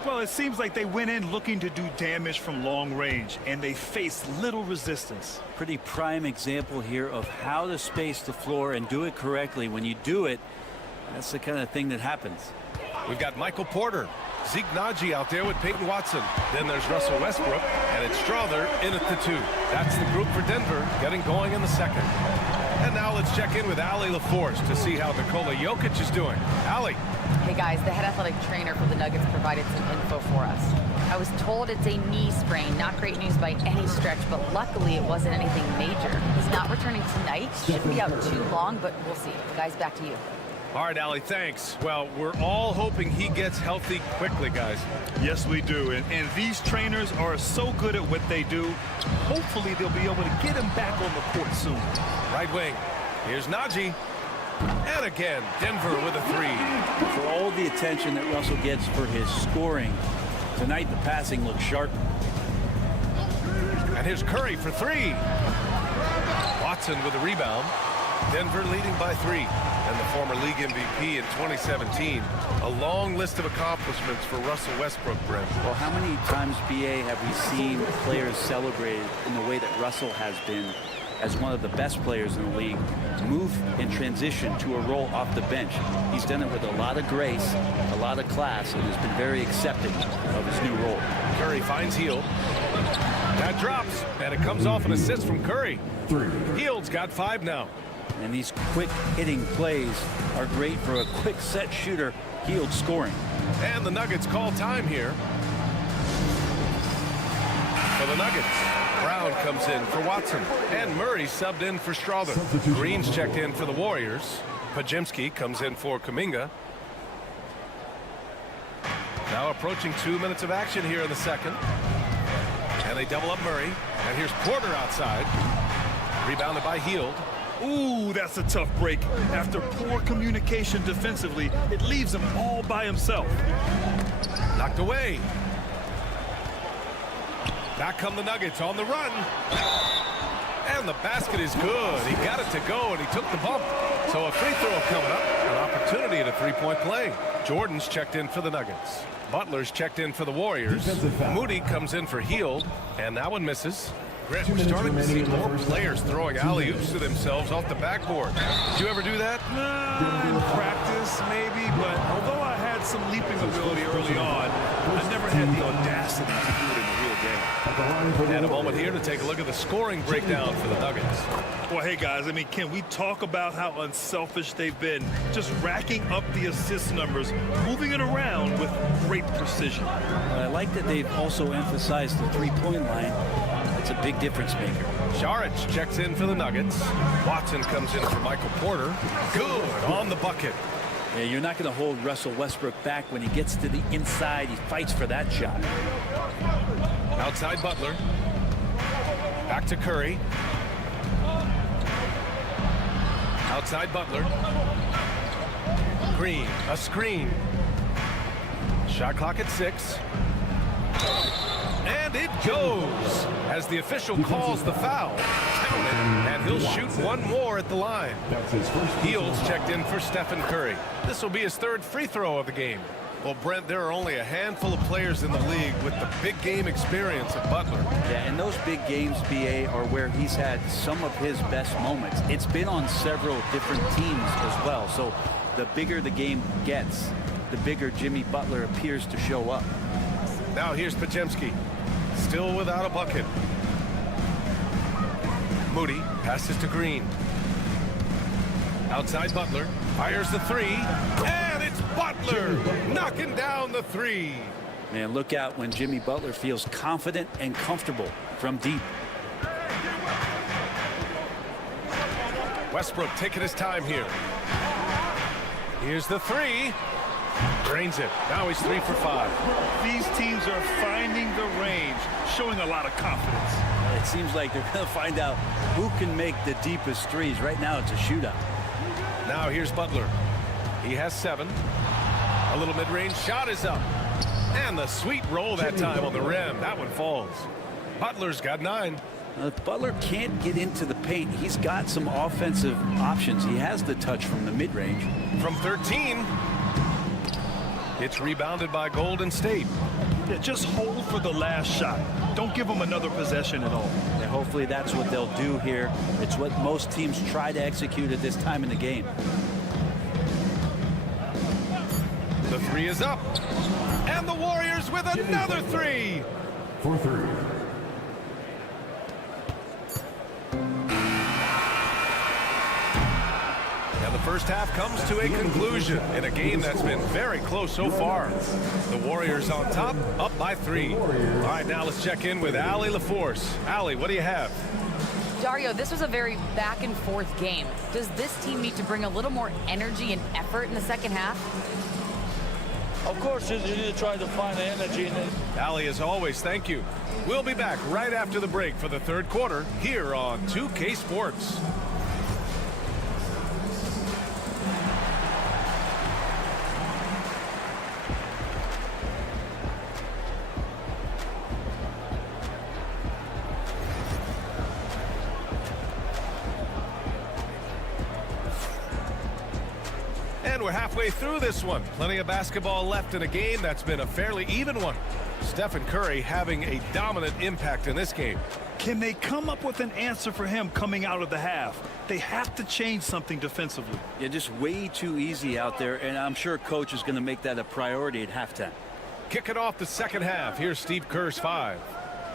Well, it seems like they went in looking to do damage from long range, and they faced little resistance. Pretty prime example here of how to space the floor and do it correctly. When you do it, that's the kind of thing that happens. We've got Michael Porter, Zeke Naji out there with Peyton Watson. Then there's Russell Westbrook, and it's Strother in at the 2. That's the group for Denver getting going in the second. And now let's check in with Allie LaForce to see how Nikola Jokic is doing. Allie. Hey guys, the head athletic trainer for the Nuggets provided some info for us. I was told it's a knee sprain, not great news by any stretch, but luckily it wasn't anything major. He's not returning tonight, shouldn't be out too long, but we'll see. Guys, back to you. All right, Allie, thanks. Well, we're all hoping he gets healthy quickly, guys. Yes, we do. And these trainers are so good at what they do. Hopefully, they'll be able to get him back on the court soon. Right wing. Here's Naji. And again, Denver with a 3. For all the attention that Russell gets for his scoring, tonight the passing looks sharp. And here's Curry for 3. Watson with a rebound. Denver leading by 3. And the former league MVP in 2017. A long list of accomplishments for Russell Westbrook, Brent. Well, how many times, BA, have we seen players celebrated in the way that Russell has been as one of the best players in the league, move and transition to a role off the bench? He's done it with a lot of grace, a lot of class, and has been very accepting of his new role. Curry finds Hield. That drops, and it comes off an assist from Curry. Hield's got 5 now. And these quick hitting plays are great for a quick set shooter. Hield scoring. And the Nuggets call time here. For the Nuggets, Brown comes in for Watson. And Murray subbed in for Strother. Green's checked in for the Warriors. Pajemski comes in for Kuminga. Now approaching 2 minutes of action here in the second. And they double up Murray. And here's Porter outside. Rebounded by Hield. Ooh, that's a tough break. After poor communication defensively, it leaves him all by himself. Knocked away. Back come the Nuggets on the run. And the basket is good. He got it to go, and he took the bump. So a free throw coming up. An opportunity at a three-point play. Jordan's checked in for the Nuggets. Butler's checked in for the Warriors. Moody comes in for Hield, and that one misses. Grant, we're starting to see more players throwing alley-oops to themselves off the backboard. Did you ever do that? In practice, maybe, but although I had some leaping ability early on, I never had the audacity to do it in the real game. And a moment here to take a look at the scoring breakdown for the Nuggets. Well, hey, guys, I mean, can we talk about how unselfish they've been? Just racking up the assist numbers, moving it around with great precision. I like that they've also emphasized the three-point line. It's a big difference maker. Saric checks in for the Nuggets. Watson comes in for Michael Porter. Good on the bucket. Yeah, you're not going to hold Russell Westbrook back when he gets to the inside. He fights for that shot. Outside Butler. Back to Curry. Outside Butler. Green, a screen. Shot clock at 6. And it goes as the official calls the foul. Count it, and he'll shoot one more at the line. Hield's checked in for Stephen Curry. This will be his 3rd free throw of the game. Well, Brent, there are only a handful of players in the league with the big game experience of Butler. Yeah, and those big games, BA, are where he's had some of his best moments. It's been on several different teams as well. So the bigger the game gets, the bigger Jimmy Butler appears to show up. Now here's Pajemski. Still without a bucket. Moody passes to Green. Outside Butler. Fires the 3. And it's Butler knocking down the 3. Man, look out when Jimmy Butler feels confident and comfortable from deep. Westbrook taking his time here. Here's the three. Drains it. Now he's 3 for 5. These teams are finding the range, showing a lot of confidence. It seems like they're going to find out who can make the deepest threes. Right now, it's a shootout. Now here's Butler. He has 7. A little mid-range shot is up. And the sweet roll that time on the rim. That one falls. Butler's got 9. Butler can't get into the paint. He's got some offensive options. He has the touch from the mid-range. From 13. It's rebounded by Golden State. Yeah, just hold for the last shot. Don't give them another possession at all. And hopefully that's what they'll do here. It's what most teams try to execute at this time in the game. The 3 is up. And the Warriors with another 3. For 3. Now the first half comes to a conclusion in a game that's been very close so far. The Warriors on top, up by 3. All right, now let's check in with Allie LaForce. Allie, what do you have? Dario, this was a very back and forth game. Does this team need to bring a little more energy and effort in the second half? Of course, you need to try to find the energy in it. Allie, as always, thank you. We'll be back right after the break for the third quarter here on 2K Sports. And we're halfway through this one. Plenty of basketball left in a game that's been a fairly even one. Stephen Curry having a dominant impact in this game. Can they come up with an answer for him coming out of the half? They have to change something defensively. Yeah, just way too easy out there, and I'm sure coach is going to make that a priority at halftime. Kicking off the second half. Here's Steve Kerr's 5.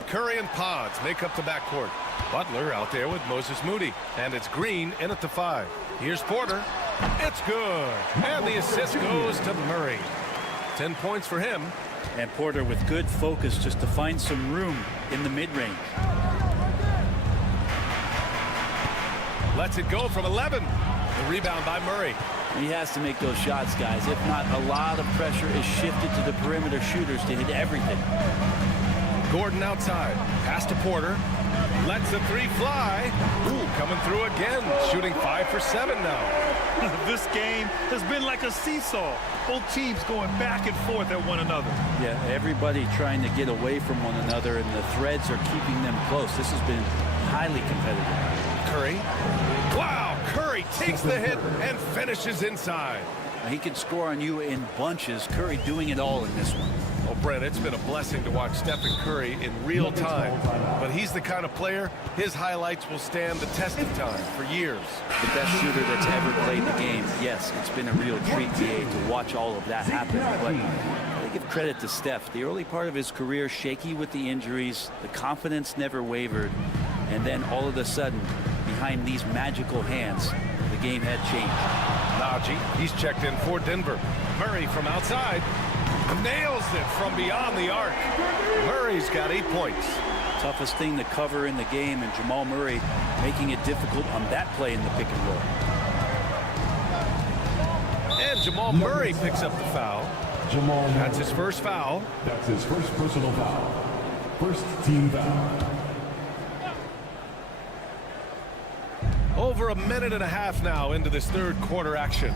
Curry and Pods make up the backcourt. Butler out there with Moses Moody. And it's Green in at the 5. Here's Porter. It's good. And the assist goes to Murray. 10 points for him. And Porter with good focus just to find some room in the mid-range. Lets it go from 11. The rebound by Murray. He has to make those shots, guys. If not, a lot of pressure is shifted to the perimeter shooters to hit everything. Gordon outside. Pass to Porter. Lets the 3 fly. Ooh, coming through again. Shooting 5 for 7 now. This game has been like a seesaw. Both teams going back and forth at one another. Yeah, everybody trying to get away from one another, and the threads are keeping them close. This has been highly competitive. Curry. Wow, Curry takes the hit and finishes inside. He can score on you in bunches. Curry doing it all in this one. Well, Brent, it's been a blessing to watch Stephen Curry in real time. But he's the kind of player, his highlights will stand the test of time for years. The best shooter that's ever played the game. Yes, it's been a real treat, DA, to watch all of that happen. But I give credit to Steph. The early part of his career, shaky with the injuries. The confidence never wavered. And then all of a sudden, behind these magical hands, the game had changed. Najee, he's checked in for Denver. Murray from outside. Nails it from beyond the arc. Murray's got 8 points. Toughest thing to cover in the game, and Jamal Murray making it difficult on that play in the pick and roll. And Jamal Murray picks up the foul. That's his first foul. That's his first personal foul. First team foul. Over a minute and a half now into this third quarter action.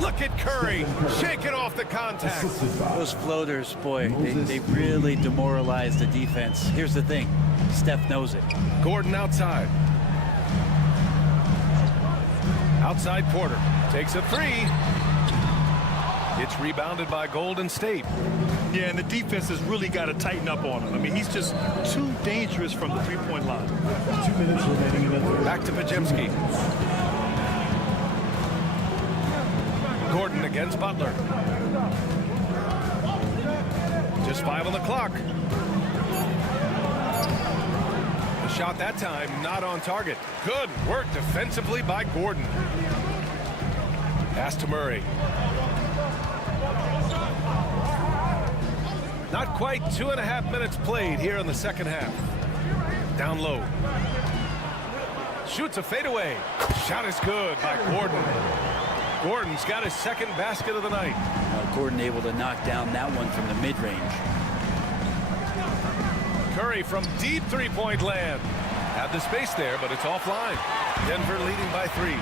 Look at Curry shaking off the contact. Those floaters, boy, they really demoralize the defense. Here's the thing, Steph knows it. Gordon outside. Outside Porter takes a 3. It's rebounded by Golden State. Yeah, and the defense has really got to tighten up on him. I mean, he's just too dangerous from the three-point line. 2 minutes remaining in the third. Back to Pajemski. Gordon against Butler. Just 5 on the clock. The shot that time not on target. Good work defensively by Gordon. Pass to Murray. Not quite 2.5 minutes played here in the second half. Down low. Shoots a fadeaway. Shot is good by Gordon. Gordon's got his second basket of the night. Gordon able to knock down that one from the mid-range. Curry from deep three-point land. Had the space there, but it's offline. Denver leading by 3.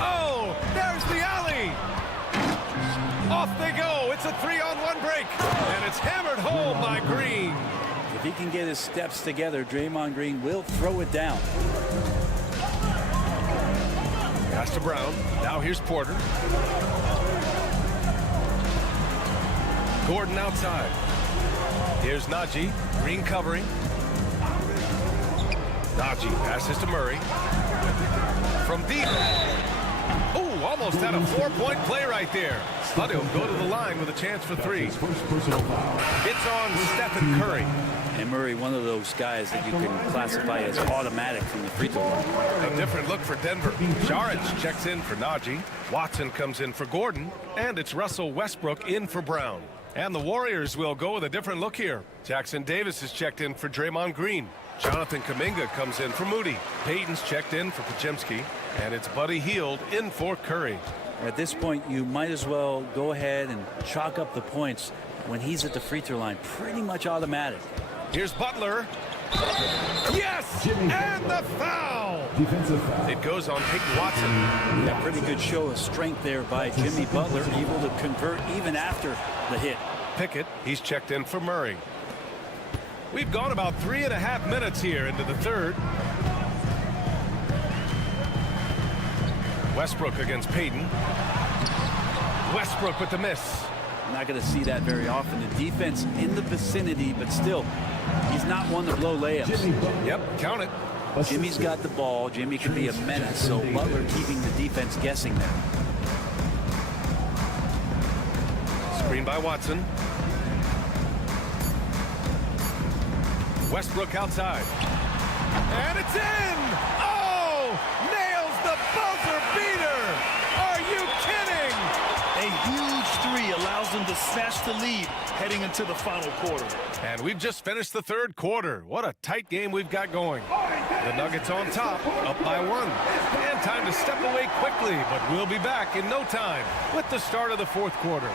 Oh, there's the alley. Off they go. It's a 3-on-1 break. And it's hammered home by Green. If he can get his steps together, Draymond Green will throw it down. Pass to Brown. Now here's Porter. Gordon outside. Here's Najee. Green covering. Najee passes to Murray. From deep. Oh, almost had a 4-point play right there. But he'll go to the line with a chance for 3. It's on Stephen Curry. And Murray, one of those guys that you can classify as automatic from the free throw line. A different look for Denver. Saric checks in for Najee. Watson comes in for Gordon. And it's Russell Westbrook in for Brown. And the Warriors will go with a different look here. Jackson Davis is checked in for Draymond Green. Jonathan Kuminga comes in for Moody. Payton's checked in for Podziemski. And it's Buddy Hield in for Curry. At this point, you might as well go ahead and chalk up the points when he's at the free throw line. Pretty much automatic. Here's Butler. Yes! And the foul! Defensive foul. It goes on Peyton Watson. Yeah, pretty good show of strength there by Jimmy Butler, able to convert even after the hit. Pickett, he's checked in for Murray. We've gone about 3.5 minutes here into the third. Westbrook against Payton. Westbrook with the miss. Not going to see that very often. The defense in the vicinity, but still, he's not one to blow layups. Yep, count it. Jimmy's got the ball. Jimmy can be a menace, so Butler keeping the defense guessing there. Screen by Watson. Westbrook outside. And it's in! Oh! Nails the buzzer beater! Are you kidding? A huge 3 allows them to snatch the lead heading into the final quarter. And we've just finished the third quarter. What a tight game we've got going. The Nuggets on top, up by 1. And time to step away quickly, but we'll be back in no time with the start of the fourth quarter.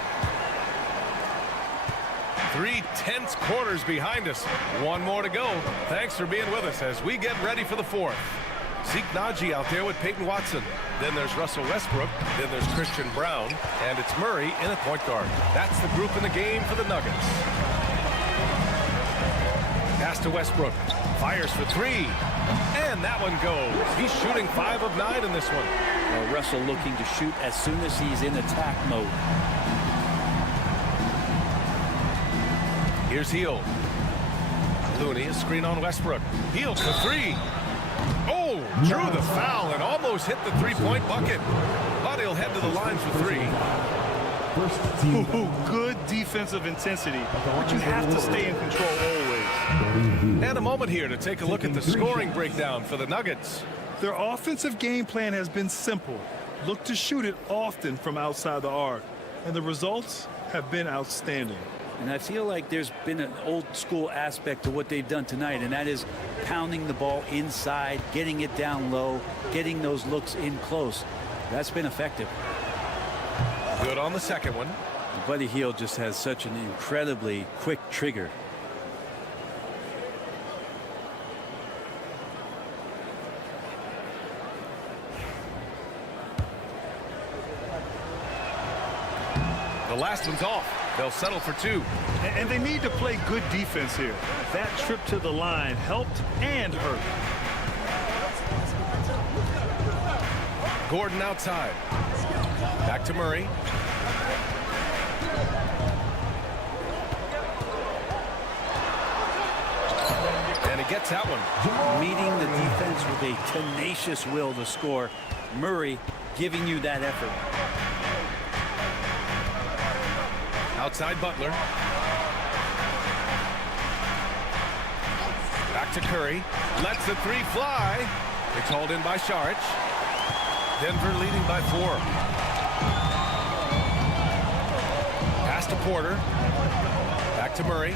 3 tense quarters behind us. 1 more to go. Thanks for being with us as we get ready for the fourth. Zeke Najee out there with Peyton Watson. Then there's Russell Westbrook. Then there's Christian Brown. And it's Murray in at point guard. That's the group in the game for the Nuggets. Pass to Westbrook. Fires for 3. And that one goes. He's shooting 5 of 9 in this one. Well, Russell looking to shoot as soon as he's in attack mode. Here's Hield. Looney, a screen on Westbrook. Hield for 3. Oh, drew the foul and almost hit the 3-point bucket. But he'll head to the line for 3. Good defensive intensity, but you have to stay in control always. And a moment here to take a look at the scoring breakdown for the Nuggets. Their offensive game plan has been simple. Look to shoot it often from outside the arc. And the results have been outstanding. And I feel like there's been an old school aspect to what they've done tonight, and that is pounding the ball inside, getting it down low, getting those looks in close. That's been effective. Good on the second one. Buddy Hield just has such an incredibly quick trigger. The last one's off. They'll settle for 2. And they need to play good defense here. That trip to the line helped and hurt. Gordon outside. Back to Murray. And he gets that one. Meeting the defense with a tenacious will to score. Murray giving you that effort. Outside Butler. Back to Curry. Lets the 3 fly. It's hauled in by Saric. Denver leading by 4. Pass to Porter. Back to Murray.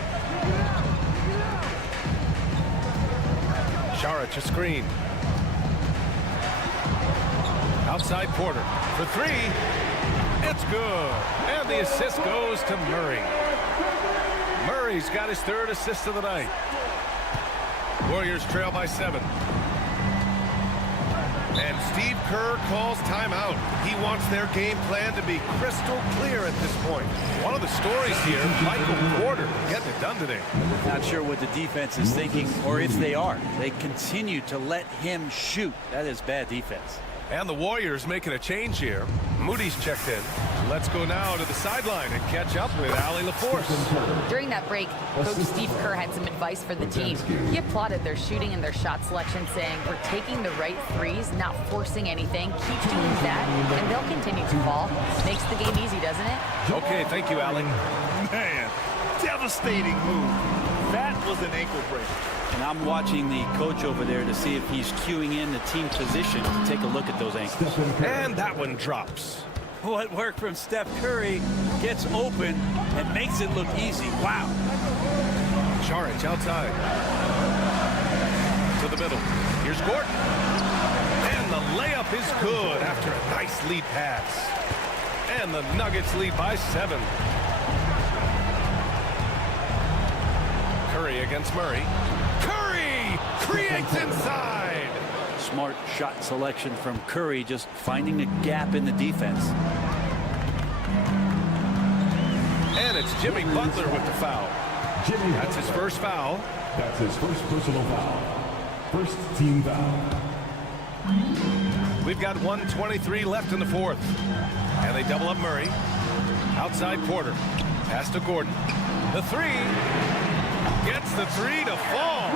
Saric a screen. Outside Porter for three. It's good. And the assist goes to Murray. Murray's got his third assist of the night. Warriors trail by 7. And Steve Kerr calls timeout. He wants their game plan to be crystal clear at this point. One of the stories here, Michael Porter getting it done today. Not sure what the defense is thinking, or if they are. They continue to let him shoot. That is bad defense. And the Warriors making a change here. Moody's checked in. Let's go now to the sideline and catch up with Allie LaForce. During that break, Coach Steve Kerr had some advice for the team. He applauded their shooting and their shot selection, saying, we're taking the right threes, not forcing anything. Keep doing that, and they'll continue to fall. Makes the game easy, doesn't it? Okay, thank you, Allie. Man, devastating move. That was an ankle break. And I'm watching the coach over there to see if he's cueing in the team position to take a look at those ankles. And that one drops. What work from Steph Curry gets open and makes it look easy. Wow. Saric outside. To the middle. Here's Gordon. And the layup is good after a nice lead pass. And the Nuggets lead by 7. Curry against Murray. Curry creates inside. Smart shot selection from Curry, just finding a gap in the defense. And it's Jimmy Butler with the foul. That's his first foul. That's his first personal foul. First team foul. We've got 1:23 left in the fourth. And they double up Murray. Outside Porter. Pass to Gordon. The three. Gets the three to fall.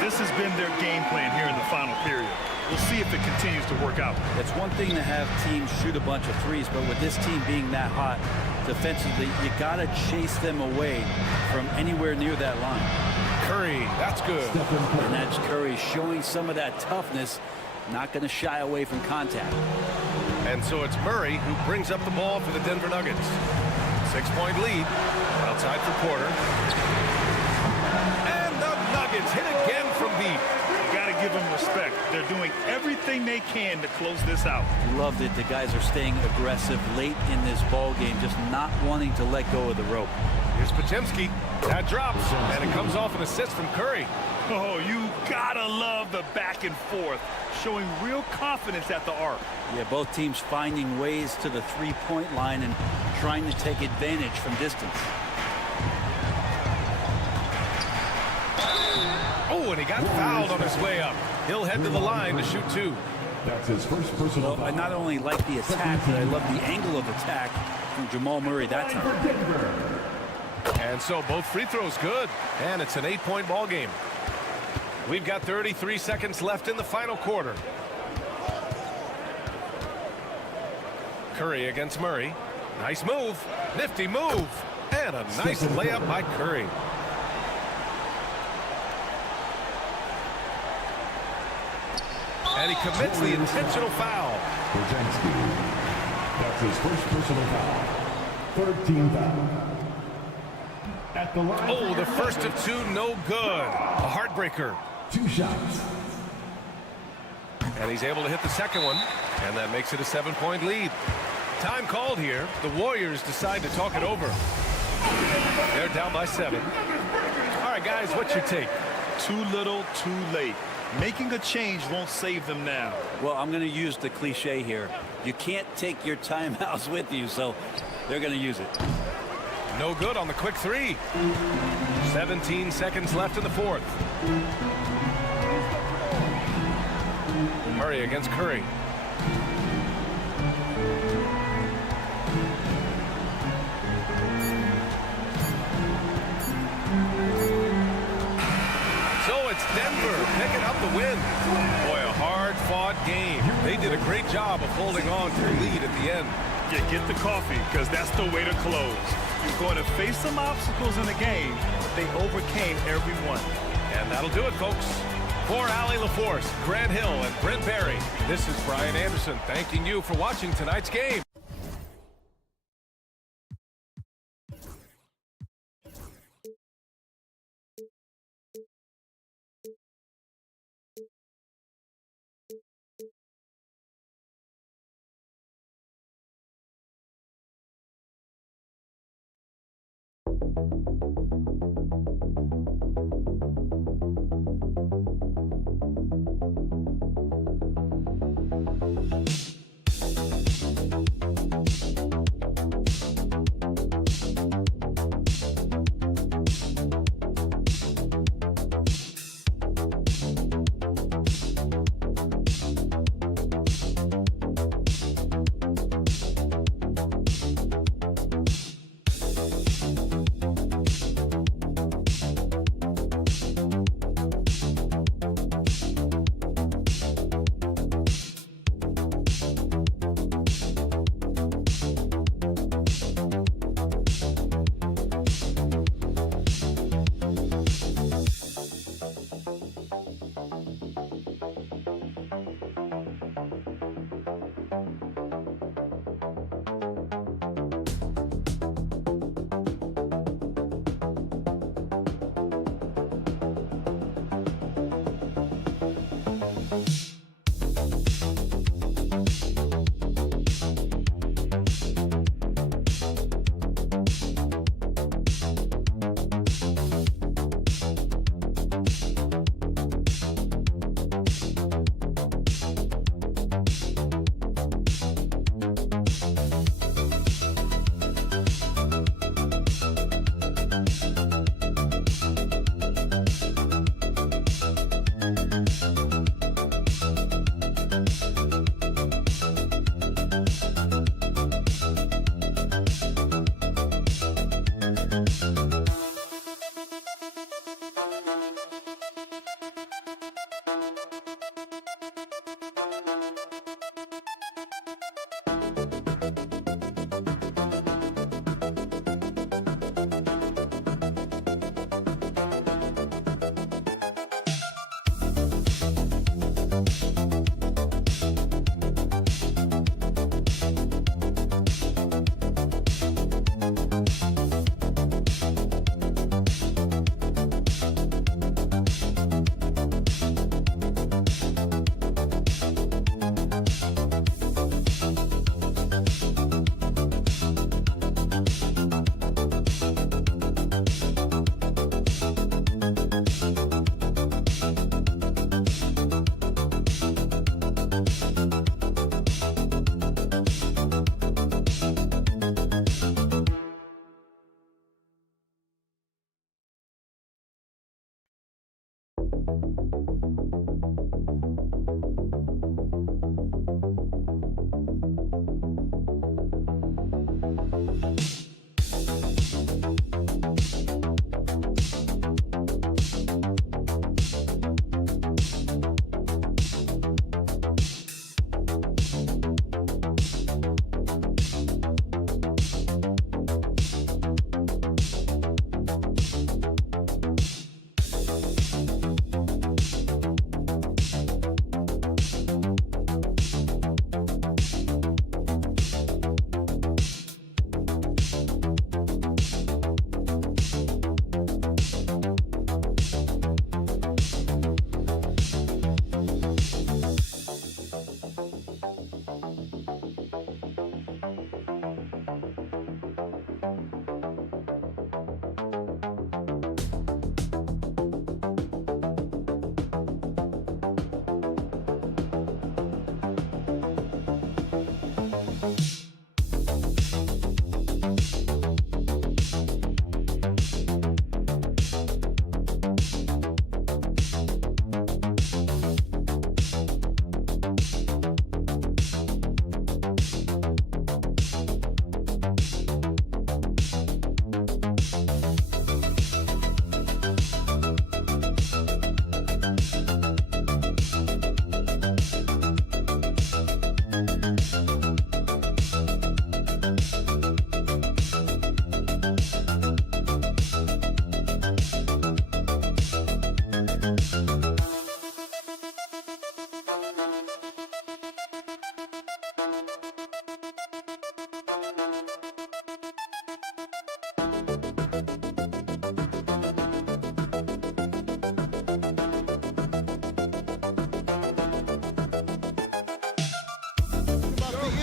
This has been their game plan here in the final period. We'll see if it continues to work out. It's one thing to have teams shoot a bunch of threes, but with this team being that hot defensively, you got to chase them away from anywhere near that line. Curry, that's good. And that's Curry showing some of that toughness, not going to shy away from contact. And so it's Murray who brings up the ball for the Denver Nuggets. 6-point lead. Outside for Porter. And the Nuggets hit again from deep. You got to give them respect. They're doing everything they can to close this out. Loved it. The guys are staying aggressive late in this ball game, just not wanting to let go of the rope. Here's Podziemski. That drops, and it comes off an assist from Curry. Oh, you gotta love the back and forth, showing real confidence at the arc. Yeah, both teams finding ways to the three-point line and trying to take advantage from distance. Oh, and he got fouled on his way up. He'll head to the line to shoot 2. That's his first personal foul. I not only like the attack, but I love the angle of attack from Jamal Murray that time. And so both free throws good, and it's an 8-point ball game. We've got 33 seconds left in the final quarter. Curry against Murray. Nice move. Nifty move. And a nice layup by Curry. And he commits the intentional foul. Podziemski. That's his first personal foul. Third team foul. At the line. Oh, the first of 2, no good. A heartbreaker. 2 shots. And he's able to hit the second one, and that makes it a 7-point lead. Time called here. The Warriors decide to talk it over. They're down by 7. All right, guys, what's your take? Too little, too late. Making a change won't save them now. Well, I'm going to use the cliche here. You can't take your timeouts with you, so they're going to use it. No good on the quick 3. 17 seconds left in the fourth. Murray against Curry. So it's Denver picking up the win. Boy, a hard-fought game. They did a great job of holding on to the lead at the end. Yeah, get the coffee, because that's the way to close. You're going to face some obstacles in the game, but they overcame every one. And that'll do it, folks. For Allie LaForce, Grant Hill, and Brent Barry, this is Brian Anderson thanking you for watching tonight's game.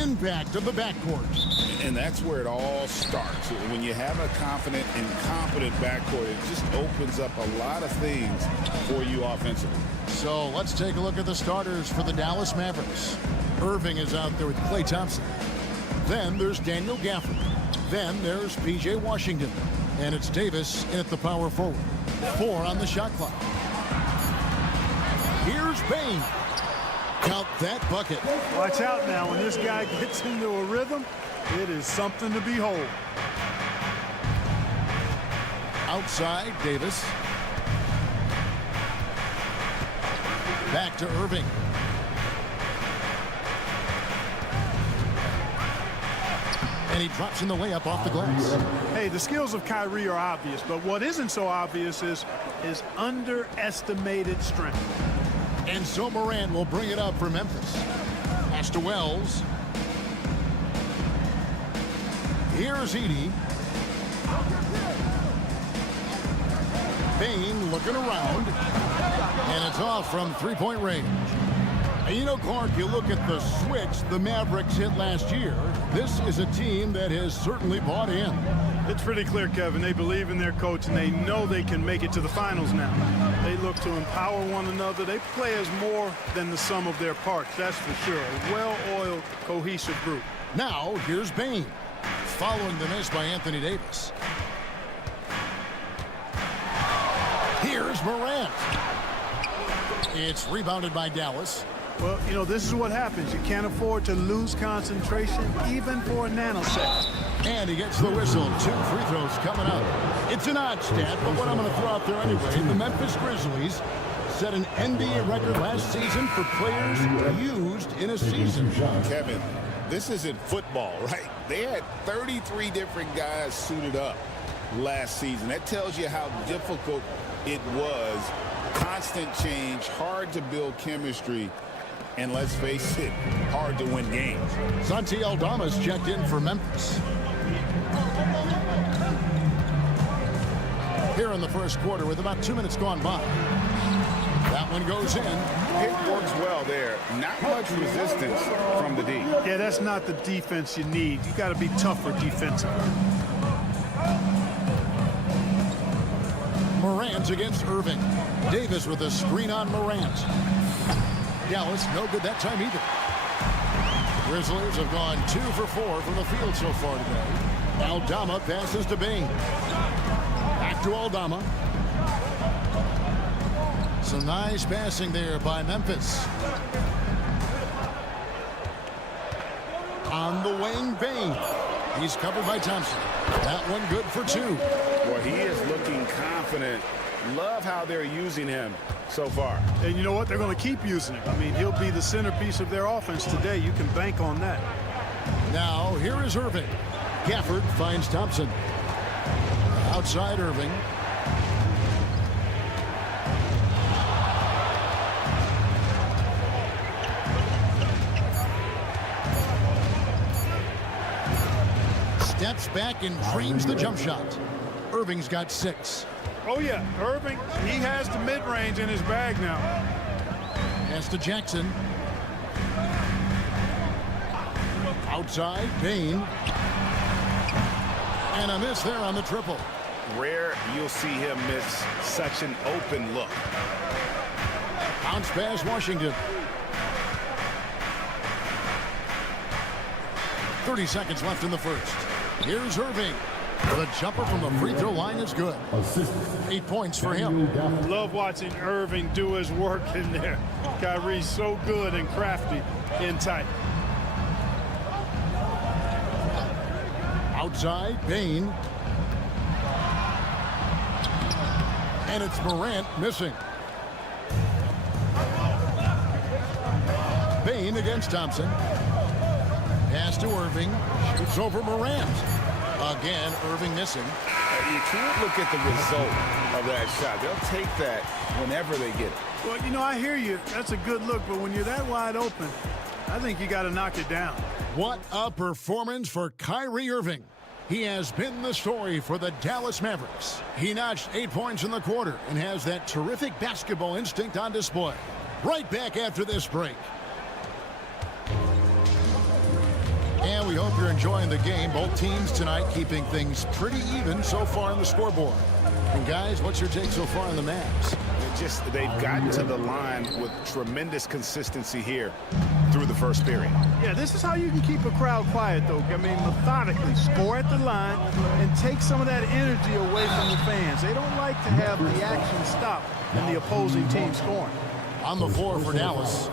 Impact of the backcourt. And that's where it all starts. When you have a confident and competent backcourt, it just opens up a lot of things for you offensively. So let's take a look at the starters for the Dallas Mavericks. Irving is out there with Klay Thompson. Then there's Daniel Gafford. Then there's P.J. Washington. And it's Davis in at the power forward. 4 on the shot clock. Here's Bane. Count that bucket. Watch out now. When this guy gets into a rhythm, it is something to behold. Outside, Davis. Back to Irving. And he drops in the layup off the glass. Hey, the skills of Kyrie are obvious, but what isn't so obvious is his underestimated strength. And so Morant will bring it up for Memphis. Pass to Wells. Here's Edey. Bane looking around. And it's off from three-point range. And you know, Clark, you look at the switch the Mavericks hit last year. This is a team that has certainly bought in. It's pretty clear, Kevin. They believe in their coach, and they know they can make it to the finals now. They look to empower one another. They play as more than the sum of their parts, that's for sure. A well-oiled, cohesive group. Now, here's Bane. Following the miss by Anthony Davis. Here's Morant. It's rebounded by Dallas. Well, you know, this is what happens. You can't afford to lose concentration, even for a nanosecond. And he gets the whistle. 2 free throws coming up. It's an odd stat, but what I'm going to throw out there anyway. The Memphis Grizzlies set an NBA record last season for players used in a season. Kevin, this isn't football, right? They had 33 different guys suited up last season. That tells you how difficult it was. Constant change, hard to build chemistry, and let's face it, hard to win games. Santi Aldama's checked in for Memphis. Here in the first quarter with about 2 minutes gone by. That one goes in. It works well there. Not much resistance from the D. Yeah, that's not the defense you need. You got to be tougher defensively. Morant against Irving. Davis with a screen on Morant. Dallas no good that time either. The Grizzlies have gone 2 for 4 from the field so far today. Aldama passes to Bane. Back to Aldama. Some nice passing there by Memphis. On the wing, Bane. He's covered by Thompson. That one good for 2. Boy, he is looking confident. Love how they're using him so far. And you know what? They're going to keep using him. I mean, he'll be the centerpiece of their offense today. You can bank on that. Now, here is Irving. Gafford finds Thompson. Outside Irving. Steps back and drains the jump shot. Irving's got 6. Oh, yeah. Irving, he has the mid-range in his bag now. Pass to Jackson. Outside, Bane. And a miss there on the triple. Rare you'll see him miss such an open look. Bounce pass, Washington. 30 seconds left in the first. Here's Irving. The jumper from the free throw line is good. 8 points for him. Love watching Irving do his work in there. Kyrie's so good and crafty in tight. Outside, Bane. And it's Morant missing. Bane against Thompson. Pass to Irving. Shoots over Morant. Again, Irving missing. You can't look at the result of that shot. They'll take that whenever they get it. Well, you know, I hear you. That's a good look, but when you're that wide open, I think you got to knock it down. What a performance for Kyrie Irving. He has been the story for the Dallas Mavericks. He notched 8 points in the quarter and has that terrific basketball instinct on display. Right back after this break. And we hope you're enjoying the game. Both teams tonight keeping things pretty even so far on the scoreboard. And guys, what's your take so far on the Mavs? They've gotten to the line with tremendous consistency here through the first period. Yeah, this is how you can keep a crowd quiet, though. I mean, methodically score at the line and take some of that energy away from the fans. They don't like to have the action stop and the opposing team scoring. On the floor for Dallas,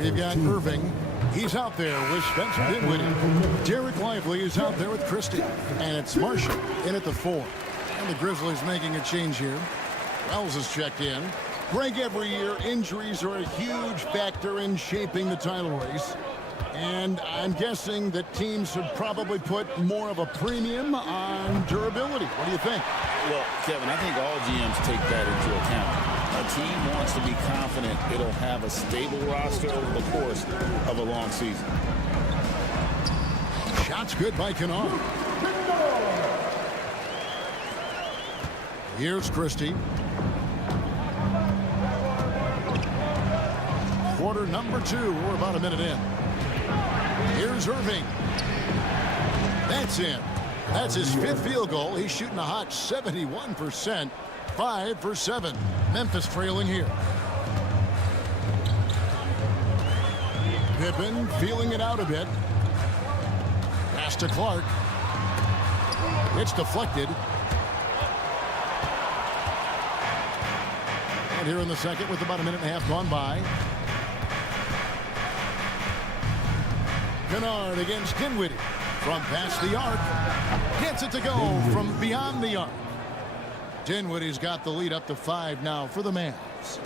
we've got Irving. He's out there with Spencer Dinwiddie. Derek Lively is out there with Christie. And it's Marshall in at the 4. And the Grizzlies making a change here. Wells is checked in. Greg, every year, injuries are a huge factor in shaping the title race. And I'm guessing that teams should probably put more of a premium on durability. What do you think? Well, Kevin, I think all GMs take that into account. A team wants to be confident it'll have a stable roster over the course of a long season. Shots good by Kennard. Here's Christie. Quarter number 2. We're about a minute in. Here's Irving. That's in. That's his 5th field goal. He's shooting a hot 71%. 5 for 7. Memphis trailing here. Pippen feeling it out a bit. Pass to Clark. It's deflected. And here in the second with about a minute and a half gone by. Kennard against Dinwiddie. From past the arc. Gets it to go from beyond the arc. Dinwiddie's got the lead up to 5 now for the Mavs.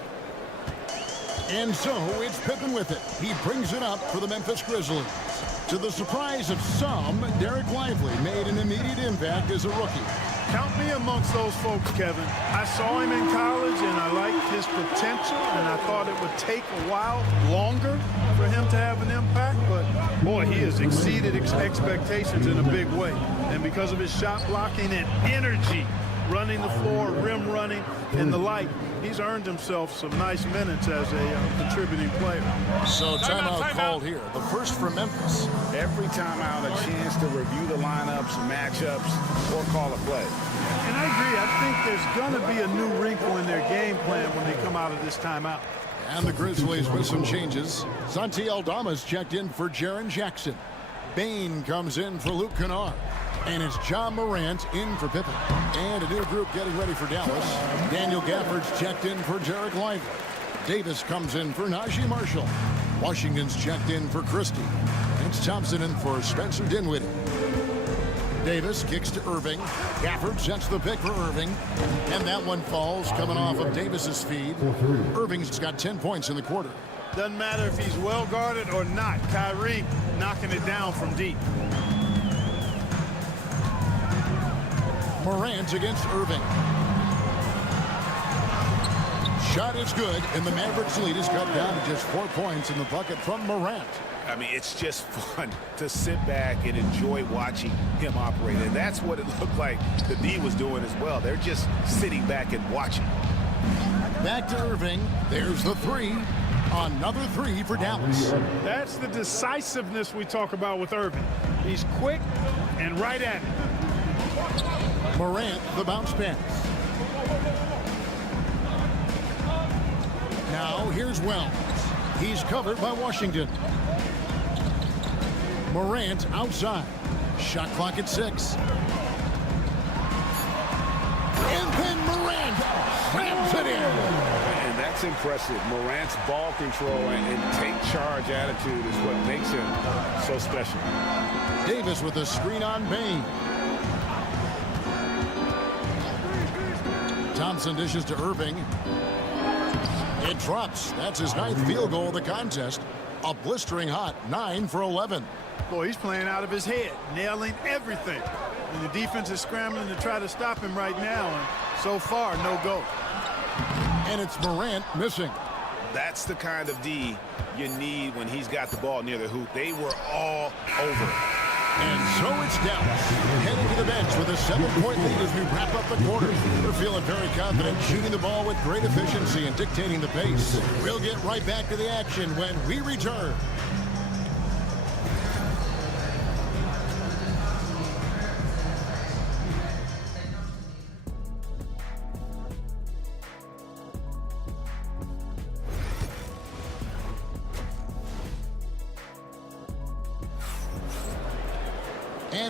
And so it's Pippen with it. He brings it up for the Memphis Grizzlies. To the surprise of some, Derek Lively made an immediate impact as a rookie. Count me amongst those folks, Kevin. I saw him in college, and I liked his potential, and I thought it would take a while longer for him to have an impact. But, boy, he has exceeded expectations in a big way. And because of his shot blocking and energy, running the floor, rim running, and the like, he's earned himself some nice minutes as a contributing player. So timeout called here. The first for Memphis. Every timeout, a chance to review the lineups, matchups, or call a play. And I agree. I think there's going to be a new wrinkle in their game plan when they come out of this timeout. And the Grizzlies with some changes. Santi Aldama's checked in for Jaren Jackson. Bain comes in for Luke Kennard. And it's John Morant in for Pippen. And a new group getting ready for Dallas. Daniel Gafford's checked in for Derek Lively. Davis comes in for Najee Marshall. Washington's checked in for Christie. And it's Thompson in for Spencer Dinwiddie. Davis kicks to Irving. Gafford sets the pick for Irving. And that one falls coming off of Davis's feed. Irving's got 10 points in the quarter. Doesn't matter if he's well guarded or not. Kyrie knocking it down from deep. Morant against Irving. Shot is good, and the Mavericks lead is cut down to just 4 points in the bucket from Morant. I mean, it's just fun to sit back and enjoy watching him operate. And that's what it looked like the D was doing as well. They're just sitting back and watching. Back to Irving. There's the 3. Another 3 for Dallas. That's the decisiveness we talk about with Irving. He's quick and right at it. Morant, the bounce pass. Now here's Wells. He's covered by Washington. Morant outside. Shot clock at 6. And then Morant slams it in. And that's impressive. Morant's ball control and take charge attitude is what makes him so special. Davis with a screen on Bain. Thompson dishes to Irving. It drops. That's his 9th field goal of the contest. A blistering hot 9 for 11. Boy, he's playing out of his head, nailing everything. And the defense is scrambling to try to stop him right now. And so far, no go. And it's Morant missing. That's the kind of D you need when he's got the ball near the hoop. They were all over it. And so it's Dallas heading to the bench with a 7-point lead as we wrap up the quarter. They're feeling very confident, shooting the ball with great efficiency and dictating the pace. We'll get right back to the action when we return.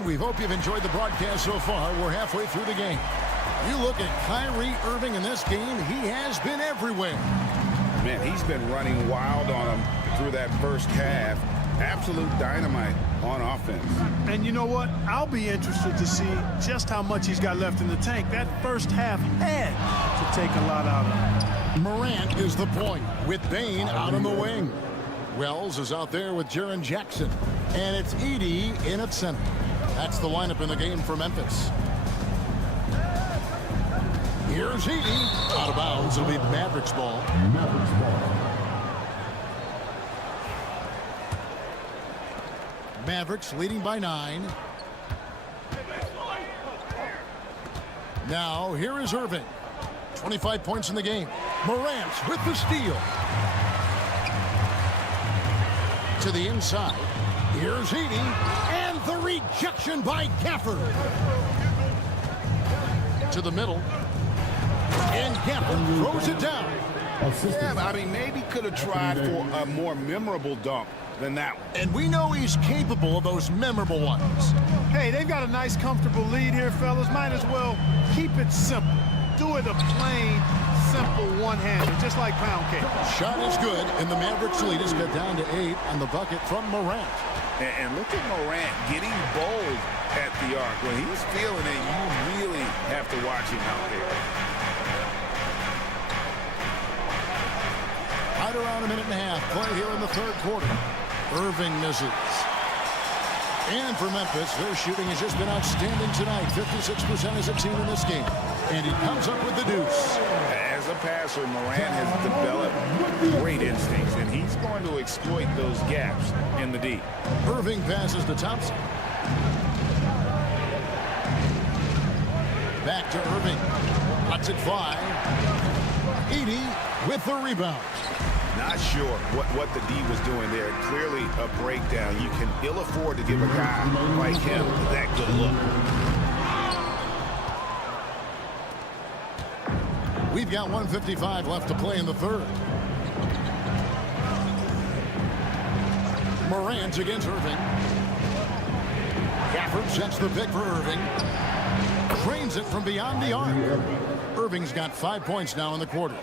And we hope you've enjoyed the broadcast so far. We're halfway through the game. You look at Kyrie Irving in this game, he has been everywhere. Man, he's been running wild on him through that first half. Absolute dynamite on offense. And you know what? I'll be interested to see just how much he's got left in the tank. That first half had to take a lot out of him. Morant is the point with Bane out on the wing. Wells is out there with Jaren Jackson. And it's Edey in at center. That's the lineup in the game for Memphis. Here's Edey. Out of bounds. It'll be Mavericks ball. Mavericks ball. Mavericks leading by 9. Now here is Irving. 25 points in the game. Morant with the steal. To the inside. Here's Edey. And the rejection by Gafford. To the middle. And Gafford throws it down. Yeah, I mean, maybe could have tried for a more memorable dunk than that one. And we know he's capable of those memorable ones. Hey, they've got a nice, comfortable lead here, fellas. Might as well keep it simple. Do it a plain, simple one-hander, just like pound cake. Shot is good, and the Mavericks lead is cut down to 8 on the bucket from Morant. And look at Morant getting bold at the arc. When he's feeling it, you really have to watch him out there. Right around a minute and a half play here in the third quarter. Irving misses. And for Memphis, their shooting has just been outstanding tonight. 56% as a team in this game. And he comes up with the deuce. As a passer, Morant has developed great instincts, and he's going to exploit those gaps in the D. Irving passes to Thompson. Back to Irving. Cuts it 5. Edey with the rebound. Not sure what the D was doing there. Clearly a breakdown. You can ill afford to give a guy like him that good look. We've got 1:55 left to play in the third. Morant against Irving. Gafford sets the pick for Irving. Drains it from beyond the arc. Irving's got 5 points now in the quarter.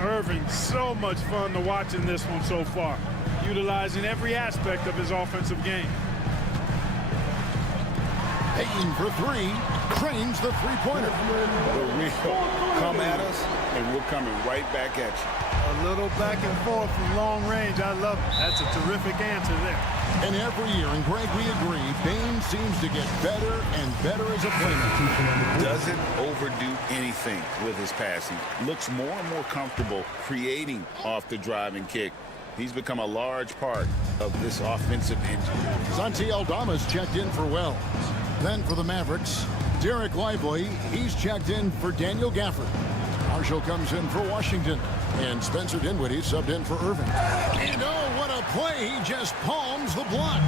Irving, so much fun to watch in this one so far, utilizing every aspect of his offensive game. Payton for 3, drains the three-pointer. We'll come at us, and we're coming right back at you. A little back and forth from long range. I love it. That's a terrific answer there. And every year, and Greg, we agree, Bane seems to get better and better as a playmaker. Doesn't overdo anything with his passing. Looks more and more comfortable creating off the drive and kick. He's become a large part of this offensive engine. Santi Aldama's checked in for Wells. Then for the Mavericks, Derek Lively, he's checked in for Daniel Gafford. Marshall comes in for Washington. And Spencer Dinwiddie subbed in for Irving. And oh, what a play. He just palms the block.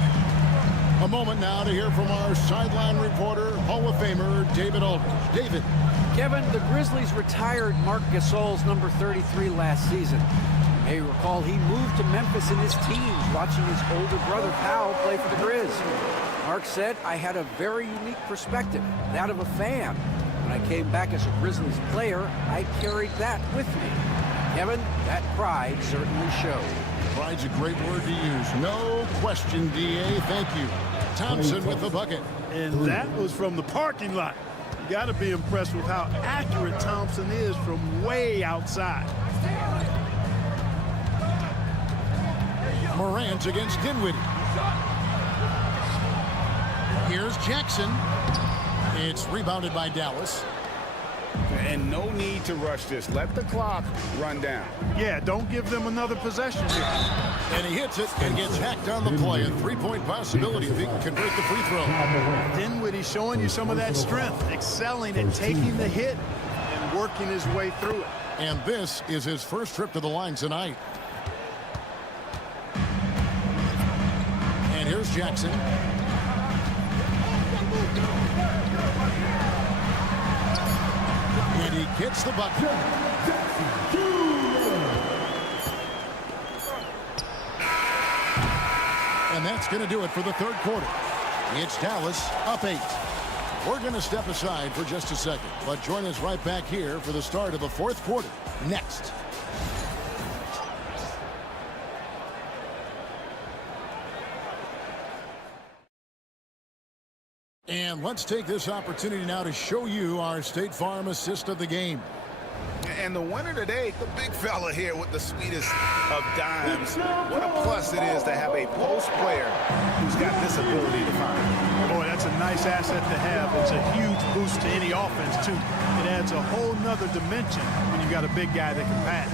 A moment now to hear from our sideline reporter, Hall of Famer David Aldridge. David. Kevin, the Grizzlies retired Marc Gasol's number 33 last season. You may recall he moved to Memphis in his teens, watching his older brother Powell play for the Grizz. Marc said, I had a very unique perspective, that of a fan. When I came back as a Grizzlies player, I carried that with me. Kevin, that pride certainly showed. Pride's a great word to use. No question, D.A. Thank you. Thompson with the bucket. And that was from the parking lot. You got to be impressed with how accurate Thompson is from way outside. Morant against Dinwiddie. Here's Jackson. It's rebounded by Dallas. And no need to rush this. Let the clock run down. Yeah, don't give them another possession here. And he hits it and gets hacked on the play. A three-point possibility if he can convert the free throw. Dinwiddie showing you some of that strength, excelling at taking the hit and working his way through it. And this is his first trip to the line tonight. And here's Jackson. And he gets the bucket. And that's going to do it for the third quarter. It's Dallas up 8. We're going to step aside for just a second, but join us right back here for the start of the fourth quarter next. And let's take this opportunity now to show you our State Farm assist of the game. And the winner today, the big fella here with the sweetest of dimes. What a plus it is to have a post player who's got this ability to find. Boy, that's a nice asset to have. It's a huge boost to any offense, too. It adds a whole nother dimension when you've got a big guy that can pass.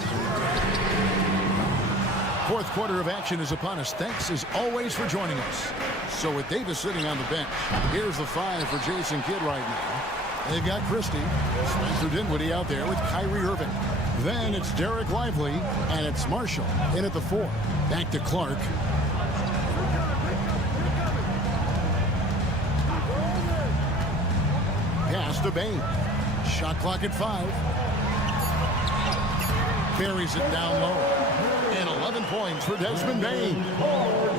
Fourth quarter of action is upon us. Thanks, as always, for joining us. So with Davis sitting on the bench, here's the 5 for Jason Kidd right now. They've got Christie, Spencer Dinwiddie out there with Kyrie Irving. Then it's Derek Lively, and it's Marshall in at the 4. Back to Clark. Pass to Bain. Shot clock at 5. Carries it down low. And 11 points for Desmond Bain.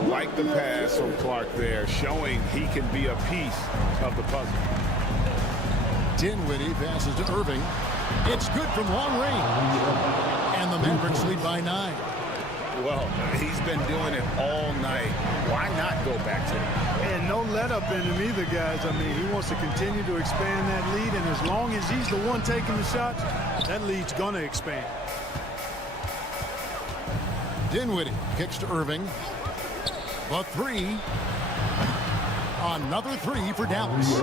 Like the pass from Clark there, showing he can be a piece of the puzzle. Dinwiddie passes to Irving. It's good from long range. And the Mavericks lead by 9. Well, he's been doing it all night. Why not go back to it? And no let up in him either, guys. I mean, he wants to continue to expand that lead, and as long as he's the one taking the shots, that lead's going to expand. Dinwiddie kicks to Irving. A 3. Another 3 for Dallas.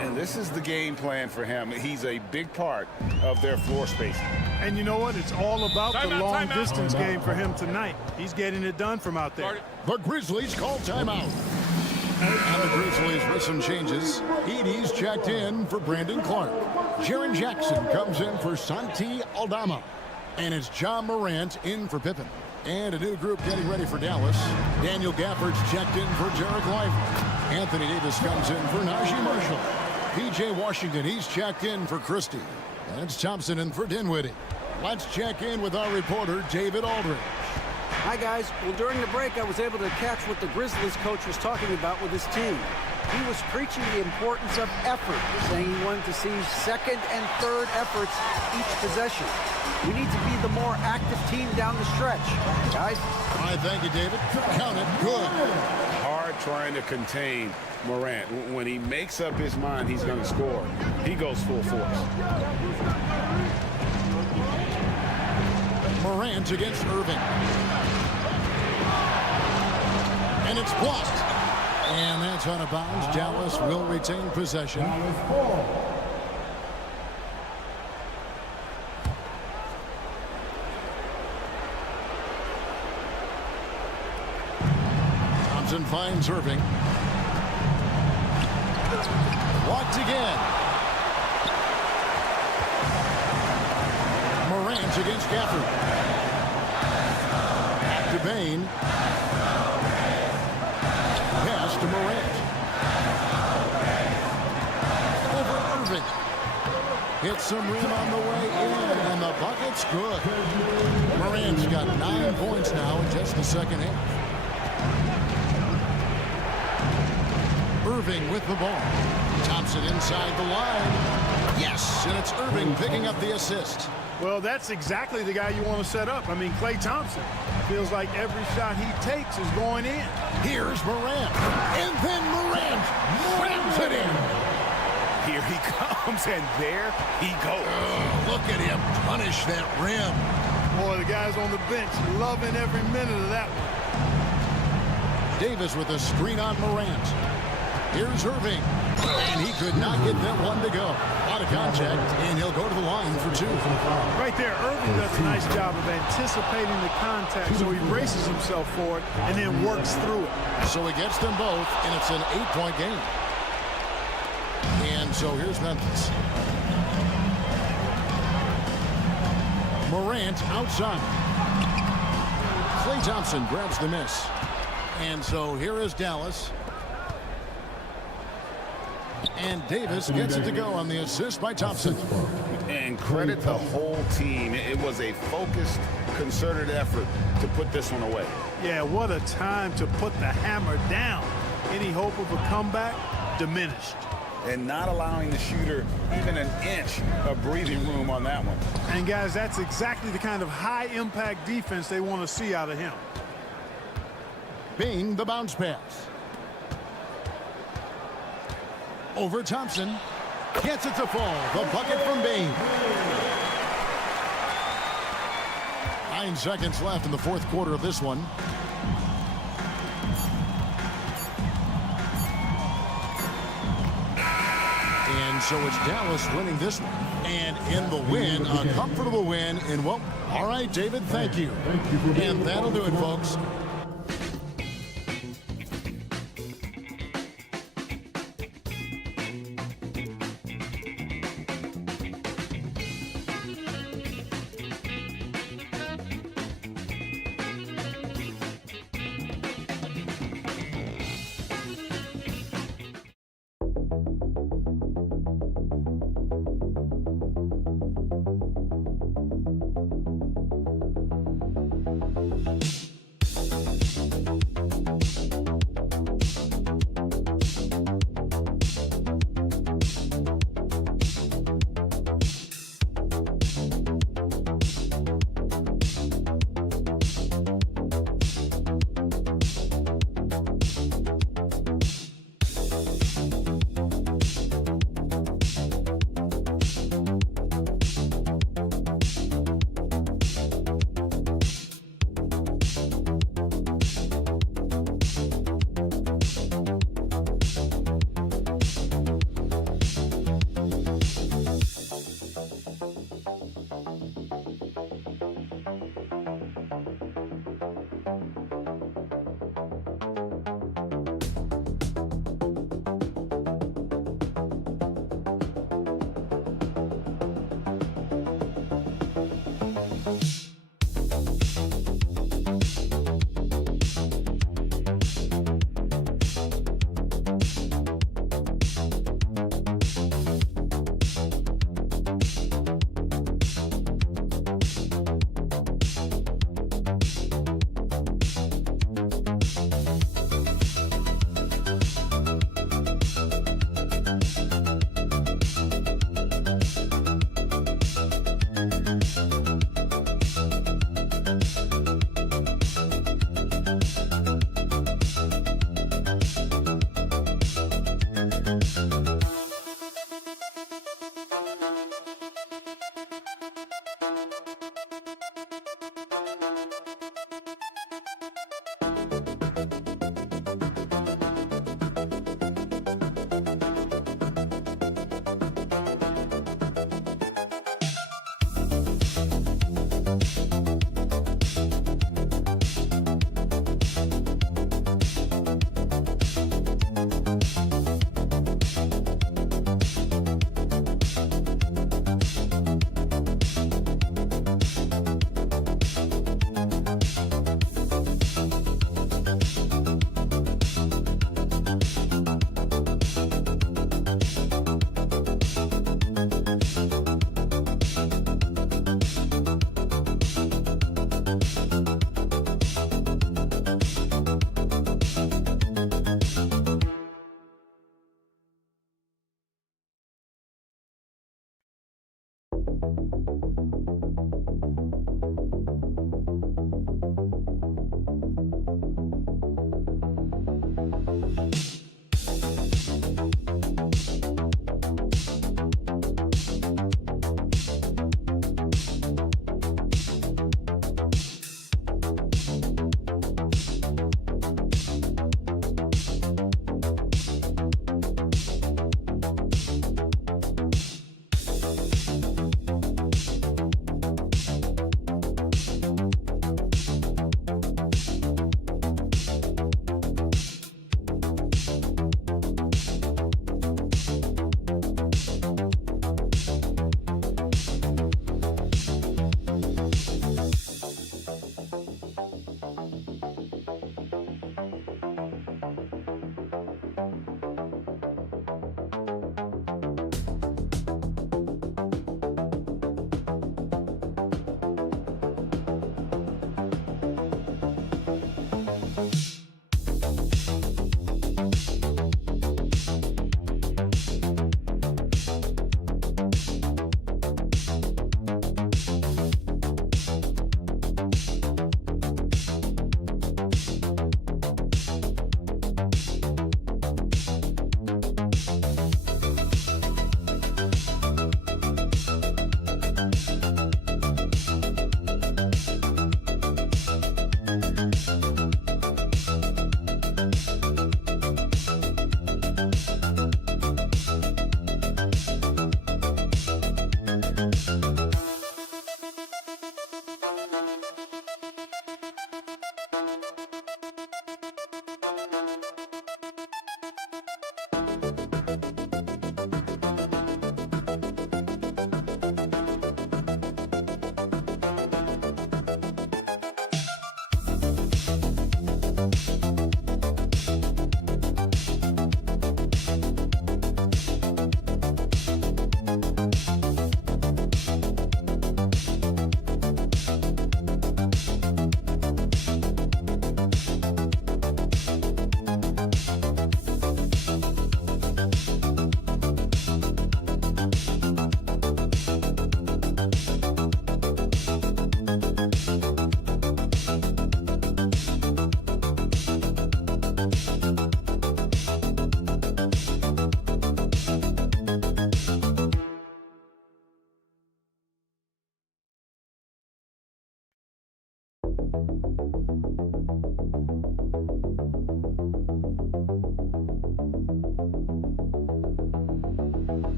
And this is the game plan for him. He's a big part of their floor spacing. And you know what? It's all about the long distance game for him tonight. He's getting it done from out there. The Grizzlies call timeout. And the Grizzlies with some changes. Edie's checked in for Brandon Clark. Jaren Jackson comes in for Santi Aldama. And it's John Morant in for Pippen. And a new group getting ready for Dallas. Daniel Gafford's checked in for Derek Lively. Anthony Davis comes in for Najee Marshall. P.J. Washington, he's checked in for Christie. That's Thompson in for Dinwiddie. Let's check in with our reporter, David Aldridge. Hi, guys. Well, during the break, I was able to catch what the Grizzlies coach was talking about with his team. He was preaching the importance of effort, saying he wanted to see second and third efforts each possession. We need to be the more active team down the stretch. Guys? All right, thank you, David. Count it. Good. Hard trying to contain Morant. When he makes up his mind he's going to score, he goes full force. Morant against Irving. And it's blocked. And that's out of bounds. Dallas will retain possession. Thompson finds Irving. Blocked again. Morant against Gafford. Back to Bain. Pass to Morant. Over Irving. Hits some rim on the way in, and the bucket's good. Morant's got 9 points now in just the second half. Irving with the ball. Thompson inside the line. Yes, and it's Irving picking up the assist. Well, that's exactly the guy you want to set up. I mean, Klay Thompson feels like every shot he takes is going in. Here's Morant. And then Morant slams it in. Here he comes, and there he goes. Look at him punish that rim. Boy, the guys on the bench loving every minute of that one. Davis with a screen on Morant. Here's Irving. And he could not get that one to go. Out of contact, and he'll go to the line for 2. Right there, Irving does a nice job of anticipating the contact, so he braces himself for it and then works through it. So he gets them both, and it's an 8-point game. And so here's Memphis. Morant outside. Klay Thompson grabs the miss. And so here is Dallas. And Davis gets it to go on the assist by Thompson. And credit the whole team. It was a focused, concerted effort to put this one away. Yeah, what a time to put the hammer down. Any hope of a comeback diminished. And not allowing the shooter even an inch of breathing room on that one. And guys, that's exactly the kind of high-impact defense they want to see out of him. Bean, the bounce pass. Over Thompson. Gets it to fall. The bucket from Bain. 9 seconds left in the fourth quarter of this one. And so it's Dallas winning this one. And in the win, a comfortable win. And, well, all right, David, thank you. And that'll do it, folks.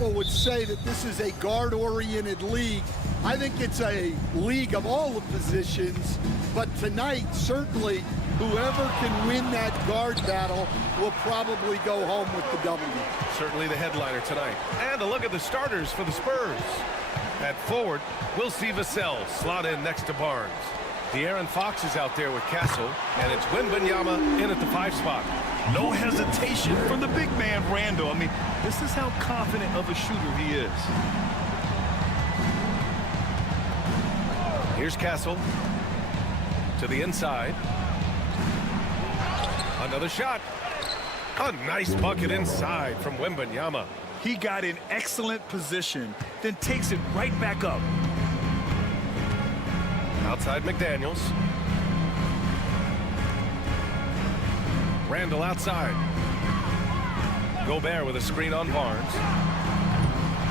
people would say that this is a guard-oriented league. I think it's a league of all the positions, but tonight, certainly, whoever can win that guard battle will probably go home with the W. Certainly the headliner tonight. And a look at the starters for the Spurs. At forward, we'll see Vassell slot in next to Barnes. De'Aaron Fox is out there with Castle, and it's Wembanyama in at the 5 spot. No hesitation from the big man, Randall. I mean, this is how confident of a shooter he is. Here's Castle to the inside. Another shot. A nice bucket inside from Wembanyama. He got in excellent position, then takes it right back up. Outside McDaniels. Randall outside. Gobert with a screen on Barnes.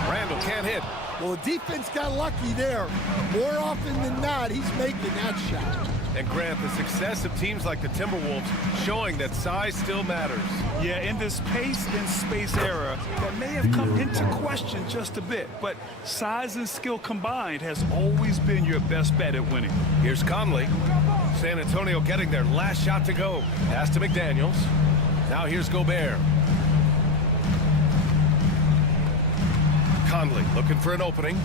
Randall can't hit. Well, the defense got lucky there. More often than not, he's making that shot. And Grant, the success of teams like the Timberwolves showing that size still matters. Yeah, in this pace and space era, that may have come into question just a bit, but size and skill combined has always been your best bet at winning. Here's Conley. San Antonio getting their last shot to go. Pass to McDaniels. Now here's Gobert. Conley looking for an opening.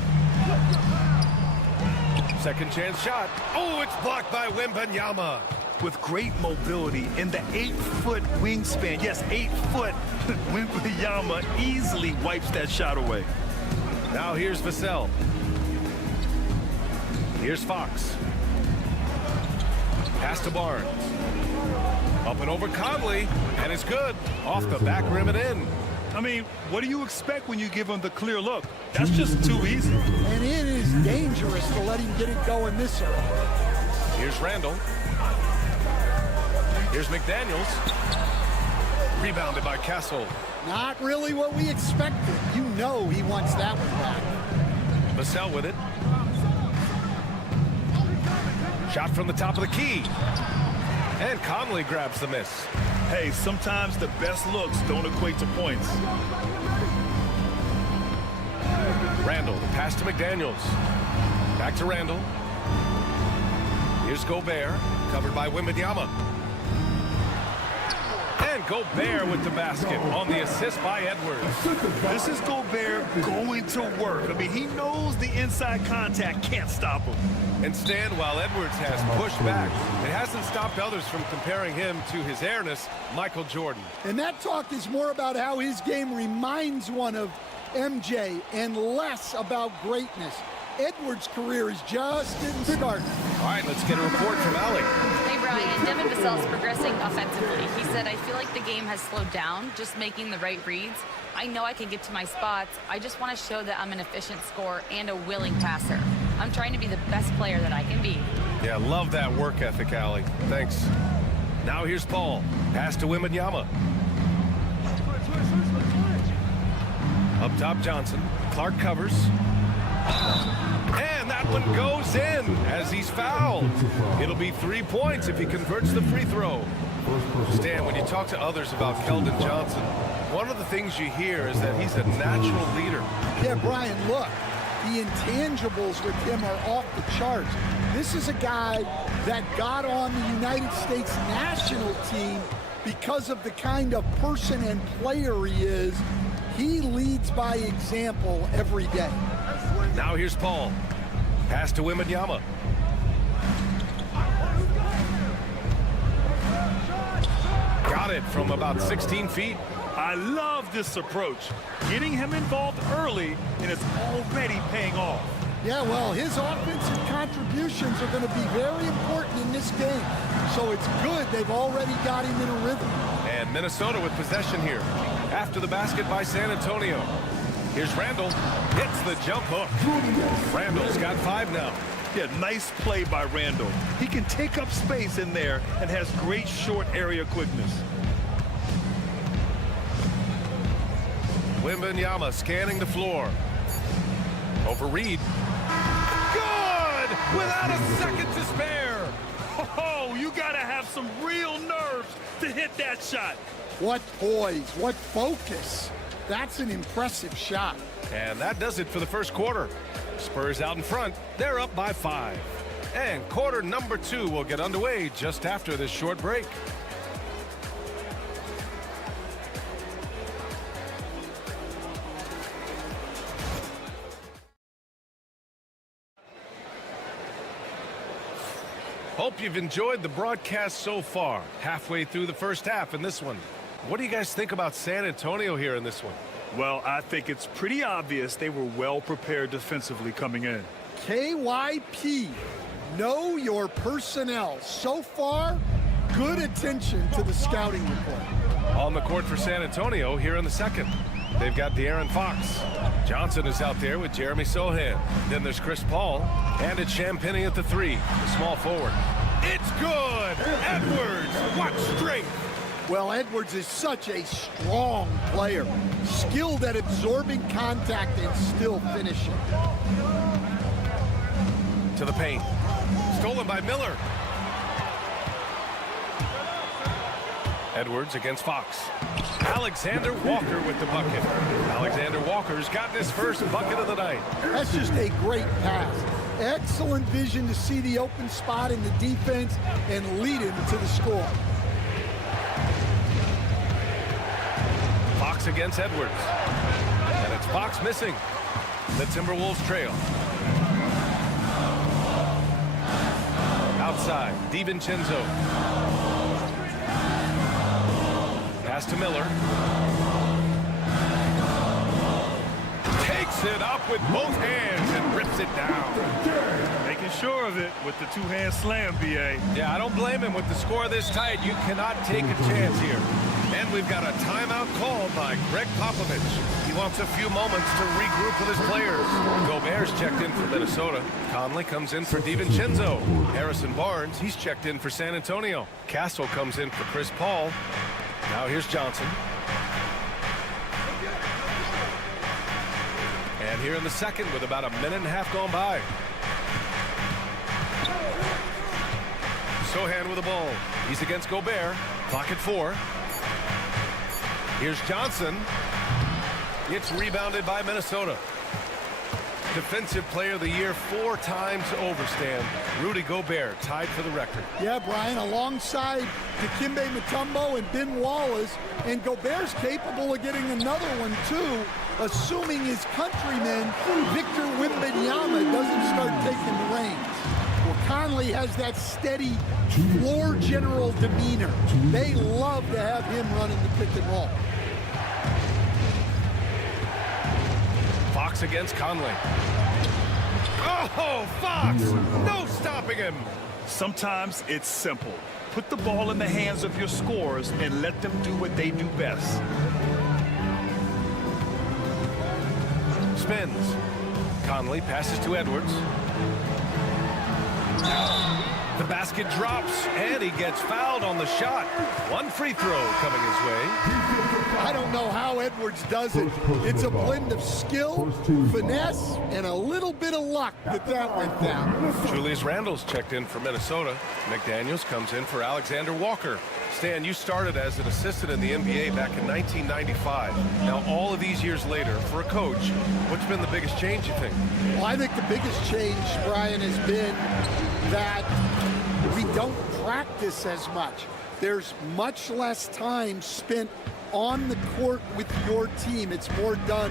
Second chance shot. Oh, it's blocked by Wembanyama. With great mobility and the 8-foot wingspan, yes, 8 foot, Wembanyama easily wipes that shot away. Now here's Vassell. Here's Fox. Pass to Barnes. Up and over Conley, and it's good. Off the back rim and in. I mean, what do you expect when you give him the clear look? That's just too easy. And it is dangerous to let him get it going this early. Here's Randall. Here's McDaniels. Rebounded by Castle. Not really what we expected. You know he wants that one back. Vassell with it. Shot from the top of the key. And Conley grabs the miss. Hey, sometimes the best looks don't equate to points. Randall, the pass to McDaniels. Back to Randall. Here's Gobert, covered by Wembanyama. And Gobert with the basket on the assist by Edwards. This is Gobert going to work. I mean, he knows the inside contact can't stop him. And Stan, while Edwards has pushed back, it hasn't stopped others from comparing him to his airness, Michael Jordan. And that talk is more about how his game reminds one of MJ and less about greatness. Edwards' career is just getting started. All right, let's get a report from Allie. Hey, Brian. Devin Vassell's progressing offensively. He said, I feel like the game has slowed down, just making the right reads. I know I can get to my spots. I just want to show that I'm an efficient scorer and a willing passer. I'm trying to be the best player that I can be. Yeah, love that work ethic, Allie. Thanks. Now here's Paul. Pass to Wembanyama. Up top, Johnson. Clark covers. And that one goes in as he's fouled. It'll be 3 points if he converts the free throw. Stan, when you talk to others about Keldon Johnson, one of the things you hear is that he's a natural leader. Yeah, Brian, look. The intangibles with him are off the charts. This is a guy that got on the United States national team because of the kind of person and player he is. He leads by example every day. Now here's Paul. Pass to Wembanyama. Got it from about 16 feet. I love this approach. Getting him involved early, and it's already paying off. Yeah, well, his offensive contributions are going to be very important in this game. So it's good they've already got him in a rhythm. And Minnesota with possession here. After the basket by San Antonio. Here's Randall. Hits the jump hook. Randall's got 5 now. Yeah, nice play by Randall. He can take up space in there and has great short area quickness. Wembanyama scanning the floor. Over Reed. Good! Without a second to spare. Oh, you got to have some real nerves to hit that shot. What poise, what focus. That's an impressive shot. And that does it for the first quarter. Spurs out in front. They're up by 5. And quarter number 2 will get underway just after this short break. Hope you've enjoyed the broadcast so far. Halfway through the first half in this one. What do you guys think about San Antonio here in this one? Well, I think it's pretty obvious they were well prepared defensively coming in. KYP, know your personnel. So far, good attention to the scouting report. On the court for San Antonio here in the second. They've got De'Aaron Fox. Johnson is out there with Jeremy Sohan. Then there's Chris Paul. And it's Champagnie at the 3, the small forward. It's good! Edwards, what strength! Well, Edwards is such a strong player. Skilled at absorbing contact and still finishing. To the paint. Stolen by Miller. Edwards against Fox. Alexander Walker with the bucket. Alexander Walker's gotten his first bucket of the night. That's just a great pass. Excellent vision to see the open spot in the defense and lead him to the score. Fox against Edwards. And it's Fox missing. The Timberwolves trail. Outside, DiVincenzo. Pass to Miller. Takes it up with both hands and rips it down. Making sure of it with the two-hand slam, B.A. Yeah, I don't blame him. With the score this tight, you cannot take a chance here. And we've got a timeout called by Greg Popovich. He wants a few moments to regroup with his players. Gobert's checked in for Minnesota. Conley comes in for DiVincenzo. Harrison Barnes, he's checked in for San Antonio. Castle comes in for Chris Paul. Now here's Johnson. And here in the second with about a minute and a half gone by. Sohan with the ball. He's against Gobert. Clock at 4. Here's Johnson. It's rebounded by Minnesota. Defensive Player of the Year 4 times over, Stan. Rudy Gobert tied for the record. Yeah, Brian, alongside Dikembe Mutombo and Ben Wallace, and Gobert's capable of getting another one, too, assuming his countryman, Victor Wembanyama, doesn't start taking the reins. Well, Conley has that steady floor general demeanor. They love to have him running the pick and roll. Fox against Conley. Oh, Fox! No stopping him! Sometimes it's simple. Put the ball in the hands of your scorers and let them do what they do best. Spins. Conley passes to Edwards. The basket drops, and he gets fouled on the shot. One free throw coming his way. I don't know how Edwards does it. It's a blend of skill, finesse, and a little bit of luck that went down. Julius Randle's checked in for Minnesota. McDaniels comes in for Alexander Walker. Stan, you started as an assistant in the NBA back in 1995. Now, all of these years later, for a coach, what's been the biggest change, you think? Well, I think the biggest change, Brian, has been that we don't practice as much. There's much less time spent on the court with your team. It's more done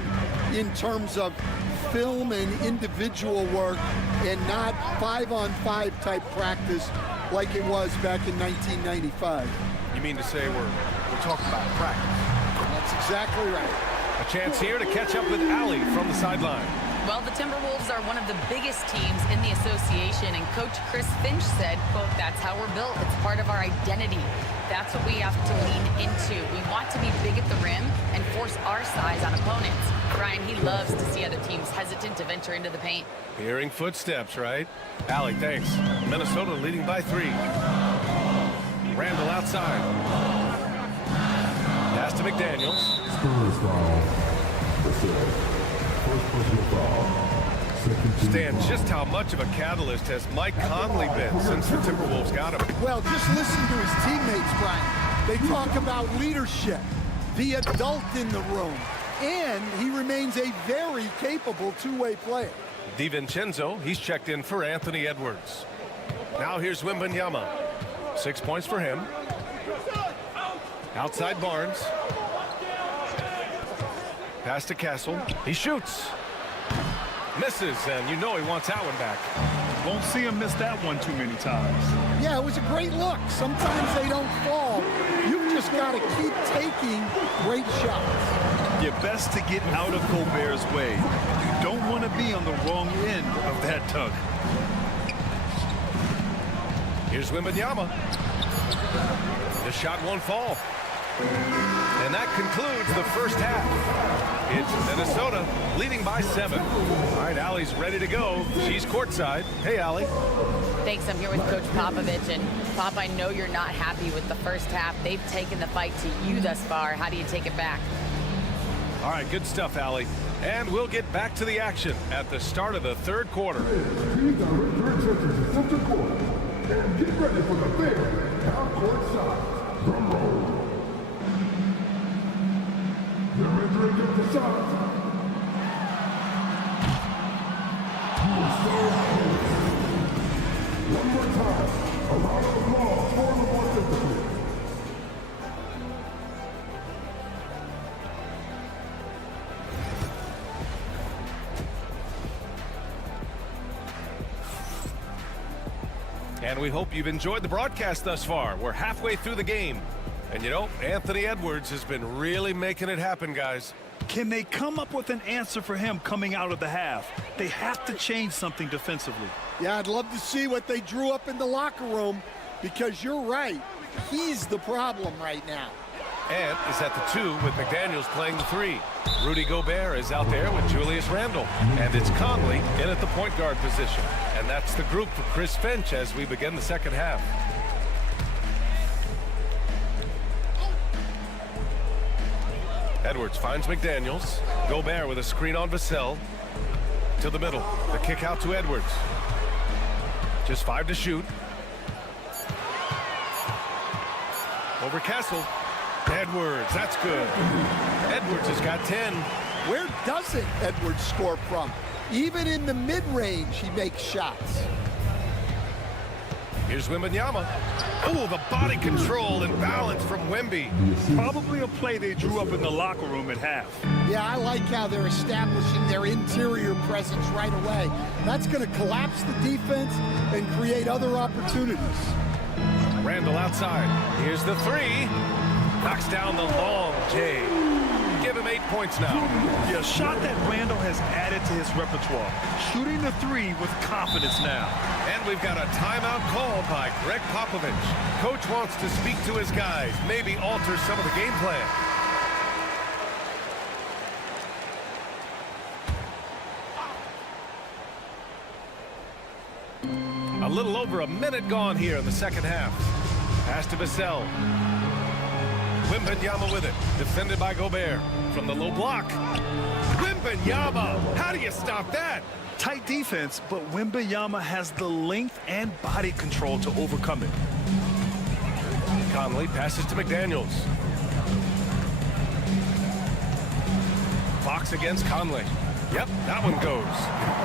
in terms of film and individual work and not 5-on-5 type practice like it was back in 1995. You mean to say we're talking about practice? That's exactly right. A chance here to catch up with Allie from the sideline. Well, the Timberwolves are one of the biggest teams in the association, and Coach Chris Finch said, quote, "That's how we're built. It's part of our identity. That's what we have to lean into. We want to be big at the rim and force our size on opponents." Brian, he loves to see other teams hesitant to venture into the paint. Hearing footsteps, right? Allie, thanks. Minnesota leading by 3. Randle outside. Pass to McDaniels. Spurs foul. That's it. First personal foul. Stan, just how much of a catalyst has Mike Conley been since the Timberwolves got him? Well, just listen to his teammates, Brian. They talk about leadership, the adult in the room, and he remains a very capable two-way player. DiVincenzo, he's checked in for Anthony Edwards. Now here's Wembanyama. 6 points for him. Outside Barnes. Pass to Castle. He shoots. Misses, and you know he wants that one back. Won't see him miss that one too many times. Yeah, it was a great look. Sometimes they don't fall. You've just got to keep taking great shots. You're best to get out of Gobert's way. You don't want to be on the wrong end of that tug. Here's Wembanyama. The shot won't fall. And that concludes the first half. It's Minnesota leading by 7. All right, Allie's ready to go. She's courtside. Hey, Allie. Thanks. I'm here with Coach Popovich. And, Pop, I know you're not happy with the first half. They've taken the fight to you thus far. How do you take it back? All right, good stuff, Allie. And we'll get back to the action at the start of the third quarter. These are return to center court. And get ready for the third half-court shots. Drum roll. They're entering up the shots. One more time. A round of applause for the participants. And we hope you've enjoyed the broadcast thus far. We're halfway through the game. And you know, Anthony Edwards has been really making it happen, guys. Can they come up with an answer for him coming out of the half? They have to change something defensively. Yeah, I'd love to see what they drew up in the locker room, because you're right. He's the problem right now. And is at the 2 with McDaniels playing the 3. Rudy Gobert is out there with Julius Randle. And it's Conley in at the point guard position. And that's the group for Chris Finch as we begin the second half. Edwards finds McDaniels. Gobert with a screen on Vassell. To the middle. The kick out to Edwards. Just 5 to shoot. Over Castle. Edwards, that's good. Edwards has got 10. Where doesn't Edwards score from? Even in the mid-range, he makes shots. Here's Wembanyama. Oh, the body control and balance from Wemby. Probably a play they drew up in the locker room at half. Yeah, I like how they're establishing their interior presence right away. That's going to collapse the defense and create other opportunities. Randle outside. Here's the 3. Knocks down the long J. Give him 8 points now. Yeah, a shot that Randle has added to his repertoire. Shooting the 3 with confidence now. And we've got a timeout called by Greg Popovich. Coach wants to speak to his guys, maybe alter some of the game plan. A little over a minute gone here in the second half. Pass to Vassell. Wembanyama with it. Defended by Gobert. From the low block. Wembanyama! How do you stop that? Tight defense, but Wembanyama has the length and body control to overcome it. Conley passes to McDaniels. Fox against Conley. Yep, that one goes.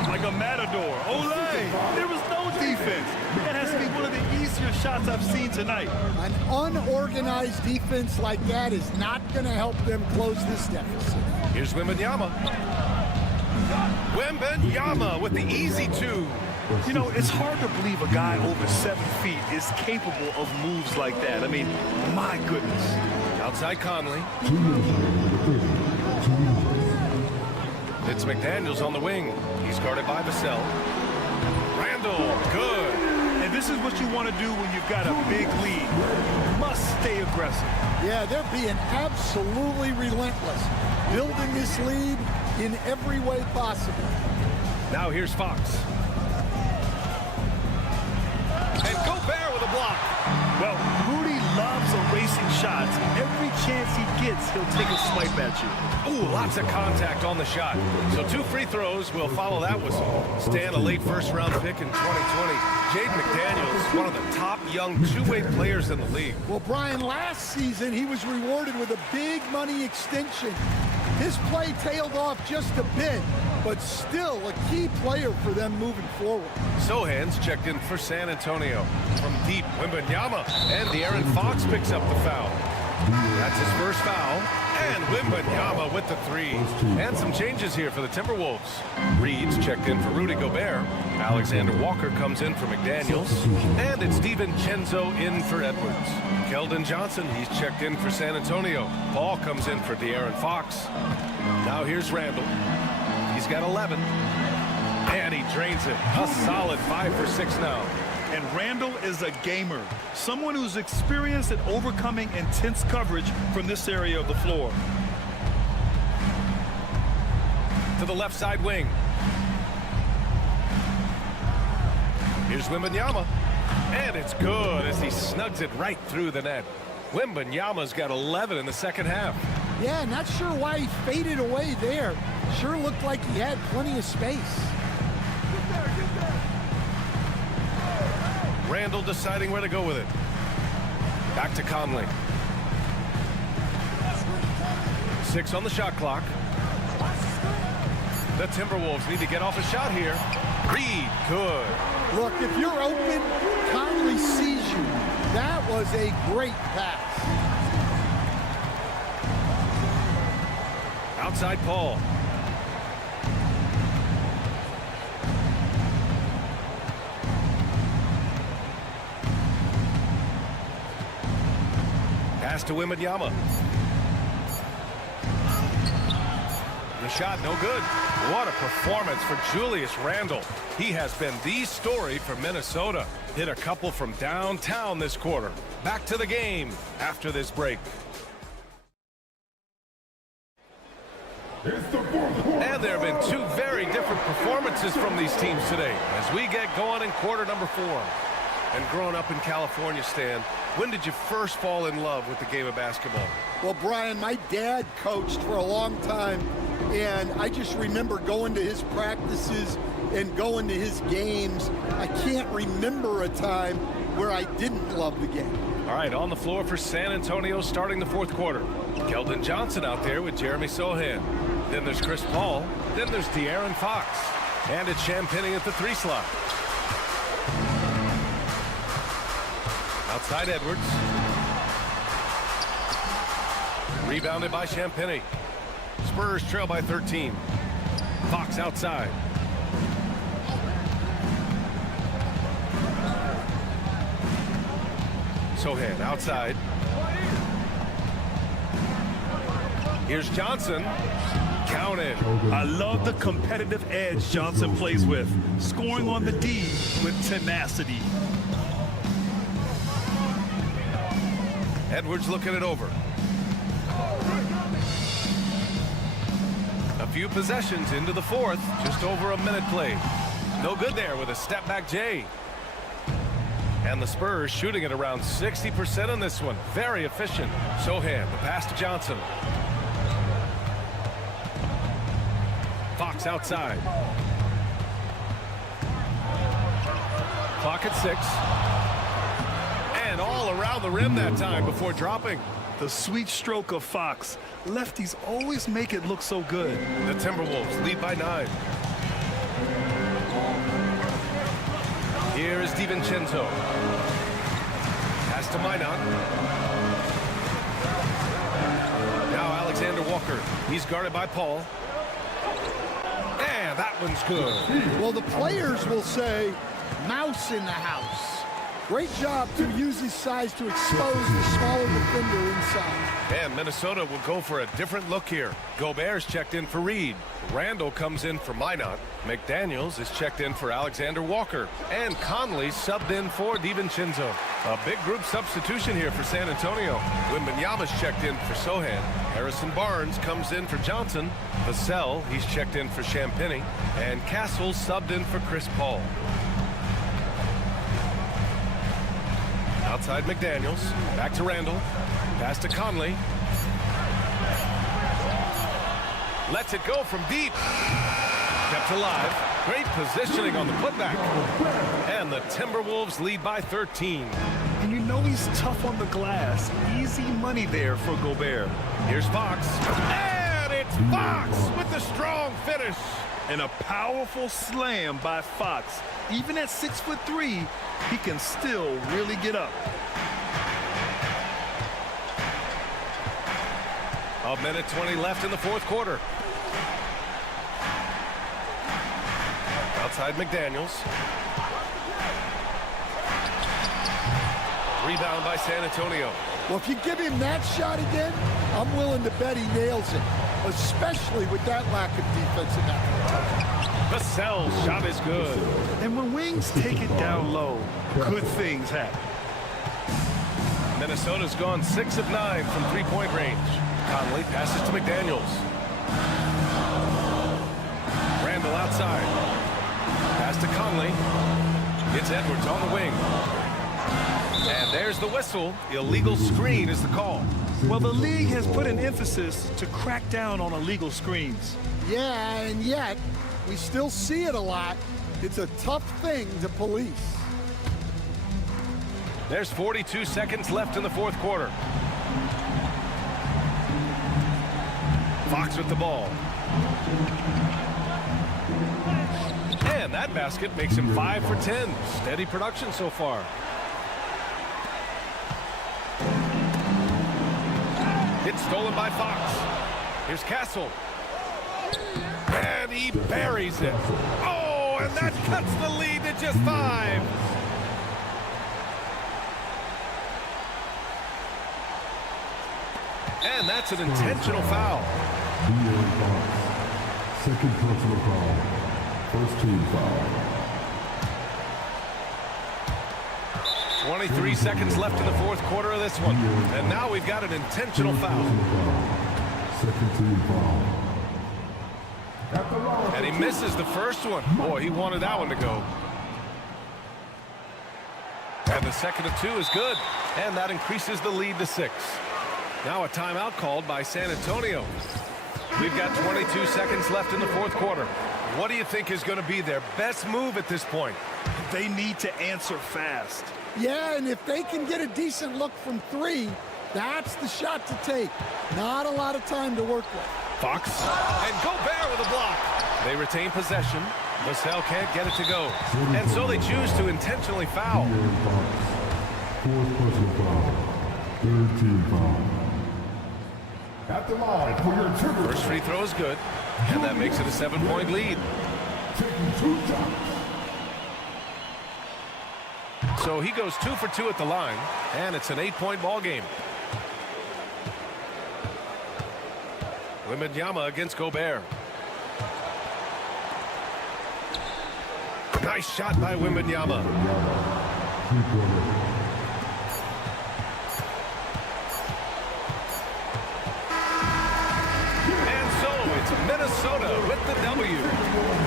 Like a matador. Olay! There was no defense. That has to be one of the easier shots I've seen tonight. An unorganized defense like that is not going to help them close this deficit. Here's Wembanyama. Wembanyama with the easy 2. You know, it's hard to believe a guy over 7 feet is capable of moves like that. I mean, my goodness. Outside Conley. It's McDaniels on the wing. He's guarded by Vassell. Randle, good. And this is what you want to do when you've got a big lead. You must stay aggressive. Yeah, they're being absolutely relentless. Building this lead in every way possible. Now here's Fox. And Gobert with a block. Well, Rudy loves erasing shots. Every chance he gets, he'll take a swipe at you. Ooh, lots of contact on the shot. So 2 free throws will follow that whistle. Stan, a late first-round pick in 2020. Jaden McDaniels, one of the top young two-way players in the league. Well, Brian, last season he was rewarded with a big money extension. His play tailed off just a bit, but still a key player for them moving forward. Sohan's checked in for San Antonio. From deep, Wembanyama, and De'Aaron Fox picks up the foul. That's his first foul. And Wembanyama with the three. And some changes here for the Timberwolves. Reed's checked in for Rudy Gobert. Alexander Walker comes in for McDaniels. And it's DiVincenzo in for Edwards. Keldon Johnson, he's checked in for San Antonio. Paul comes in for De'Aaron Fox. Now here's Randall. He's got 11. And he drains it. A solid 5 for 6 now. And Randall is a gamer, someone who's experienced at overcoming intense coverage from this area of the floor. To the left side wing. Here's Wembanyama. And it's good as he snugs it right through the net. Wembanyama's got 11 in the second half. Yeah, not sure why he faded away there. Sure looked like he had plenty of space. Randall deciding where to go with it. Back to Conley. 6 on the shot clock. The Timberwolves need to get off a shot here. Reed, good. Look, if you're open, Conley sees you. That was a great pass. Outside Paul. Pass to Wembanyama. The shot no good. What a performance for Julius Randle. He has been the story for Minnesota. Hit a couple from downtown this quarter. Back to the game after this break. And there have been 2 very different performances from these teams today as we get going in quarter number 4. And growing up in California, Stan, when did you first fall in love with the game of basketball? Well, Brian, my dad coached for a long time, and I just remember going to his practices and going to his games. I can't remember a time where I didn't love the game. All right, on the floor for San Antonio starting the 4th quarter. Keldon Johnson out there with Jeremy Sohan. Then there's Chris Paul. Then there's De'Aaron Fox. And it's Champagnie at the 3 slot. Outside Edwards. Rebounded by Champagnie. Spurs trail by 13. Fox outside. Sohan outside. Here's Johnson. Counted. I love the competitive edge Johnson plays with, scoring on the D with tenacity. Edwards looking it over. A few possessions into the 4th. Just over a minute played. No good there with a step back J. And the Spurs shooting at around 60% on this one. Very efficient. Sohan, the pass to Johnson. Fox outside. Clock at 6. And all around the rim that time before dropping. The sweet stroke of Fox. Lefties always make it look so good. The Timberwolves lead by 9. Here is DiVincenzo. Pass to Minot. Now Alexander Walker. He's guarded by Paul. And that one's good. Well, the players will say, mouse in the house. Great job to use his size to expose the smaller defender inside. And Minnesota will go for a different look here. Gobert's checked in for Reed. Randall comes in for Minot. McDaniels is checked in for Alexander Walker. And Conley subbed in for DiVincenzo. A big group substitution here for San Antonio. Wembanyama's checked in for Sohan. Harrison Barnes comes in for Johnson. Vassell, he's checked in for Champagnie. And Castle subbed in for Chris Paul. Outside McDaniels. Back to Randall. Pass to Conley. Lets it go from deep. Kept alive. Great positioning on the putback. And the Timberwolves lead by 13. And you know he's tough on the glass. Easy money there for Gobert. Here's Fox. And it's Fox with the strong finish. And a powerful slam by Fox. Even at 6'3", he can still really get up. A minute 20 left in the fourth quarter. Outside McDaniels. Rebound by San Antonio. Well, if you give him that shot again, I'm willing to bet he nails it, especially with that lack of defensive effort. Vassell's shot is good. And when Wings take it down low, good things happen. Minnesota's gone 6 of 9 from three-point range. Conley passes to McDaniels. Randall outside. Pass to Conley. It's Edwards on the wing. And there's the whistle. Illegal screen is the call. Well, the league has put an emphasis to crack down on illegal screens. Yeah, and yet we still see it a lot. It's a tough thing to police. There's 42 seconds left in the fourth quarter. Fox with the ball. And that basket makes him 5 for 10. Steady production so far. It's stolen by Fox. Here's Castle. And he buries it. Oh, and that cuts the lead to just 5. And that's an intentional foul. Second personal foul. First team foul. 23 seconds left in the fourth quarter of this one. And now we've got an intentional foul. Second team foul. And he misses the first one. Boy, he wanted that one to go. And the second of 2 is good. And that increases the lead to 6. Now a timeout called by San Antonio. We've got 22 seconds left in the fourth quarter. What do you think is going to be their best move at this point? They need to answer fast. Yeah, and if they can get a decent look from 3, that's the shot to take. Not a lot of time to work with. Fox and Gobert with a block. They retain possession. Vassell can't get it to go. And so they choose to intentionally foul. Fourth personal foul. Third team foul. At the line for your Timberwolves. First free throw is good. And that makes it a 7-point lead. Taking 2 shots. So he goes 2 for 2 at the line. And it's an 8-point ball game. Wembanyama against Gobert. Nice shot by Wembanyama. And so it's Minnesota with the W.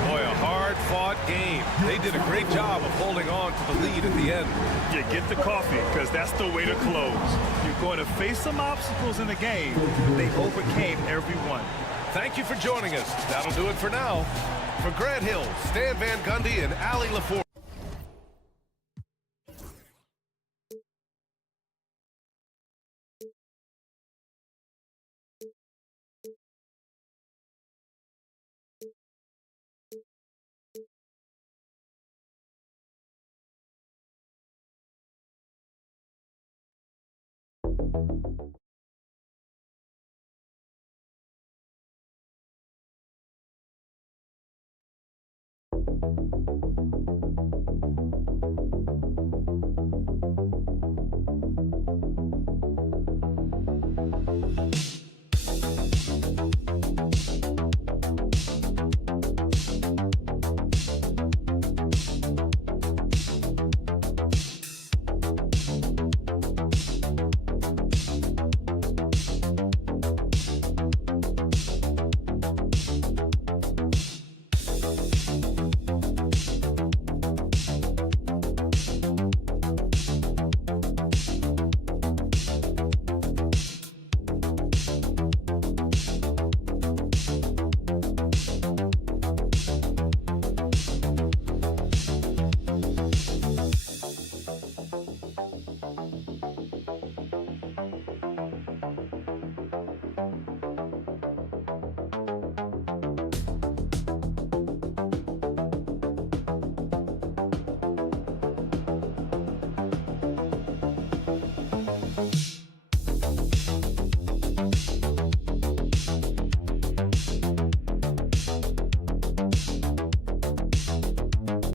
Boy, a hard-fought game. They did a great job of holding on to the lead at the end. Yeah, get the coffee, because that's the way to close. You're going to face some obstacles in the game. They overcame every one. Thank you for joining us. That'll do it for now. For Grant Hill, Stan Van Gundy, and Allie LaForge.